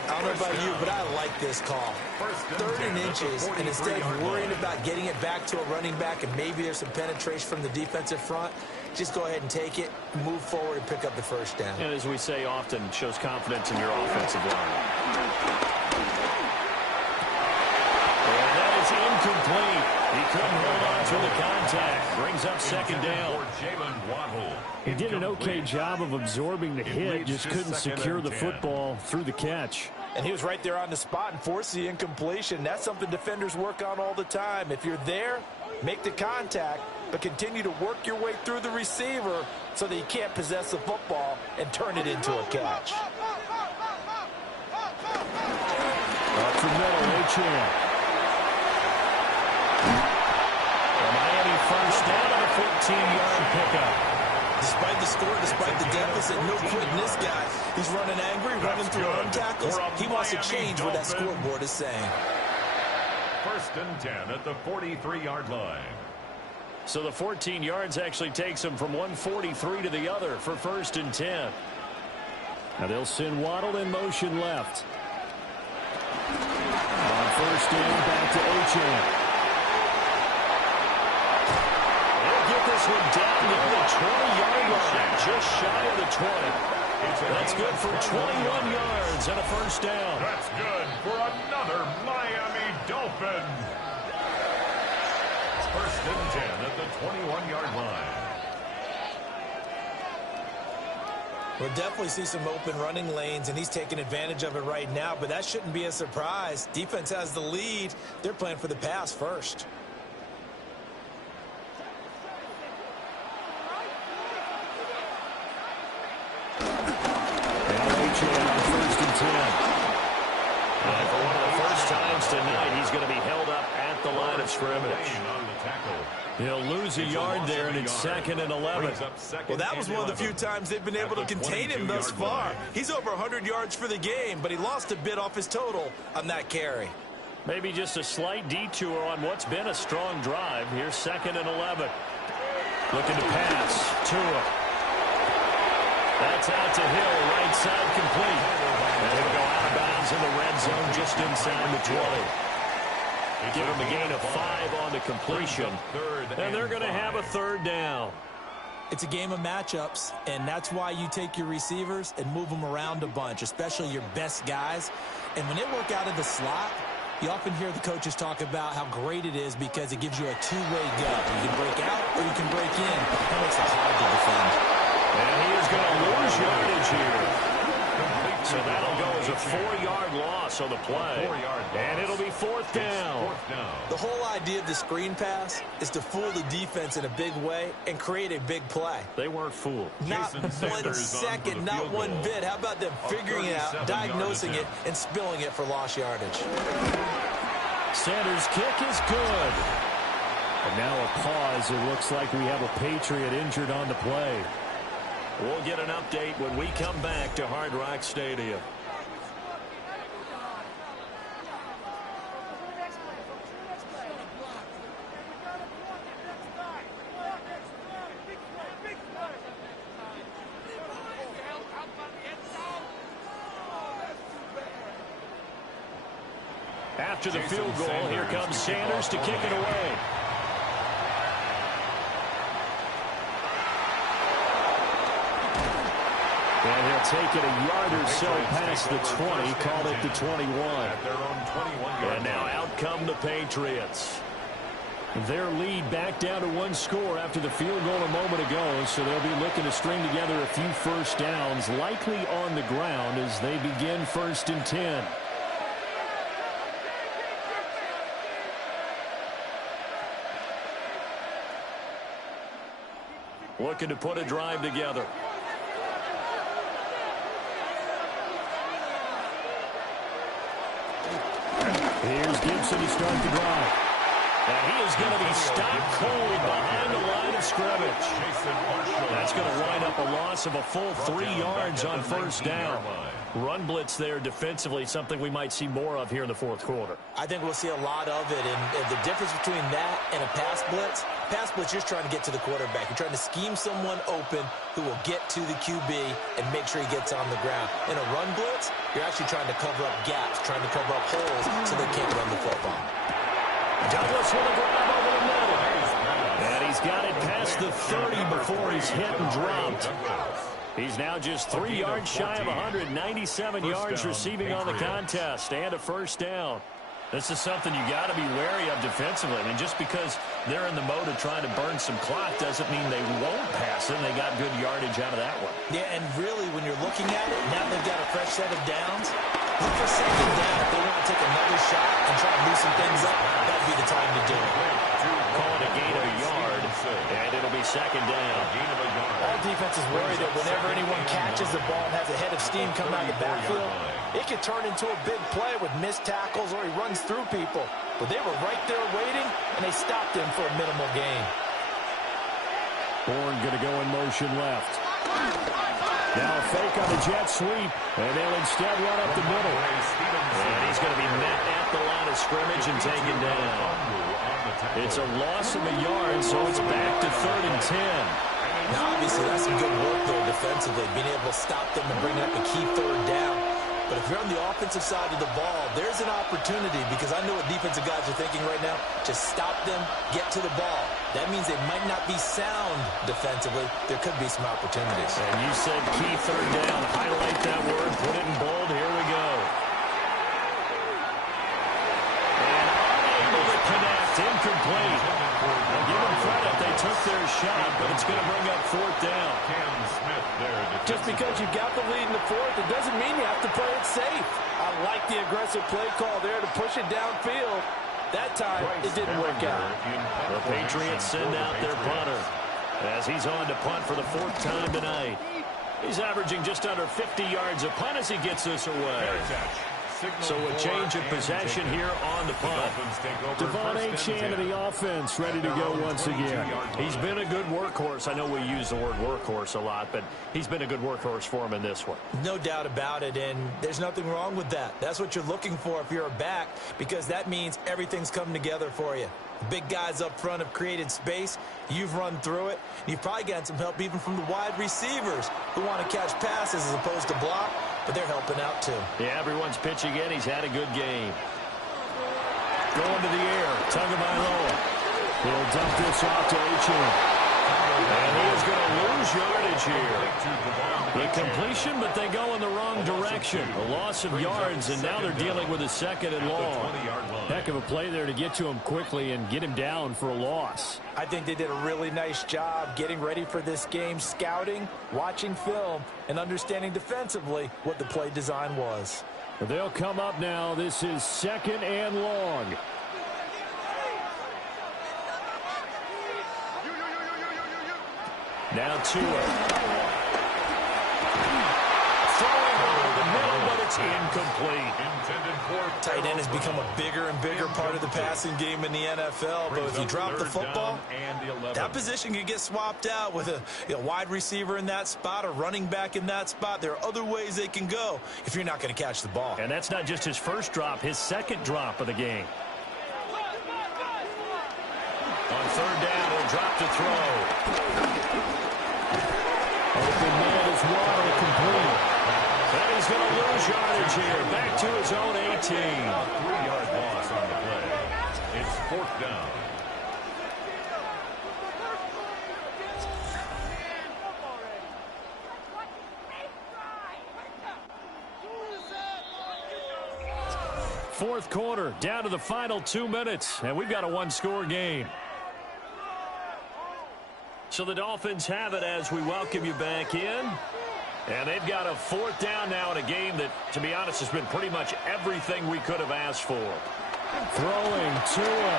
I don't know about you, but I like this call. 3rd and inches, and instead of worrying about getting it back to a running back and maybe there's some penetration from the defensive front, just go ahead and take it, move forward, and pick up the first down. And as we say often, shows confidence in your offensive line. And that is incomplete. He couldn't hold on to the contact. Brings up second down. He did an okay job of absorbing the hit, just couldn't secure the football through the catch. And he was right there on the spot and forced the incompletion. That's something defenders work on all the time. If you're there, make the contact, but continue to work your way through the receiver so that you can't possess the football and turn it into a catch. Up the middle, H.M. Miami first down on a 14-yard pickup. Despite the score, despite the deficit, no quitting this guy. He's running angry, running through arm tackles. He wants to change what that scoreboard is saying. 1st and 10 at the 43-yard line. So the 14 yards actually takes him from 143 to the other for 1st and 10. Now they'll send Waddle in motion left. On 1st down, back to H.M. This one down near the 20-yard line, just shy of the 20. That's good for 21 yards and a first down. That's good for another Miami Dolphin. 1st and 10 at the 21-yard line. We'll definitely see some open running lanes, and he's taking advantage of it right now, but that shouldn't be a surprise. Defense has the lead. They're playing for the pass first. And for one of the first times tonight, he's going to be held up at the line of scrimmage. He'll lose a yard there, and it's 2nd and 11. Well, that was one of the few times they've been able to contain him thus far. He's over 100 yards for the game, but he lost a bit off his total on that carry. Maybe just a slight detour on what's been a strong drive. Here's 2nd and 11. Looking to pass. Tua. That's out to Hill, right side complete. And he'll go out of bounds in the red zone just inside the 20. Give him a gain of 5 on the completion. And they're going to have a 3rd down. It's a game of matchups, and that's why you take your receivers and move them around a bunch, especially your best guys. And when they work out of the slot, you often hear the coaches talk about how great it is because it gives you a two-way go. You can break out or you can break in. That makes it hard to defend. And he is going to lose yardage here. So that'll go was a 4-yard loss on the play. And it'll be fourth down. The whole idea of the screen pass is to fool the defense in a big way and create a big play. They weren't fooled. Not 1 second, not one bit. How about them figuring it out, diagnosing it, and spilling it for lost yardage? Sanders' kick is good. And now a pause. It looks like we have a Patriot injured on the play. We'll get an update when we come back to Hard Rock Stadium. After the field goal, here comes Sanders to kick it away. And he'll take it a yard or so past the 20, call it the 21. And now out come the Patriots. Their lead back down to 1 score after the field goal a moment ago, so they'll be looking to string together a few first downs, likely on the ground as they begin 1st and 10. Looking to put a drive together. Here's Gibson to start the drive. And he is going to be stopped cold behind the line of scrimmage. That's going to wind up a loss of a full 3 yards on first down. Run blitz there defensively, something we might see more of here in the 4th quarter. I think we'll see a lot of it, and the difference between that and a pass blitz, you're just trying to get to the quarterback. You're trying to scheme someone open who will get to the QB and make sure he gets on the ground. In a run blitz, you're actually trying to cover up gaps, trying to cover up holes so they can't run the football. Douglas with a grab over the middle. And he's got it past the 30 before he's hit and dropped. He's now just 3 yards shy of 197 yards receiving on the contest and a first down. This is something you got to be wary of defensively. I mean, just because they're in the mode of trying to burn some clock doesn't mean they won't pass it. They got good yardage out of that one. Yeah, and really, when you're looking at it, now they've got a fresh set of downs. Look for 2nd down. If they want to take another shot and try to loosen things up, that'd be the time to do it. Call it a gain of a yard, and it'll be 2nd down. All defenses worry that whenever anyone catches the ball and has a head of steam coming out of the backfield, it could turn into a big play with missed tackles or he runs through people. But they were right there waiting, and they stopped him for a minimal gain. Bourne going to go in motion left. Now a fake on the jet sweep, and they'll instead run up the middle. And he's going to be met at the line of scrimmage and taken down. It's a loss of a yard, so it's back to 3rd and 10. Now, obviously, that's some good work there defensively, being able to stop them and bring up a key 3rd down. But if you're on the offensive side of the ball, there's an opportunity because I know what defensive guys are thinking right now. Just stop them, get to the ball. That means they might not be sound defensively. There could be some opportunities. And you said key 3rd down. Highlight that word. Put it in bold. Here we go. And unable to connect. Incomplete. I'll give them credit. They took their shot, but it's going to bring up 4th down. Just because you got the lead in the 4th, it doesn't mean you have to play it safe. I like the aggressive play call there to push it downfield. That time, it didn't work out. The Patriots send out their punter as he's on to punt for the 4th time tonight. He's averaging just under 50 yards a punt as he gets this away. So a change of possession here on the punt. Devon Achane to the offense, ready to go once again. He's been a good workhorse. I know we use the word workhorse a lot, but he's been a good workhorse for him in this one. No doubt about it, and there's nothing wrong with that. That's what you're looking for if you're a back, because that means everything's coming together for you. Big guys up front have created space. You've run through it. You've probably gotten some help even from the wide receivers who want to catch passes as opposed to block, but they're helping out too. Yeah, everyone's pitching in. He's had a good game. Going to the air. Tagovailoa. He'll dump this off to Achane. And he is going to lose yardage here. The completion, but they go in the wrong direction. A loss of yards, and now they're dealing with a 2nd and long. Heck of a play there to get to him quickly and get him down for a loss. I think they did a really nice job getting ready for this game, scouting, watching film, and understanding defensively what the play design was. They'll come up now. This is 2nd and long. Now Tua. Throwing over the middle, but it's incomplete. Tight end has become a bigger and bigger part of the passing game in the NFL, but if you drop the football, that position can get swapped out with a wide receiver in that spot, a running back in that spot. There are other ways they can go if you're not going to catch the ball. And that's not just his first drop, his second drop of the game. On 3rd down, he'll drop to throw. Open man is Waddle, complete. And he's going to lose yardage here. Back to his own 18. 3-yard loss on the play. It's 4th down. Fourth quarter, down to the final 2 minutes, and we've got a one-score game. So the Dolphins have it as we welcome you back in. And they've got a 4th down now in a game that, to be honest, has been pretty much everything we could have asked for. Throwing Tua.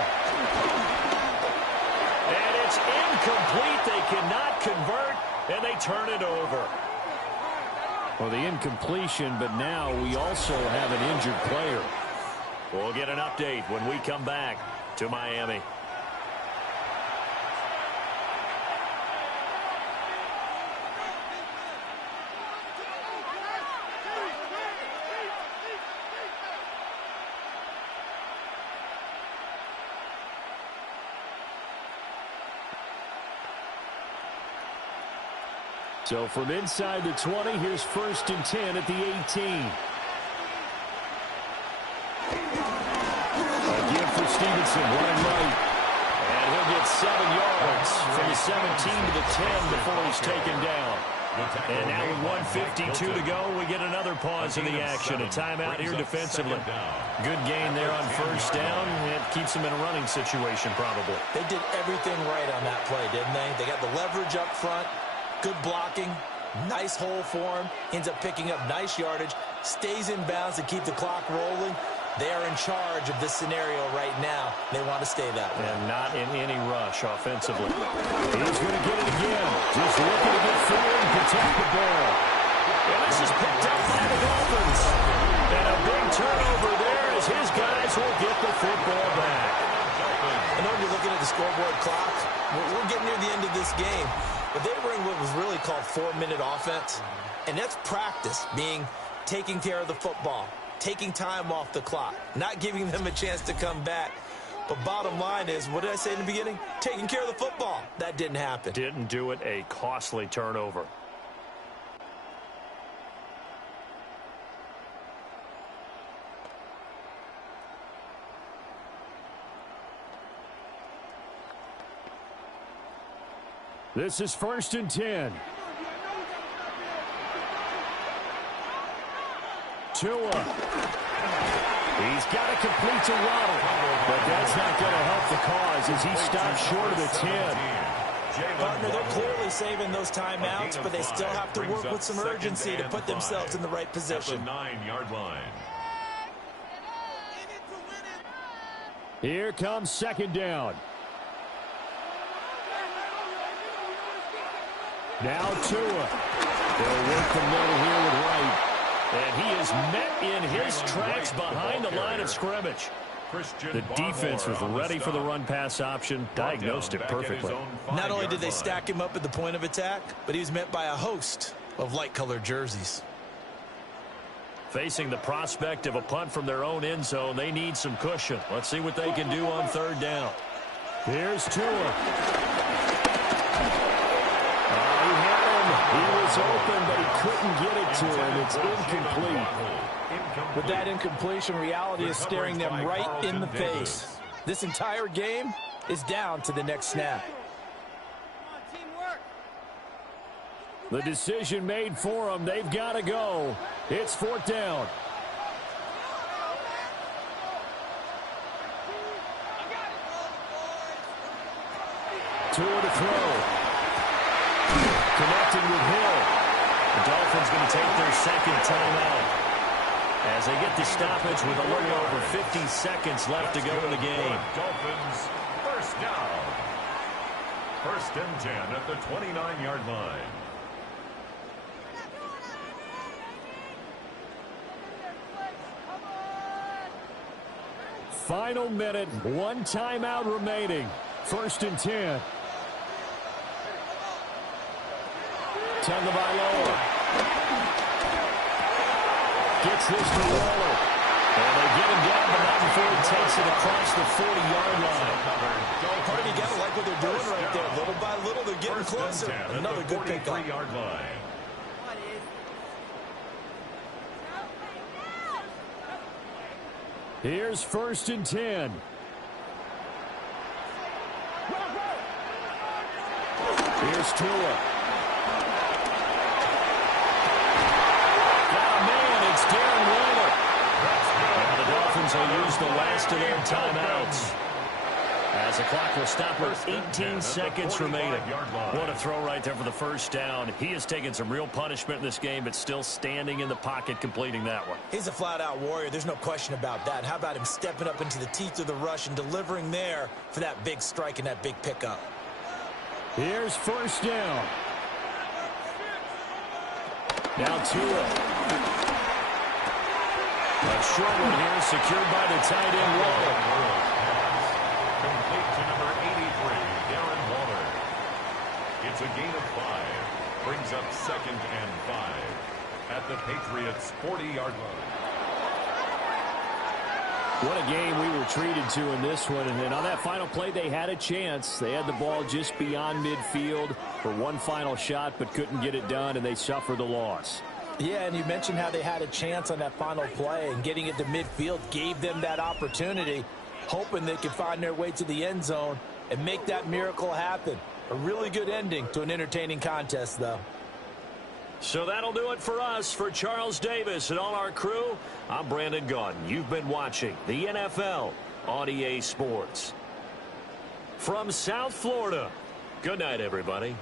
And it's incomplete. They cannot convert, and they turn it over. Well, the incompletion, but now we also have an injured player. We'll get an update when we come back to Miami. So from inside the 20, here's 1st and 10 at the 18. Again for Stevenson, running right. And he'll get 7 yards from the 17 to the 10 before he's taken down. And now with 1:52 to go, we get another pause in the action. A timeout here defensively. Good gain there on 1st down. It keeps them in a running situation probably. They did everything right on that play, didn't they? They got the leverage up front. Good blocking, nice hole for him, ends up picking up nice yardage, stays in bounds to keep the clock rolling. They are in charge of this scenario right now. They want to stay that way. And not in any rush offensively. He's going to get it again. Just looking to get forward and protect the ball. And this is picked up by the Dolphins. And a big turnover there as his guys will get the football back. I know you're looking at the scoreboard clock. We're getting near the end of this game. But they were in what was really called 4-minute offense. And that's practice, being taking care of the football, taking time off the clock, not giving them a chance to come back. But bottom line is, what did I say in the beginning? Taking care of the football. That didn't happen. Didn't do it. A costly turnover. This is 1st and 10. Tua. He's got to complete to Waddle. But that's not going to help the cause as he stops short of the 10. Partner, they're clearly saving those timeouts, but they still have to work with some urgency to put themselves in the right position. 9-yard line. Here comes 2nd down. Now Tua. They'll work the middle here with Wright. And he is met in his tracks behind the line of scrimmage. The defense was ready for the run-pass option, diagnosed it perfectly. Not only did they stack him up at the point of attack, but he was met by a host of light-colored jerseys. Facing the prospect of a punt from their own end zone, they need some cushion. Let's see what they can do on 3rd down. Here's Tua. He was open, but he couldn't get it to him. It's incomplete. With that incompletion, reality is staring them right in the face. This entire game is down to the next snap. The decision made for them. They've got to go. It's 4th down. Tua to throw. Connecting with Hill. The Dolphins going to take their 2nd timeout. as they get the stoppage with a little over 50 seconds left to go in the game. Dolphins, first down. First and 10 at the 29-yard line. Final minute, one timeout remaining. First and 10. Tagovailoa gets this to Waller. And they get him down, but not before he takes it across the 40-yard line. Hardy, you gotta like what they're doing right there. Little by little, they're getting closer. Another good pickup. 43-yard line. Here's first and 10. Here's Tua. Got a man, it's Darren Waller. And the Dolphins will use the last of their timeouts, as the clock will stop with 18 seconds remaining. What a throw right there for the first down. He has taken some real punishment in this game, but still standing in the pocket completing that one. He's a flat-out warrior. There's no question about that. How about him stepping up into the teeth of the rush and delivering there for that big strike and that big pickup? Here's first down. Now Tua. A short one here, secured by the tight end Waller. Complete to number 83, Darren Waller. It's a gain of 5. Brings up second and 5 at the Patriots' 40-yard line. What a game we were treated to in this one. And on that final play, they had a chance. They had the ball just beyond midfield for one final shot, but couldn't get it done, and they suffered the loss. Yeah, and you mentioned how they had a chance on that final play, and getting it to midfield gave them that opportunity, hoping they could find their way to the end zone and make that miracle happen. A really good ending to an entertaining contest, though. So that'll do it for us. For Charles Davis and all our crew, I'm Brandon Gaudin. You've been watching the NFL on EA Sports. From South Florida, good night, everybody.